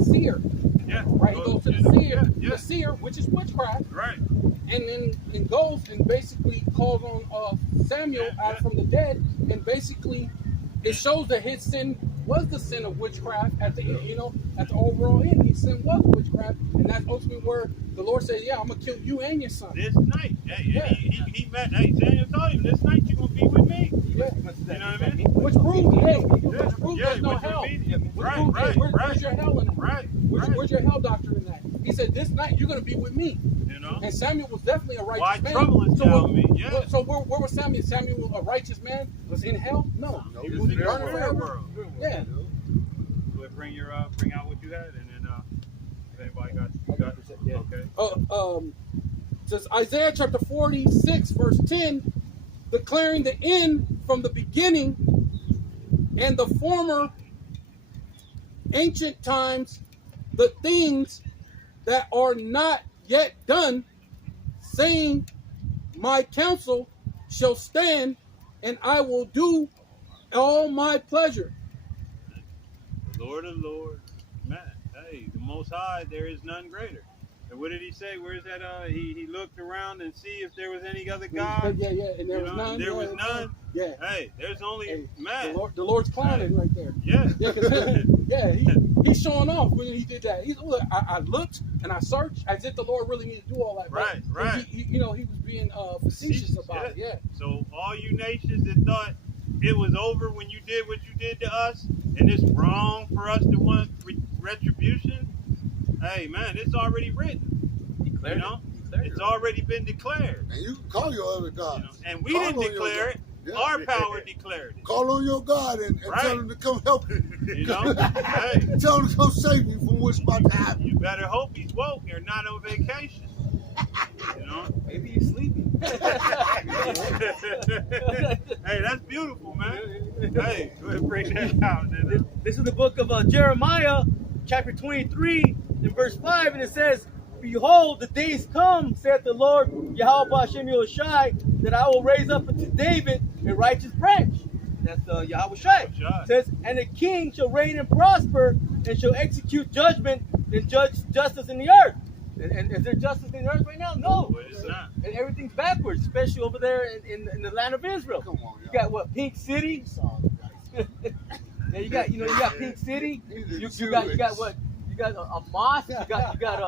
seer. Yeah. Right. He goes to the seer. Yeah. The seer, which is witchcraft. Right. And then goes and basically calls on Samuel out from the dead, and basically it shows that his sin was the sin of witchcraft at the end, at the overall end. His sin was witchcraft, and that's ultimately where the Lord said, "Yeah, I'm gonna kill you and your son." This night, hey, Yeah. he met. Hey, Daniel told him, this night you're gonna be with me. Yeah. You know what I mean? Which proves, which proves there's no which hell. would be- Which right, proves, right, where's right, your hell in that? right, Where's your hell doctrine in that? He said, "This night you're gonna be with me." You know. And Samuel was definitely a righteous Why man. trouble is down me? Yeah. So where was Samuel? Samuel, a righteous man, was in hell? No. He Was was he in the burning spirit forever? world. Yeah. Go ahead, bring out what you had, and then if anybody got Yeah. okay. Says Isaiah chapter 46, verse 10, declaring the end from the beginning and the former ancient times, the things that are not yet done, saying, my counsel shall stand, and I will do all my pleasure. The Lord of Lords, man. Hey, the Most High, there is none greater. And what did he say? Where is that? He looked around and see if there was any other God. Yeah, and there was none. There was none. Yeah. Hey, there's only man. The Lord's clowning right there. Yeah. Yeah, he's showing off when he did that. Look, I looked and I searched as if the Lord really needed to do all that. Right. He was being facetious about it. Yeah. So all you nations that thought it was over when you did what you did to us, and it's wrong for us to want retribution. Hey, man, it's already written. Declared It's already been declared. And you can call your other God. And we didn't declare it. Yeah. Our power declared it. Call on your God and tell him to come help you. Hey, Tell him to come save you from what's about to happen. you better hope he's woke or not on vacation. Maybe he's sleeping. Hey, that's beautiful, man. Hey, go ahead and bring that out. Then. This is the book of Jeremiah, chapter 23, in verse 5, and it says, behold, the days come, saith the Lord, Yahweh Hashem Yahushai, that I will raise up unto David a righteous branch. That's Yahweh Shai. It says, and a king shall reign and prosper, and shall execute judgment and judge justice in the earth. And is there justice in the earth right now? No. But it's not. And everything's backwards, especially over there in the land of Israel. Come on, You got what, Pink City? Yeah, you got Pink City. You got what? You got a mosque. You got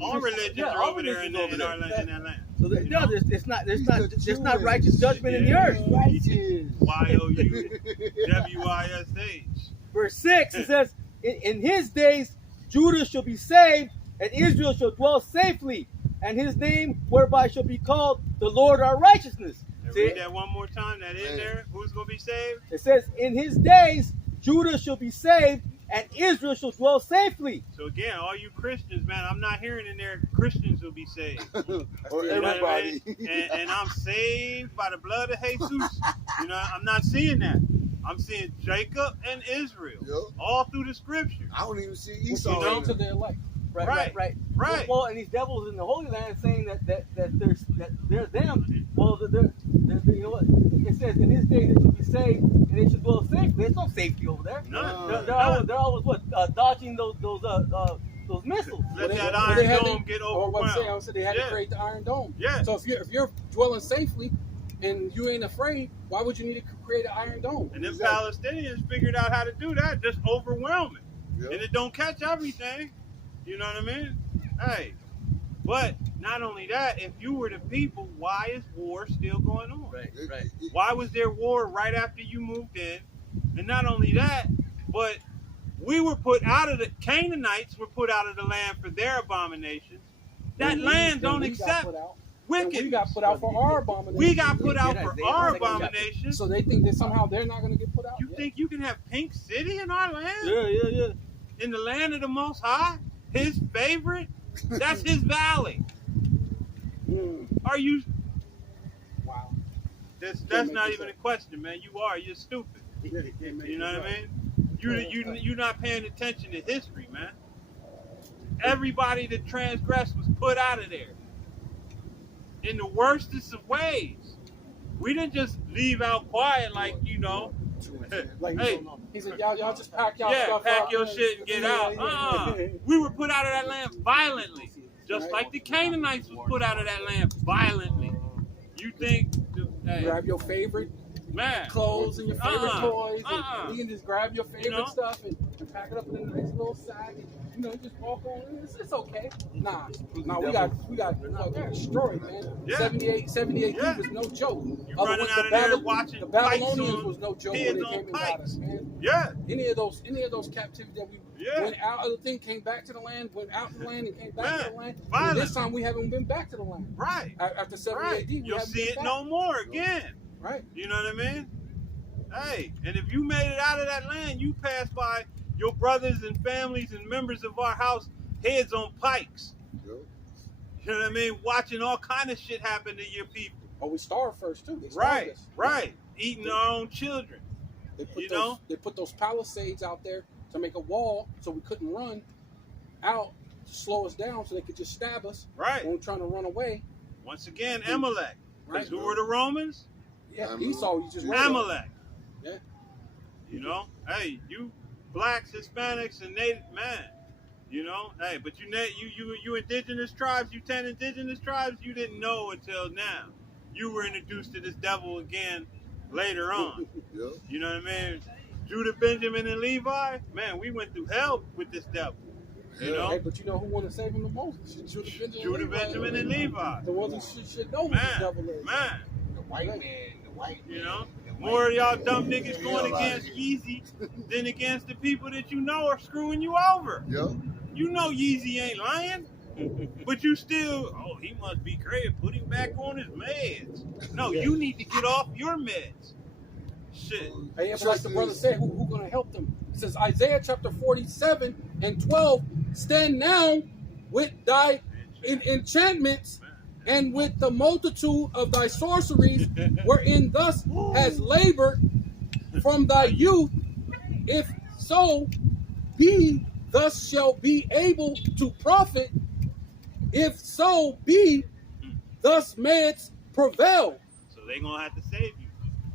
All religions are over there in that land. So there's not righteous judgment in the earth. YOUWISH. Verse 6, it says, in his days Judah shall be saved, and Israel shall dwell safely, and his name whereby shall be called the Lord our righteousness. Read that one more time. That in there. Who's going to be saved? It says, in his days Judah shall be saved, and Israel shall dwell safely. So again, all you Christians, man, I'm not hearing in there Christians will be saved. Or everybody. And I'm saved by the blood of Jesus. I'm not seeing that. I'm seeing Jacob and Israel all through the scripture. I don't even see Esau. Down to their elect. Right. Well, and these devils in the Holy Land saying that they're them. Well, they're you know what? It says in his day they should be saved and they should dwell safely. There's no safety over there. None. They're always dodging those missiles. Let that Iron Dome get overwhelmed. I said they had to create the Iron Dome. Yeah. So if you're dwelling safely and you ain't afraid, why would you need to create an Iron Dome? And them Palestinians figured out how to do that, just overwhelm it. Yep. And it don't catch everything. You know what I mean? Hey, but not only that, if you were the people, why is war still going on? Right. Why was there war right after you moved in? And not only that, but we were put out of the Canaanites were put out of the land for their abominations. That land don't accept wickedness. We got put out for our abominations. We got put out for our abominations. So they think that somehow they're not going to get put out? You think you can have Pink City in our land? Yeah. In the land of the Most High? His favorite? That's his valley. Are you? Wow. That's not even a question, man. You're stupid. You know what I mean? You're not paying attention to history, man. Everybody that transgressed was put out of there in the worstest of ways. We didn't just leave out quiet like, Hey, he said, y'all just pack y'all stuff pack out. your shit and get out. We were put out of that land violently, just like the Canaanites was put out of that land violently. You think? Grab your favorite Man. clothes and your favorite toys, and you can just grab your favorite know? stuff and pack it up in a nice little sack, and just walk on. It's okay. Nah, we got destroyed, man. Yeah. 78 Yeah. was no joke. You running out of there watching the pikes Babylonians on was no joke kids when they on came and got pikes. us, man. Yeah. Any of those captivities that we Yeah. went out of the thing, came back to the land, went out the land and came back to the land. And Violent. this time we haven't been back to the land. Right. After 70 Right. AD, we You'll haven't see been it back. no more again. Right. You know what I mean? Hey, and if you made it out of that land, you passed by your brothers and families and members of our house heads on pikes. Yep. You know what I mean? Watching all kind of shit happen to your people. Oh, we starved first too. They starved Right, us. right. Eating our own children. They put You those, know? They put those palisades out there to make a wall so we couldn't run out to slow us down so they could just stab us Right. when we're trying to run away. Once again, Amalek. Right. Who were the Romans? Yeah, Amalek. Esau, you just read it. Amalek. Yeah. You know? Hey, you blacks, Hispanics, and Native, man. You know? Hey, but you indigenous tribes, you 10 indigenous tribes, you didn't know until now. You were introduced to this devil again later on. Yep. You know what I mean? Judah, Benjamin, and Levi, man, we went through hell with this devil. You know? Hey, but you know who wanted to save him the most? Judah, Benjamin, and Levi. The ones who should know who the Man, devil is. man, The white man, you know? More of y'all dumb niggas going Yeah, against like- Yeezy than against the people that you know are screwing you over. Yep. You know Yeezy ain't lying, but you still, oh, he must be crazy. Put him back on his meds. No, you need to get off your meds. Shit. Hey, but like the brother said, who gonna help them? It says Isaiah chapter 47 and 12, stand now with thy enchantments and with the multitude of thy sorceries, wherein thus has labored from thy youth, if so be thus shall be able to profit, if so be thus mayest prevail. So they gonna have to save you.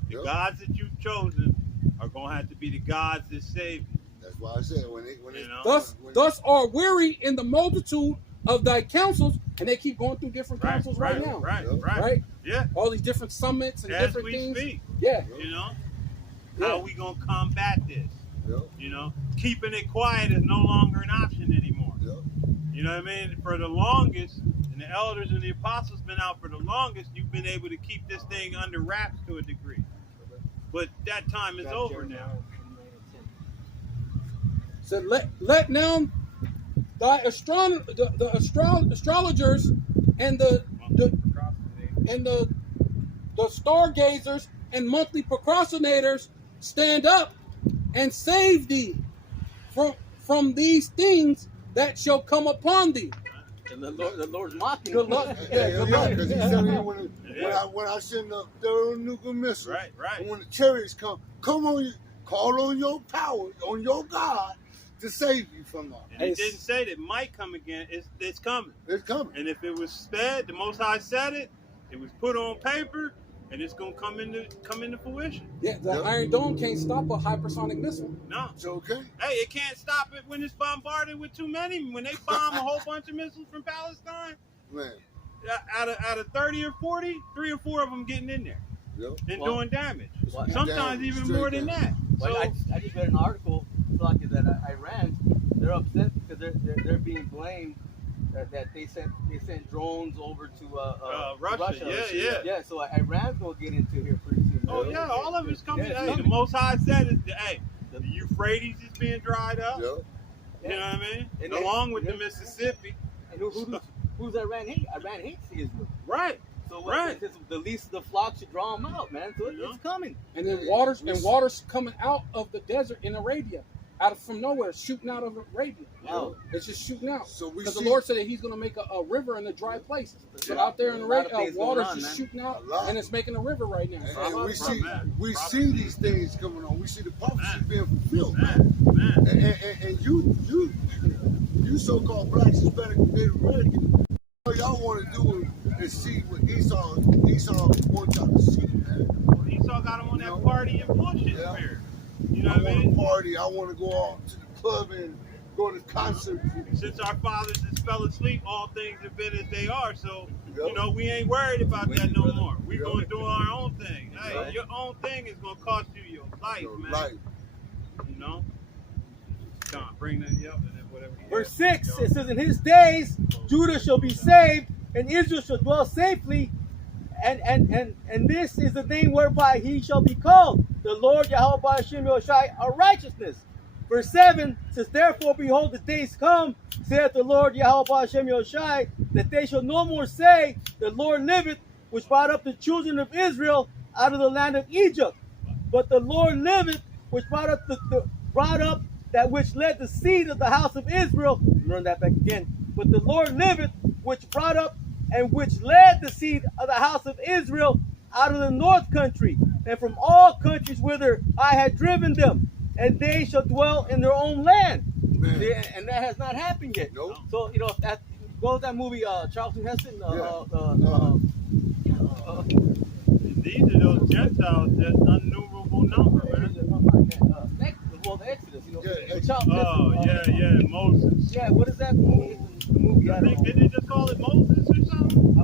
The Yep. gods that you've chosen are gonna have to be the gods that save you. That's why I said when You know? Thus are weary in the multitude of thy counsels, and they keep going through different councils right now. Right, Yep. right. Right? Yeah. All these different summits and As different we things. speak, Yeah. you know? Yeah. How we gonna combat this? Yep. You know? Keeping it quiet is no longer an option anymore. Yep. You know what I mean? For the longest, and the elders and the apostles been out for the longest, you've been able to keep this thing under wraps to a degree. But that time is over now. So let now thy astrologers and the stargazers and monthly procrastinators stand up and save thee from these things that shall come upon thee. And the Lord's mocking. The Lord, Because he said when I send the thermonuclear missile, Right, right. and when the chariots come on you, call on your power, on your God to save you from that. And it didn't say that it might come again. It's coming. It's coming. And if it was said, the Most High said it, it was put on paper, and it's gonna come into fruition. Yeah, the Yep. Iron Dome can't stop a hypersonic missile. No. It's okay. Hey, it can't stop it when it's bombarded with too many. When they bomb a whole bunch of missiles from Palestine, Man. out of 30 or 40, 3 or 4 of them getting in there Yep. and Well, doing damage. well, Sometimes down, even straight more than down. that. Well, So, I just read an article talking that Iran, they're upset because they're being blamed that they sent drones over to Russia, yeah. Yeah, so Iran's gonna get into here pretty soon. oh yeah, all of it's coming. Yeah, it's Hey, coming. the Most High said is, hey, the Euphrates is being dried up. Yep. You know what I mean? And Along with yeah. the Mississippi. And who's Iran hate? Iran hates Israel. Right. So Right. the least of the flock should draw them out, man. So Yeah. it's coming. And then water's coming out of the desert in Arabia, from nowhere, shooting out of Arabia. Wow. It's just shooting out. So we Because the see Lord said that He's going to make a river in a dry place. But Yeah. out there in A lot of Arabia, things going water's on, just man. shooting out, A lot. and it's making a river right now. and we see Prophet. see these things coming on. We see the prophecy Man. being fulfilled. Man. And you so-called blacks, Hispanic, Native American, all y'all want to do is see what Esau wants y'all to see, man. Well, Esau got him on that party and bullshit Yeah. spirit. You know I what I want mean? to party. I want to go out to the club and go to concerts. Since our fathers just fell asleep, all things have been as they are. So, Yep. you know, we ain't worried about that no more. We're Yep. going to do our own thing. Hey, Right. your own thing is going to cost you your life, Your man. life. You know? Come on, bring that up and then whatever. Verse 6, it says, in his days, Judah shall be saved, and Israel shall dwell safely. And this is the name whereby he shall be called, the Lord Yahweh Hashem Yoshai, our righteousness. Verse 7 says, therefore, behold, the days come, saith the Lord Yahweh Hashem Yoshai, that they shall no more say, the Lord liveth, which brought up the children of Israel out of the land of Egypt. But the Lord liveth, which brought up that which led the seed of the house of Israel. Learn that back again. But the Lord liveth, which brought up and which led the seed of the house of Israel out of the north country, and from all countries whither I had driven them, and they shall dwell in their own land. See, and that has not happened yet. Nope. So, you know, that what was that movie, Charlton Heston? These are those Gentiles, that unnumerable number, man. Well, the Exodus, you know. Yeah, Charlton Oh, Heston, yeah, Moses. Yeah, what is that movie? The movie, I I don't think, know. didn't they just call it Moses or something?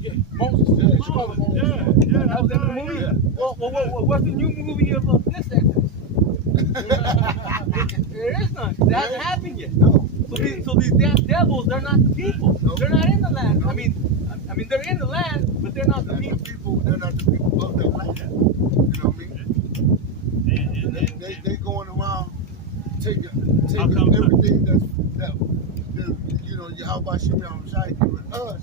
Yeah, Moses. Yeah, she called him Moses. Yeah, That was in the yeah, movie? yeah. Well, what's the new movie of this Exodus? There is none. That hasn't happened yet. No. So these damn devils, they're not the people. No. They're not in the land. No. I mean, they're in the land, but they're not the people. They're not the people of that land. You know what I mean? And They going around taking How come- everything that you know, Yahweh Shem Shai giving us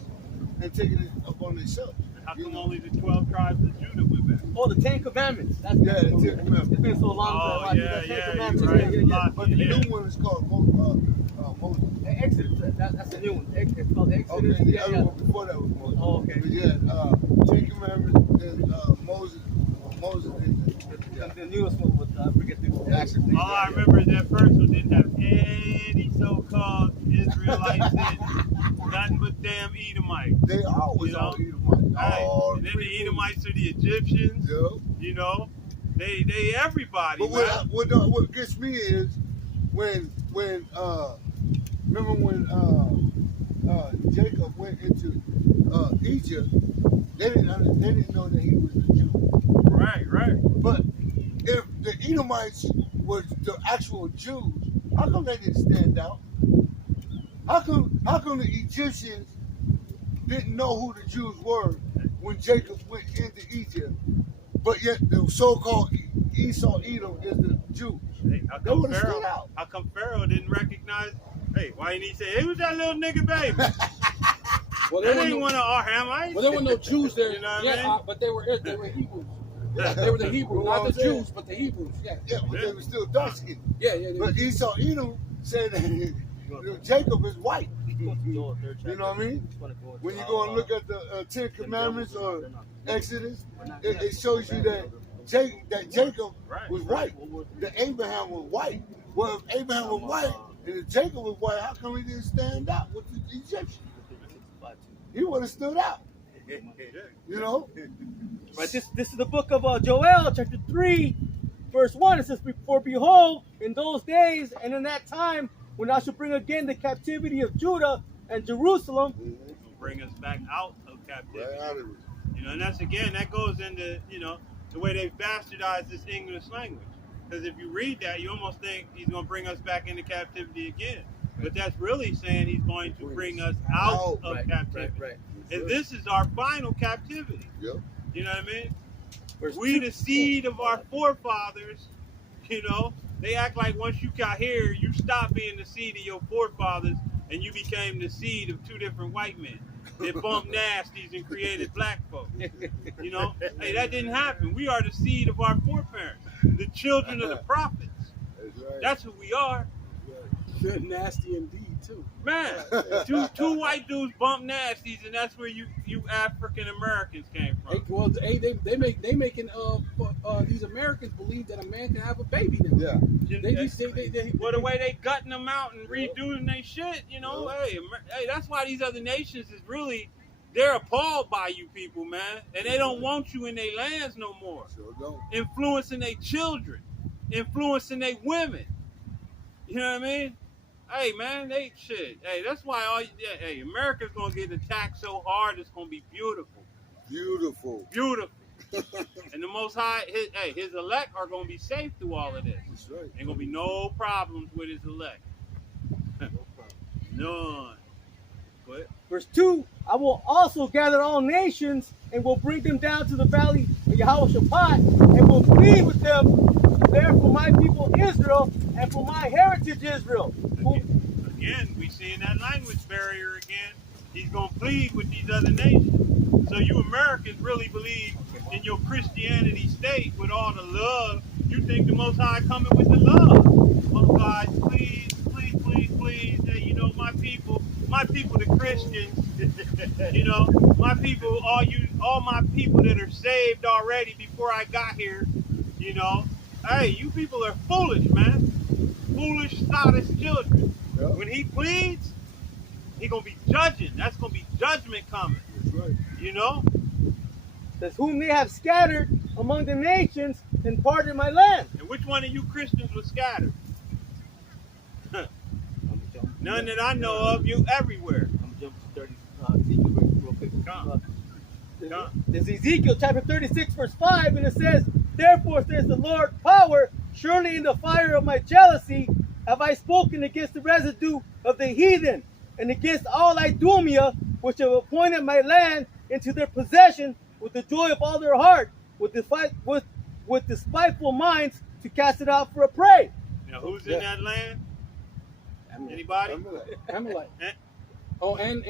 and taking it up on themselves. how You come know? only the 12 tribes of Judah went back? Oh, the Ten Commandments. That's Yeah, the 10 Commandments. It's been so long. Oh, since I yeah, watched the yeah, Ten you're Commandments. right. But the Yeah. new one is called Moses. Exodus. That's the new one. It's called Exodus. Okay, the other one before that was Moses. Oh, okay. But yeah, 10 Commandments and Moses is The newest one was I forget the actor's name. All I remember is that first one didn't have any so-called Israelites in it. Nothing but damn Edomites. They always You know? all Edomites. Right. All And then the three Edomites are the Egyptians. groups. You know, they everybody, But man. what gets me is when remember when Jacob went into Egypt, they didn't know that he was a Jew. Right. But if the Edomites were the actual Jews, how come they didn't stand out? How come the Egyptians didn't know who the Jews were when Jacob went into Egypt, but yet the so-called Esau Edom is the Jews? Hey, how They come would've stood Pharaoh? out. How come Pharaoh didn't recognize? Hey, why didn't he say, "Hey, who's that little nigga baby"? Well, That there ain't were one no, of our Hamites. well, there were no Jews there. You know what I yeah, mean? but they were Hebrews. They were the Hebrews, not the Jews, but the Hebrews. Yeah, Yeah, but they were still dark skinned. yeah, yeah. But Esau Edom said that Jacob is white. You know what I mean? When you go and look at the 10 Commandments or Exodus, it shows you that Jacob was white, that Abraham was white. Well, if Abraham was white and if Jacob was white, how come he didn't stand out with the Egyptians? He would have stood out. You know? Right, this is the book of Joel, chapter 3, verse 1. It says, for behold, in those days and in that time, when I shall bring again the captivity of Judah and Jerusalem. Will bring us back out of captivity. Right out of it. You know, and that goes into, you know, the way they've bastardized this English language. Because if you read that, you almost think he's going to bring us back into captivity again. But that's really saying he's going to bring us out of captivity. Right. And this is our final captivity. Yep. You know what I mean? Verse We 2. the seed of our forefathers, you know, they act like once you got here, you stopped being the seed of your forefathers and you became the seed of two different white men. They bumped nasties and created black folk. You know, hey, that didn't happen. We are the seed of our foreparents, the children of the prophets. That's right. That's who we are. They're nasty indeed too. Man, two white dudes bump nasties, and that's where you African Americans came Hey, from. well, they making these Americans believe that a man can have a baby now. Yeah. Well, the way they gutting them out and redoing their shit, you know, hey, that's why these other nations is really, they're appalled by you people, man, and they don't want you in their lands no more. Sure don't. Influencing their children, influencing their women. You know what I mean? Hey, man, they shit. Hey, that's why hey, America's gonna get attacked so hard. It's gonna be beautiful, Beautiful. beautiful. And the Most High, his elect are gonna be safe through all of this. That's right. Ain't gonna be no problems with his elect. None. But Verse 2, I will also gather all nations and will bring them down to the valley of Yehoshaphat and will plead with them there for my people Israel and for my heritage Israel. again, we seeing that language barrier again. He's gonna plead with these other nations. So you Americans really believe in your Christianity state with all the love. You think the Most High coming with the love. Oh God, please, please, please, please, you know, my people, the Christians, you know, my people, all my people that are saved already before I got here, you know, hey, you people are foolish, man. Foolish, sottish children. Yeah. When he pleads, he gonna be judging. That's gonna be judgment coming. That's right. You know? Says, whom they have scattered among the nations and parted my land. And which one of you Christians was scattered? None that I know of. You everywhere. I'm jumping to 30, Ezekiel real quick. Come. There's Ezekiel chapter 36, verse 5, and it says, therefore says the Lord power, surely in the fire of my jealousy have I spoken against the residue of the heathen, and against all Idumea, which have appointed my land into their possession with the joy of all their heart, with despiteful minds to cast it out for a prey. Now who's in that land? Anybody? Amalek. Oh, and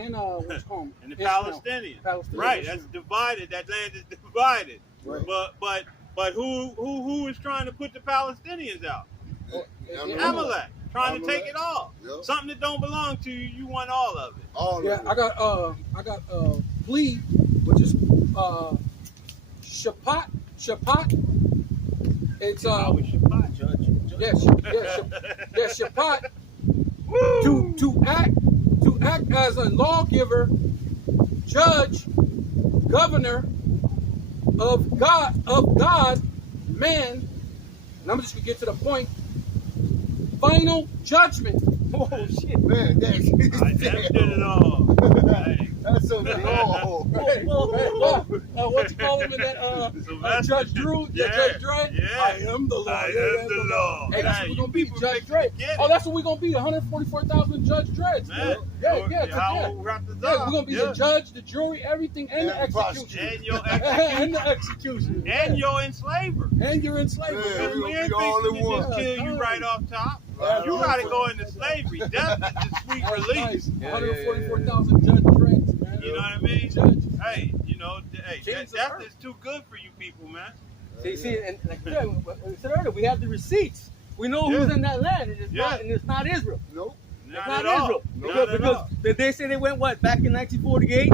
what's called? And the Ishmael. Palestinians. Right, that's divided. That land is divided. Right. But who is trying to put the Palestinians out? Amalek. Trying to take it all. Yep. Something that don't belong to you, you want all of it. All Yeah, of it. I got plea, which is Shapat. It's Shapat. To act as a lawgiver, judge, governor of God, man. And I'm just gonna get to the point. Final judgment. Oh shit. Man, I never did it all. Hey. that's so long. What you call him in that Judge Drew? Yeah, Judge Dredd? yeah. I am the law. I am the law. Hey, that's Hey, what we're you gonna be, people Judge make me Dredd. get Oh, it. that's what we're gonna be, 144,000 Judge Dredds. Man, Yeah, we're gonna be the judge, the jury, everything, and the And the execution. and your And the execution. and your enslaver. And you're in slavery. Yeah. Because we we're ain't gonna be all fixing in to just one. kill you right off top. Right You off gotta top. go into slavery. Death is the sweet That's release. nice. 144,000 Judge Dredds, man. You know what I mean? Judge. Hey, you know, hey, Kings of death earth. is too good for you people, man. See, and like I said earlier, we have the receipts. We know who's Yeah. in that land, and it's Yeah. not Israel. Nope. It's Not not at all. Israel. Not at all. Because they say they went back in 1948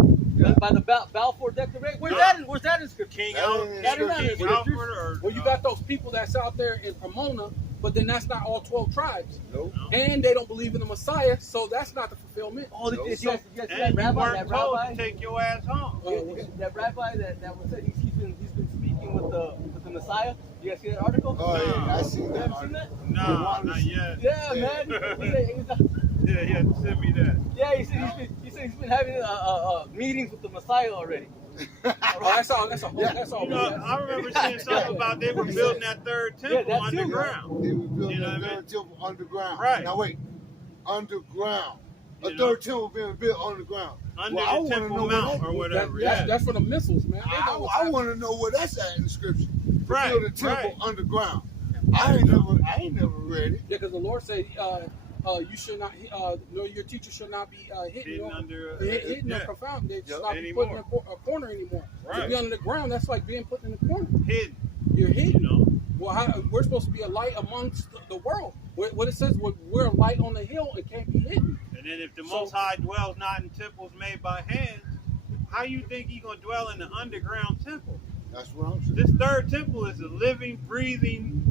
by the Balfour Declaration. Where's that in scripture? King That is not in King scripture. Alfred or Well, you got those people that's out there in Pomona, but then that's not all 12 tribes. Nope. And they don't believe in the Messiah, so that's not the fulfillment. Oh, No. yes, that and you rabbi, weren't told to take your ass home. that rabbi that was said he's been speaking with the Messiah. You guys see that article? Oh yeah, I seen You that. haven't seen that? Nah, not yet. Yeah, man. Yeah, he had to send me that. Yeah, he said he's been having meetings with the Messiah already. Oh, that's all. You know, I remember seeing something about they were building that third temple that too. underground. They were building You know a what I third mean? temple underground. Right. Now wait, underground. A You know? third temple being built underground. Under Well, I the wanna Temple know Mount what or whatever. That's, Yeah. that's for the missiles, man. They know what's I happening. want to know where that's at in the scripture. To Right, build a temple right. underground. I ain't never read it. Yeah, because the Lord said, you should not, no, your teacher should not be hidden Hidden or under, hidden or yeah. confounded. They should Yep. not be Anymore. put in a corner anymore. To Right. be under the ground, that's like being put in a corner. Hidden, You're you hidden. know. Well, we're supposed to be a light amongst the world. What it says, we're a light on the hill. It can't be hidden. And then if the So- Most High dwells not in temples made by hands, how you think he gonna dwell in the underground temple? That's what I'm saying. This third temple is a living, breathing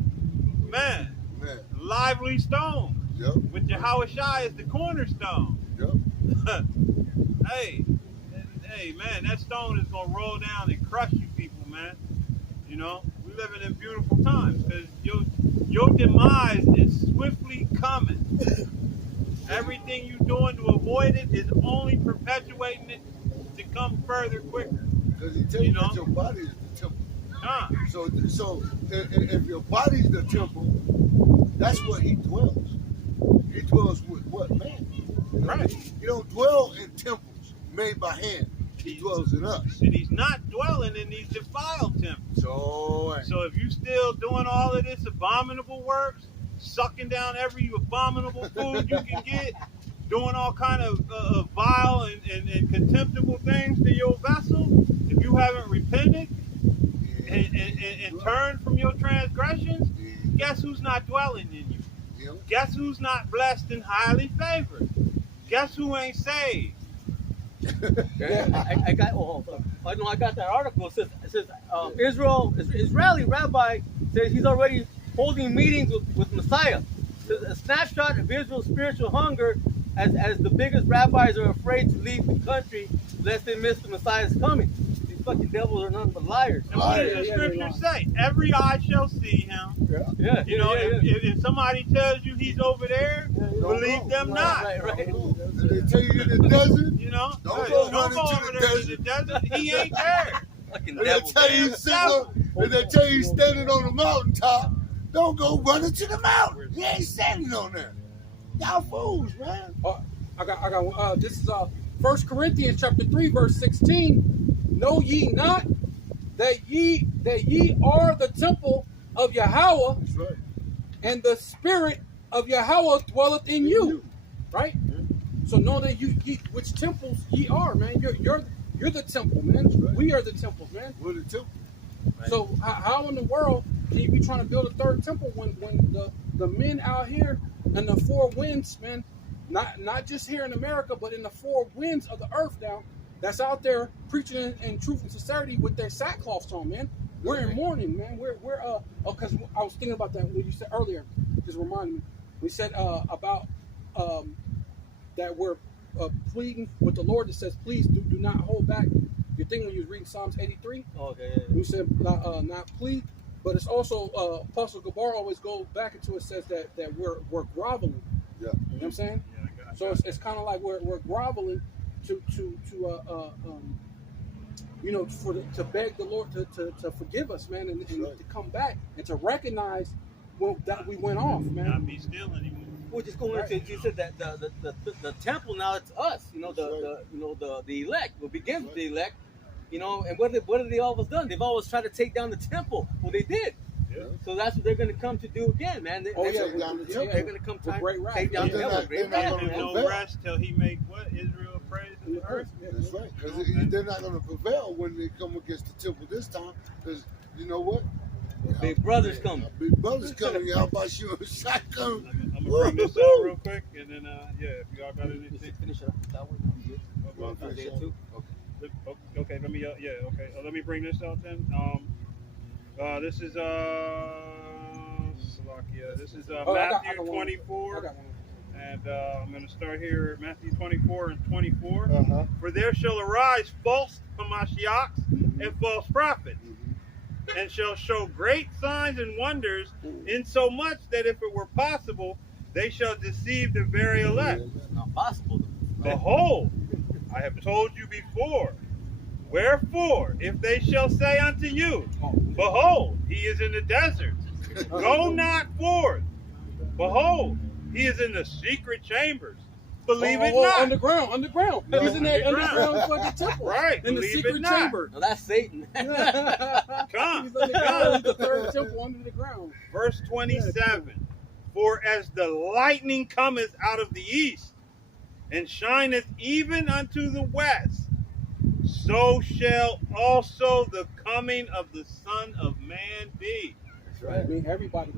man, Man. lively stone. Yep. With Yahushua as the cornerstone. Yep. Hey, man, that stone is gonna roll down and crush you people, man. You know, we living in beautiful times because Your demise is swiftly coming. Everything you're doing to avoid it is only perpetuating it to come further quicker. Because he tells you that your body is the temple. So if your body's the temple, that's where he dwells. He dwells with what? Man. Right. He don't dwell in temples made by hand. He dwells in us. And he's not dwelling in these defiled temples. So if you still doing all of this abominable works, sucking down every abominable food you can get, doing all kind of vile and contemptible things to your vessel, if you haven't repented and turned from your transgressions, guess who's not dwelling in you? Yeah. Guess who's not blessed and highly favored? Guess who ain't saved? I got. I know. I got that article. It says Israeli rabbi says he's already holding meetings with Messiah. It says a snapshot of Israel's spiritual hunger, as the biggest rabbis are afraid to leave the country lest they miss the Messiah's coming. These fucking devils are nothing but liars. And what does the scripture say? Every eye shall see him. Yeah. If somebody tells you he's over there, believe them not. Right. Did they tell you in the desert? Don't go go running over to there to the desert. He ain't there. Fucking Did they devil. tell you did they tell you standing on the mountaintop? Don't go running to the mountain. He ain't standing on there. Y'all fools, man. I got. This is 1 Corinthians chapter 3, verse 16. Know ye not that ye are the temple of Yahweh, That's right. and the Spirit of Yahweh dwelleth in you. Right? So know that ye which temples ye are, man. You're the temple, man. Right. We are the temple, man. We're the temple. Right. So how in the world can you be trying to build a third temple when the men out here in the four winds, man, not just here in America, but in the four winds of the earth now, that's out there preaching in truth and sincerity with their sackcloths on, man. We're in mourning, man. We're because I was thinking about that when you said earlier. Just reminded me. We said about that we're pleading with the Lord that says, please do not hold back your thing when you was reading Psalms 83. Okay. We said not plead, but it's also Apostle Gabar always goes back into it, says that we're groveling. Yeah. You know what I'm saying? Yeah, So it's kind of like we're groveling to to beg the Lord to forgive us, man, and Right. to come back and to recognize that we went off, man. not be still anymore. We're just going into. You said that the temple now it's us. The elect. What begins with the elect. And what have they always done? They've always tried to take down the temple. Well, they did. Yeah. So that's what they're going to come to do again, man. They're going to come With great wrath. take down the They're temple. not- Great they're not wrath, gonna man. No prevail. rest till he make what? Israel praise in the earth. That's right. Because they're not going to prevail when they come against the temple this time. Because you know what? Big brother's coming. Big brother's coming. How about you? Shotgun. I'm gonna bring this out real quick, and then if y'all got anything. Finish it up with that one. Okay. Okay, let me let me bring this out then. This is Slovakia. This is I got Matthew one. 24, I got one. and I'm going to start here at Matthew 24 and 24. Uh-huh. For there shall arise false Hamashiachs and false prophets, and shall show great signs and wonders, insomuch that if it were possible, they shall deceive the very elect. It's not possible. Behold, I have told you before. Wherefore, if they shall say unto you, behold, he is in the desert, go not forth. Behold, he is in the secret chambers. Believe it not. Underground. No, He's in that underground. underground fucking temple. Right, In the believe secret it not. chamber. Now that's Satan. Come. He's underground. He's the third temple under the ground. Verse 27. For as the lightning cometh out of the east, and shineth even unto the west, so shall also the coming of the Son of Man be. That's right. I mean, everybody.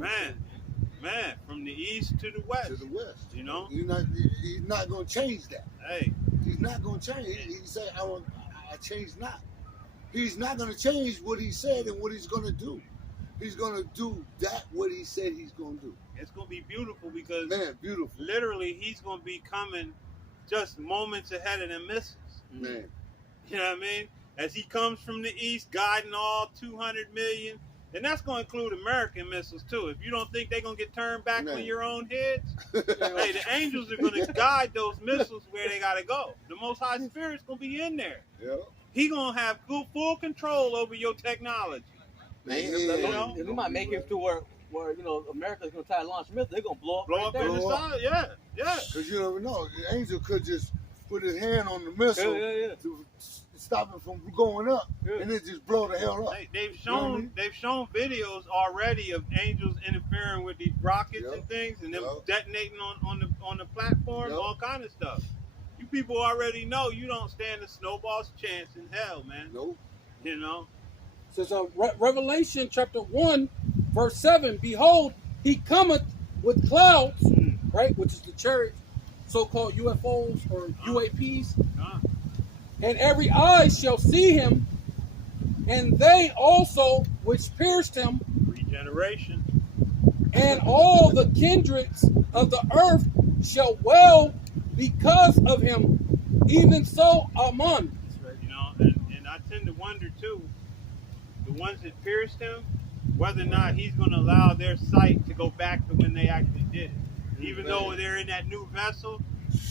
Man, from the east to the west. To the west. You know? He's not going to change that. Hey, He's not going to change. He said, I change not. He's not going to change what he said and what he's going to do. He's going to do that what he said he's going to do. it's going to be beautiful because Man, beautiful. literally he's going to be coming just moments ahead of the misses. Man. You know what I mean? As he comes from the east, guiding all 200 million And that's going to include American missiles too. If you don't think they're going to get turned back Man. on your own heads, hey, the angels are going to guide those missiles where they got to go. The Most High Spirit's going to be in there. Yeah. He going to have full control over your technology. Man, You know? We might make it to where you know America's gonna try to launch missiles. They're gonna blow up Blow right up there. in the side, yeah. Because you never know. The angel could just put his hand on the missile Yeah. to stop it from going up, and it just blow the hell up. They've You know what I mean? shown videos already of angels interfering with these rockets Yep. and things, and them Yep. detonating on the platform, Yep. all kind of stuff. You people already know you don't stand a snowball's chance in hell, man. Nope. You know. It says Revelation chapter 1, verse 7, behold, he cometh with clouds, right, which is the chariot, so-called UFOs or UAPs, and every eye shall see him, and they also which pierced him, Regeneration. and all the kindreds of the earth shall wail because of him. Even so, Amen. You know, and I tend to wonder too, the ones that pierced him, whether or not he's going to allow their sight to go back to when they actually did it. Even though they're in that new vessel,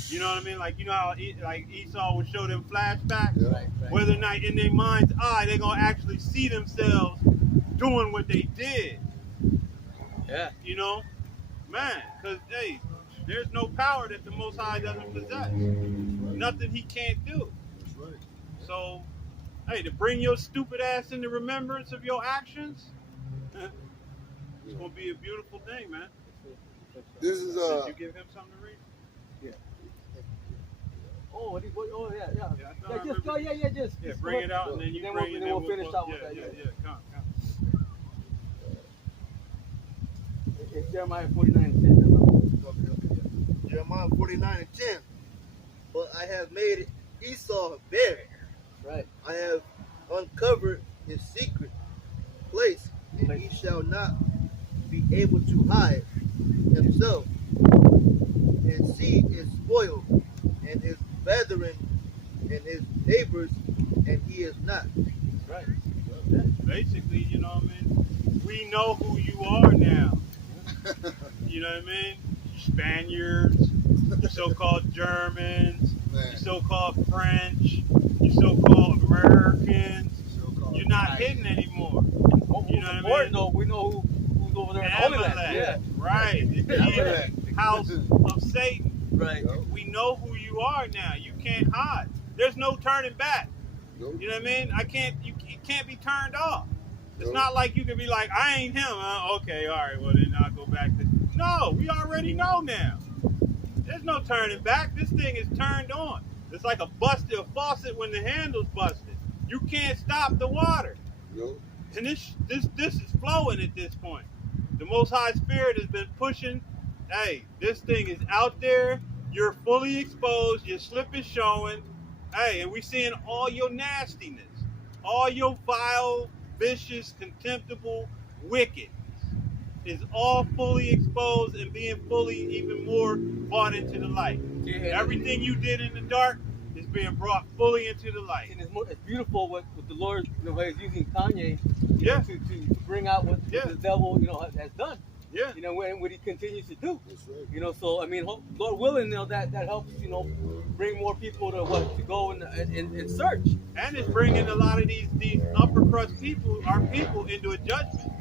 you know what I mean? Like, you know how like Esau would show them flashbacks? Yeah. Right. Whether or not in their mind's eye they're going to actually see themselves doing what they did. Yeah. You know? Man, because, hey, there's no power that the Most High doesn't possess. Nothing he can't do. That's right. So, hey, to bring your stupid ass into remembrance of your actions, it's going to be a beautiful thing, man. This is Did you give him something to read? Oh, yeah. Yeah, I thought I Just remember- go. Yeah. Just bring it out, and then you then bring it. we'll finish up with that. Yeah, come. It's Jeremiah 49:10. Okay. Jeremiah 49:10. But I have made Esau bare. Right. I have uncovered his secret place, and he shall not be able to hide himself. His seed is spoiled, and his brethren and his neighbors, and he is not. Right. Basically, you know what I mean? We know who you are now. You know what I mean? Spaniards, you so-called Germans, Man. you so-called French, you so-called Americans. You're not hidden anymore. You know what I mean? Though, we know who's over there in the Holy Land. Amalek, Yeah. right. Amalek. The house of Satan. Right. We know who you are now. You can't hide. There's no turning back. Nope. You know what I mean? You can't be turned off. It's Nope. not like you can be like, I ain't him. Okay, all right, well then I'll go back to. No, we already know now. There's no turning back. This thing is turned on. It's like a faucet when the handle's busted. You can't stop the water. Nope. And this is flowing at this point. The Most High Spirit has been pushing. Hey, this thing is out there. You're fully exposed. Your slip is showing. Hey, and we seeing all your nastiness, all your vile, vicious, contemptible wickedness is all fully exposed and being fully even more brought into the light. Yeah. Everything you did in the dark is being brought fully into the light. And it's beautiful what the Lord, you know, is using Kanye, Yeah. to bring out what Yeah. the devil, you know, has done. Yeah. You know, what he continues to do. That's right. You know, so I mean, Lord willing, you know, that helps, you know, bring more people to go and search. And it's bringing a lot of these upper crust people, our people, into a judgment.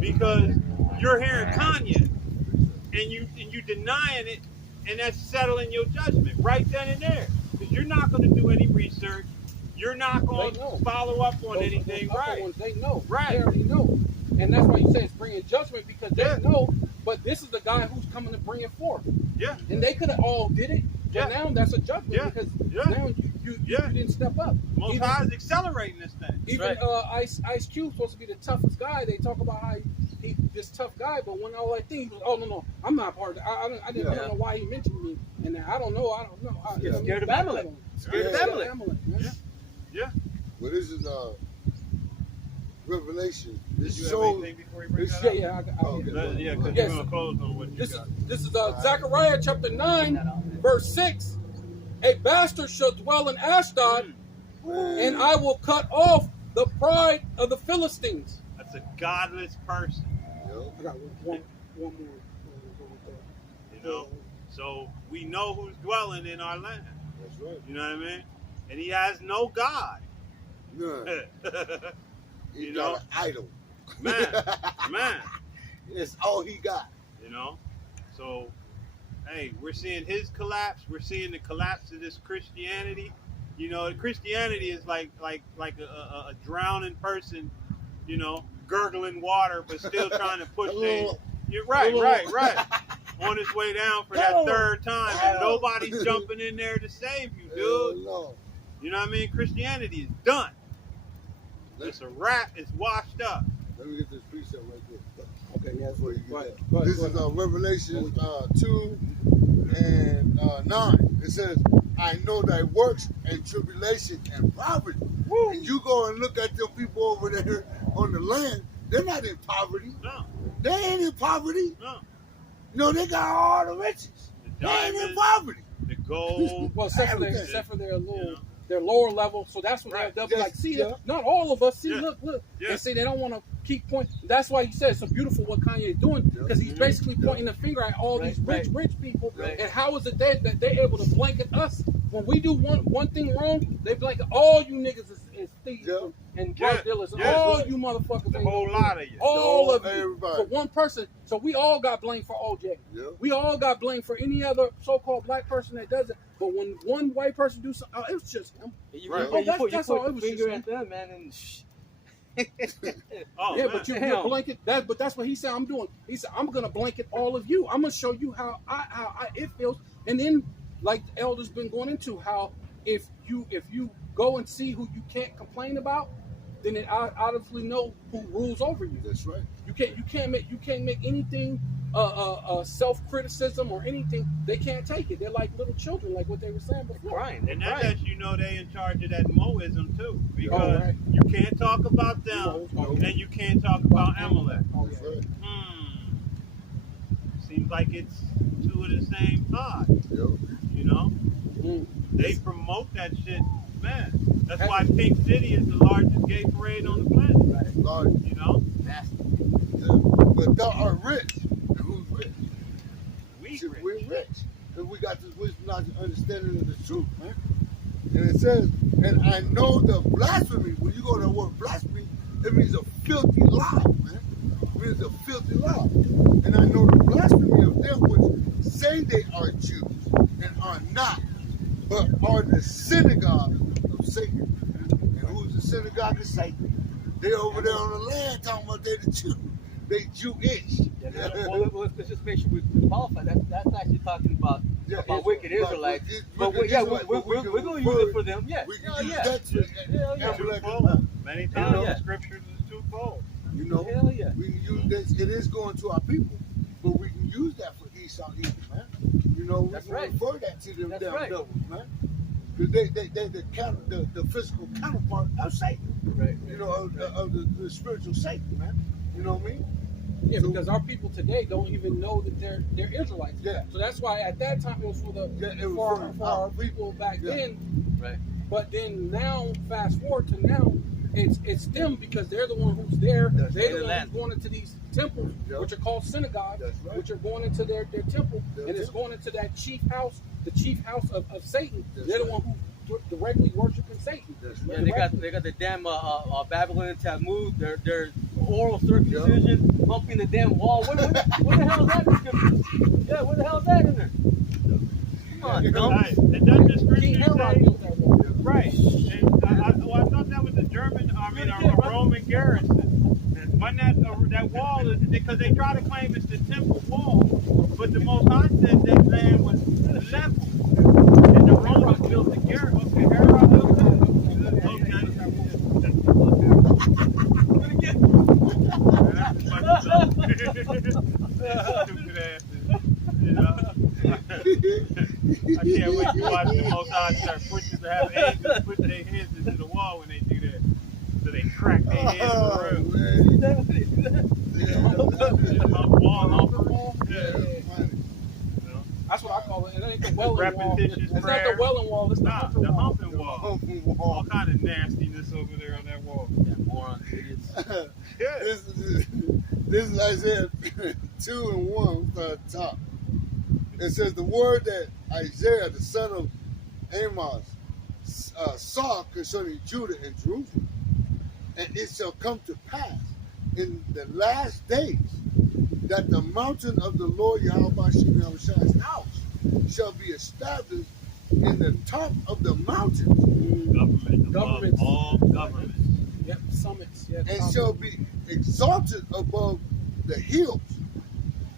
Because you're hearing Kanye and you denying it, and that's settling your judgment right then and there. Because you're not going to do any research. You're not going They know. to follow up on Those anything, upper right? ones, they know. Right. They already know. And that's why you say it's bringing judgment, because they Yeah. know, but this is the guy who's coming to bring it forth. Yeah. And they could have all did it, but Yeah. now that's a judgment, Yeah. because Yeah. now you Yeah. didn't step up. Most Even- High is accelerating this thing. Even Right. Ice Cube supposed to be the toughest guy. They talk about how he this tough guy, but when all I think he was, oh no, I'm not part of it. I don't know why he mentioned me, and I don't know. He's scared of Amalek. Scared of Yeah. Amalek. Man. Yeah. Yeah. Well, this is Revelation. Did This you have shows. anything before you bring this- that Yeah, up? yeah. Okay. Yeah, because Yes. you're going to close on what you This got. is Zechariah chapter 9, verse 6. A bastard shall dwell in Ashdod, and I will cut off the pride of the Philistines. That's It's a godless person. Yo. I got one more. You know, so we know who's dwelling in our land. That's right. You know what I mean? And he has no God. None. He You got know? an idol. Man. It's all he got. You know, so hey, we're seeing his collapse. We're seeing the collapse of this Christianity. You know, Christianity is like a drowning person, you know, gurgling water, but still trying to push things. You're right. On his way down for that third time, and nobody's jumping in there to save you, dude. No. You know what I mean? Christianity is done. It's a wrap. It's washed up. Let me get this precept right there. Okay, yeah. Before you get Go ahead. that. This is Revelation 2 and 9. It says, I know thy works and tribulation and poverty. Woo. And you go and look at the people over there on the land, they're not in poverty. No, They ain't in poverty. no. No, they got all the riches. The They ain't in diamonds, poverty. the gold. Well, except for their little, You know? their lower level. So that's what Right. they'll be Yes, like. See, yeah. not all of us. See, Yeah. look. Yeah. And see, they don't want to keep pointing. That's why you said it's so beautiful what Kanye is doing, because he's Mhm. basically pointing the finger at all these rich people. Right. And how is it that they're able to blanket us when we do one thing wrong? They blanket all you niggas is thieves Yeah. and Yeah. drug dealers and Yeah. all you motherfuckers. The ain't whole no lot good. of you. All of you Everybody. for one person. So we all got blamed for OJ. Yeah. We all got blamed for any other so-called black person that does it. But when one white person do something, oh, it's just him. You, Right. yeah, Oh, that's all. put It was the finger just- at them, man, and Oh, Yeah, man. but you're Damn. blanket that. But that's what he said. I'm doing. He said I'm gonna blanket all of you. I'm gonna show you how it feels. And then, like the elder's been going into, how if you go and see who you can't complain about, then it obviously know who rules over you. That's right. You can't make anything self-criticism or anything. They can't take it. They're like little children, like what they were saying before. crying. And that Right. lets you know they in charge of that Moism too, because Oh, right. you can't talk about them, No. and you can't talk about Amalek. Oh, That's yeah. right. Seems like it's two of the same thought. Yo. You know, Mm. they promote that shit, man. That's why Pink City is the largest gay parade on the planet. Right. Lord. You know, Nasty. Yeah. But thou art rich. And who's rich? we See, rich. we're rich. Because we got this wisdom, knowledge, and understanding of the truth, man. And it says, and I know the blasphemy. When you go to the word blasphemy, it means a filthy lie, man. It means a filthy lie. And I know the blasphemy of them which say they are Jews and are not, but are the synagogue of Satan. And who's the synagogue of Satan? They over there on the land talking about they the Jew. They Jewish. Let's just make sure we qualify. That's actually talking about wicked Israelites. But we're going to use it for them. Yeah. We can Hell use yeah. that to Hell yeah. Amalek Twofold. as well. Many Hell times yeah. the scriptures is twofold. You know, Hell yeah. we can use this. It is going to our people, but we can use that for Esau either, man. You know, we That's can right. refer that to them That's damn right. devils, man. Because they the physical counterpart of Satan. Right. You know, of the spiritual Satan, man. You know what I mean? Yeah, because our people today don't even know that they're Israelites. Yeah. So that's why at that time it was for the Yeah, it was for for our our people back Yeah. then. Right. But then now, fast forward to now, it's them because they're the one who's there. That's They're right. the one who's going into these temples, Yeah. which are called synagogues, That's right. which are going into their temple, That's and it's it. going into that chief house, the chief house of Satan. That's They're the right. one who directly worshiping Satan. That's Yeah, right. they got the damn Babylonian Talmud, their oral circumcision, bumping the damn wall. What the hell is that in scripture? Yeah, what the hell is that in there? Come on, dumb. Right. And doesn't the King scripture Herod say, built that wall. right? And I thought that was a German, a Roman garrison. Wasn't that wall? Because they try to claim it's the temple wall, but the Most High said that land was level, and the Romans built the garrison. Okay, Herod built it. Stupid asses. You know? I can't wait to watch the Most High start pushing to have angels put their heads into the wall when they do that. So they crack their heads Oh, through. man. Wall humper. Yeah. That's what I call it. It ain't the welling wall. Repetitious It's prayer. not the welling wall. It's the Nah, humping the wall. humping wall. All kind of nastiness over there on that wall. Yeah, morons, idiots. This is Isaiah 2:1 from the top. It says the word that Isaiah, the son of Amos, saw concerning Judah and Jerusalem. And it shall come to pass in the last days that the mountain of the Lord Yahweh Shemashai's house shall be established in the top of the mountains. Governments. All governments. Yep, summits. Yeah, And shall be exalted above the hills,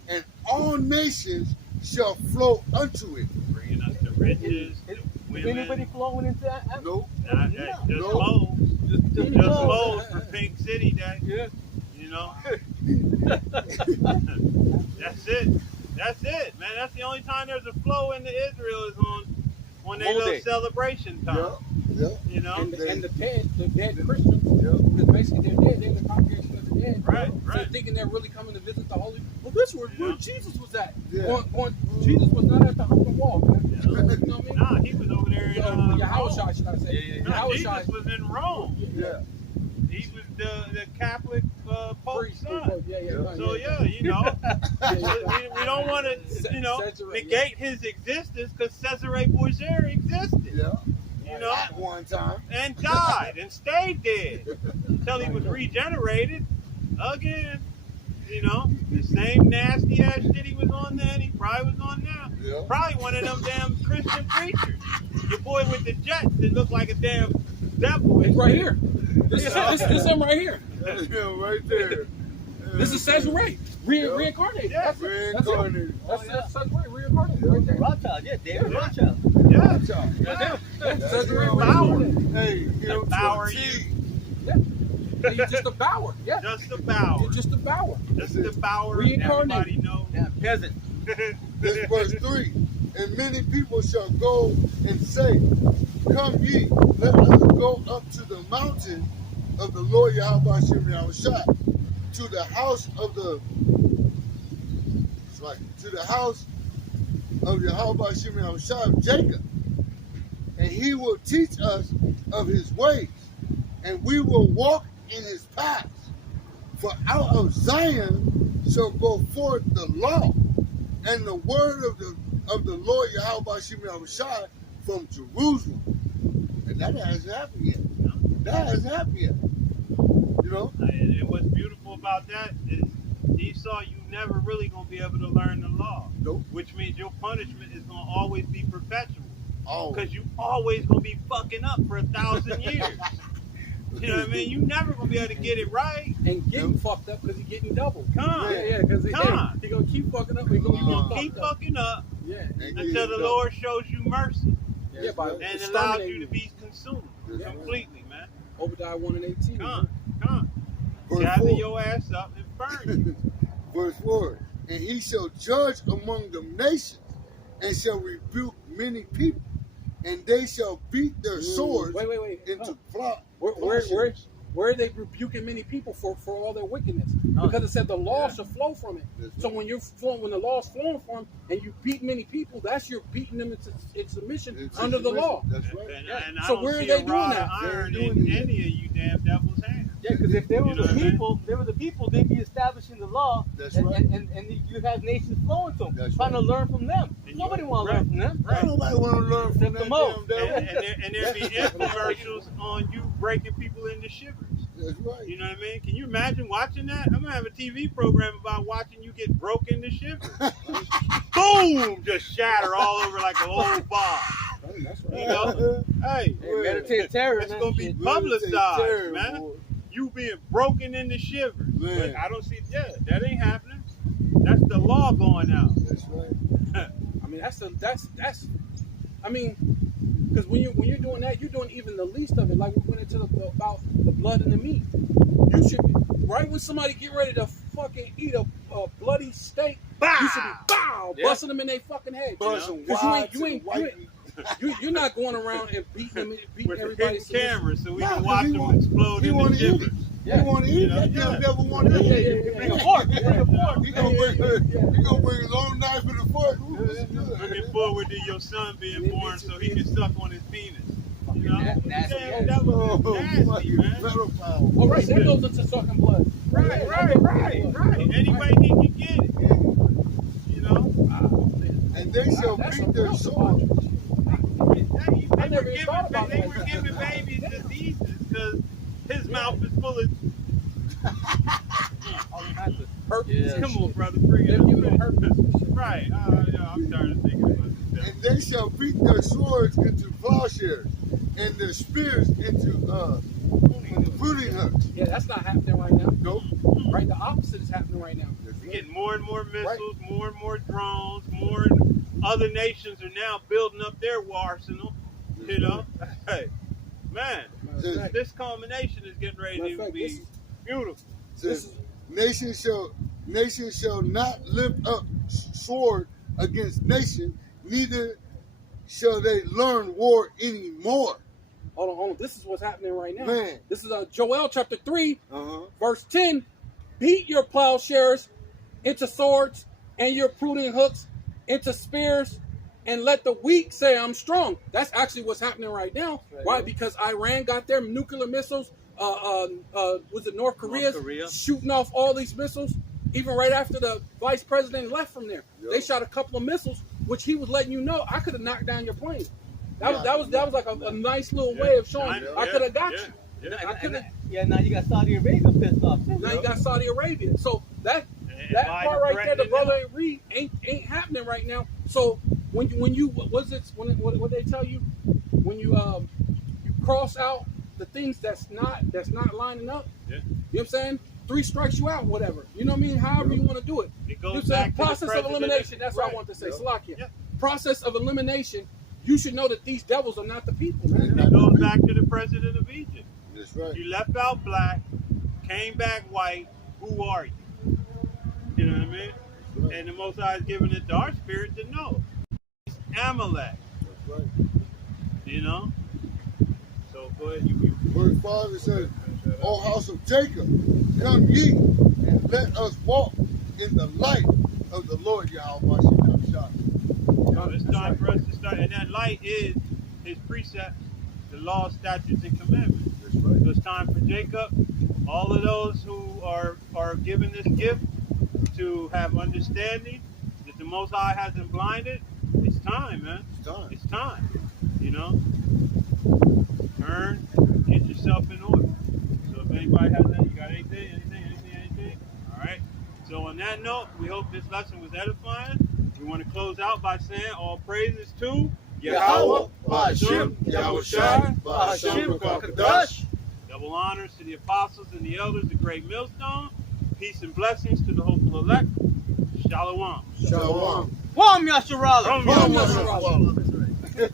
and all nations shall flow unto it. Bringing us the riches, the Is women. anybody flowing into that? Nope. Nah, Yeah. just No. low. Just low. low for Pink City Day. Yeah. You know? That's it. That's it, man. That's the only time there's a flow into Israel is on their little Holiday. celebration time. Yeah. You know? And the dead Christians, because basically they're dead, they're in the congregation of the dead. Right, So right. thinking they're really coming to visit the Holy. Well, this was where Yeah. Jesus was at. Yeah. Jesus was not at the Hunger Wall, man. Yeah. You know what I mean? Nah, he was over there in Rome. Yahushua, should I say? Yeah. Nah, Jesus Yahushua, was in Rome. Yeah. He was the Catholic Pope's priest, son. yeah. So yeah, you know, we don't want to, you know, Caesarea, negate his existence because Cesare Borgia existed, Yeah. you know, At one time. and died and stayed dead until he was regenerated again. You know, the same nasty ass shit he was on then, he probably was on now. Yeah. Probably one of them damn Christian preachers. Your boy with the jets that looked like a damn devil. It's right here. This is him right here. Yeah, right there. This is Cesare, reincarnated. Yeah. That's it. Reincarnated. That's Cesare, reincarnated. Right there. Rothschild, yeah, David Yeah. Rothschild. Yeah. That's him. That's Cesare Bauer. Hey, him Bauer to a T. He's just a bower. Yeah. Just a Bauer. He's just a bower. Just the Bauer. Reincarnated. Everybody knows. Yeah, peasant. This verse 3. And many people shall go and say, come ye, let us go up to the mountain of the Lord Yahweh Shem Yahushua, to the house of the Yahweh Shem Yahushua of Jacob, and he will teach us of his ways, and we will walk in his paths. For out of Zion shall go forth the law and the word of the Lord Yahweh Shem Yahushua from Jerusalem. And that hasn't happened yet. That hasn't happened yet. You know? And what's beautiful about that is Esau, you never really gonna be able to learn the law. Nope. Which means your punishment is gonna always be perpetual. Oh. Because you always gonna be fucking up for 1,000 years. You know what I mean? You never gonna be able to get it right. And getting fucked up because he's getting double. Come. Yeah, because he Come. gonna keep fucking up. He gonna You gonna keep fucked up. fucking up Yeah. until the Lord shows you mercy Yeah, by and allows exterminating you to be consumed Yeah. completely, man. Obadiah 1:18. Come. Verse Gather 4. your ass up and burn you. Verse 4. And he shall judge among the nations, and shall rebuke many people, and they shall beat their swords Wait. into plot. Where are they rebuking many people for all their wickedness? Because it said the law should flow from it. That's So right. when the law's flowing from them and you beat many people, that's you're beating them into submission It's under the submission. law. That's right. And I So don't where are see they a doing rod that? of iron They're in doing it. any of you damn devil's hands. Yeah, because if they were You know the what I mean? people, they'd be establishing the law, That's and, right. and you have nations flowing to them, That's trying to right. learn from them. And Nobody you- want to right. learn from them. Right. Nobody want to learn from Except that the most. damn devil. And there be infomercials on you breaking people into shivers. That's right. You know what I mean? Can you imagine watching that? I'm gonna have a TV program about watching you get broken to shivers. Boom! Just shatter all over like an old bar. That's You know? Hey, Hey, meditate terror, it's man. gonna be Shit. publicized, Terror, man. boy. You being broken into shivers. Man. But I don't see. Yeah, that ain't happening. That's the law going out. That's right. I mean, that's. I mean, because when you're doing that, you're doing even the least of it. Like we went into about the blood and the meat. You should be right when somebody get ready to fucking eat a bloody steak. Bow! You should be Yeah. busting them in their fucking head. Busting Because wide you to ain't the white you're not going around and beating them, beating With the everybody. hidden camera, so we Nah, can 'cause watch he them want- explode he into wanna eat shivers. it. He want to eat You know, that. yeah. Damn devil want to eat it. Bring a fork. Bring a fork. He gonna bring his own knife and a fork. Ooh, this is good. Looking forward to your son being born so he can suck on his penis. You know, Nasty. damn devil is nasty, man. Well, right, that goes into sucking blood. Right. Any way he can get it. You know? And they shall That's beat some their real sword. I never even thought about They that. were giving babies diseases because his mouth is full of. All kinds of herpes and Come on, shit. brother, bring it They're up. giving them herpes. Right. Yeah, I'm tired of thinking about this. And they shall beat their swords into plowshares, and their spears into pruning hooks. Yeah, that's not happening right now. Nope. Right, the opposite is happening right now. We're getting more and more missiles, more and more drones, more and other nations are now building up their war arsenal. You know? Hey, man, this culmination is getting ready to be beautiful. Says, nation shall not lift up sword against nation, neither shall they learn war anymore. Hold on. This is what's happening right now. Man. This is Joel chapter 3, Uh-huh. verse 10. Beat your plowshares into swords and your pruning hooks into spears, and let the weak say I'm strong. That's actually what's happening right now. Right? Because Iran got their nuclear missiles. Was it North Korea shooting off all these missiles? Even right after the vice president left from there, they shot a couple of missiles, which he was letting you know I could have knocked down your plane. That was like a nice little way of showing I could have got you. I could have. Yeah, now you got Saudi Arabia pissed off. Now you got Saudi Arabia. So that part right there, the brother ain't read ain't happening right now. So when you what they tell you when you cross out the things that's not lining up. Yeah. You know what I'm saying? 3 strikes you out, whatever. You know what I mean? However you want to do it. It goes You know what I'm saying? back to the Process of president. elimination. That's what I want to say. Salakia. Process of elimination. You should know that these devils are not the people, man. It goes back to the president of Egypt. That's right. You left out black, came back white. Who are you? You know what I mean? Right. And the Most High is giving it to our spirit to know. It's Amalek. That's right. You know? So go ahead. You Verse 5 it says, O house of Jacob, come ye, and let us walk in the light of the Lord Yahweh. It's time for us to start. And that light is his precepts, the law, statutes, and commandments. That's right. So it's time for Jacob, all of those who are given this gift to have understanding that the Most High hasn't blinded. It's time, man. It's time. It's time. You know? Turn, get yourself in order. So if anybody has anything, you got anything? All right. So on that note, we hope this lesson was edifying. We want to close out by saying all praises to Yahweh, Ba'ashem, Yahushai, Ba'ashem, Kadash. Double honors to the apostles and the elders, the great millstone. Peace and blessings to the hopeful elect. Shalom. Shalom. Wam Yasharala. Rom Wam Yasharala. Yasharala.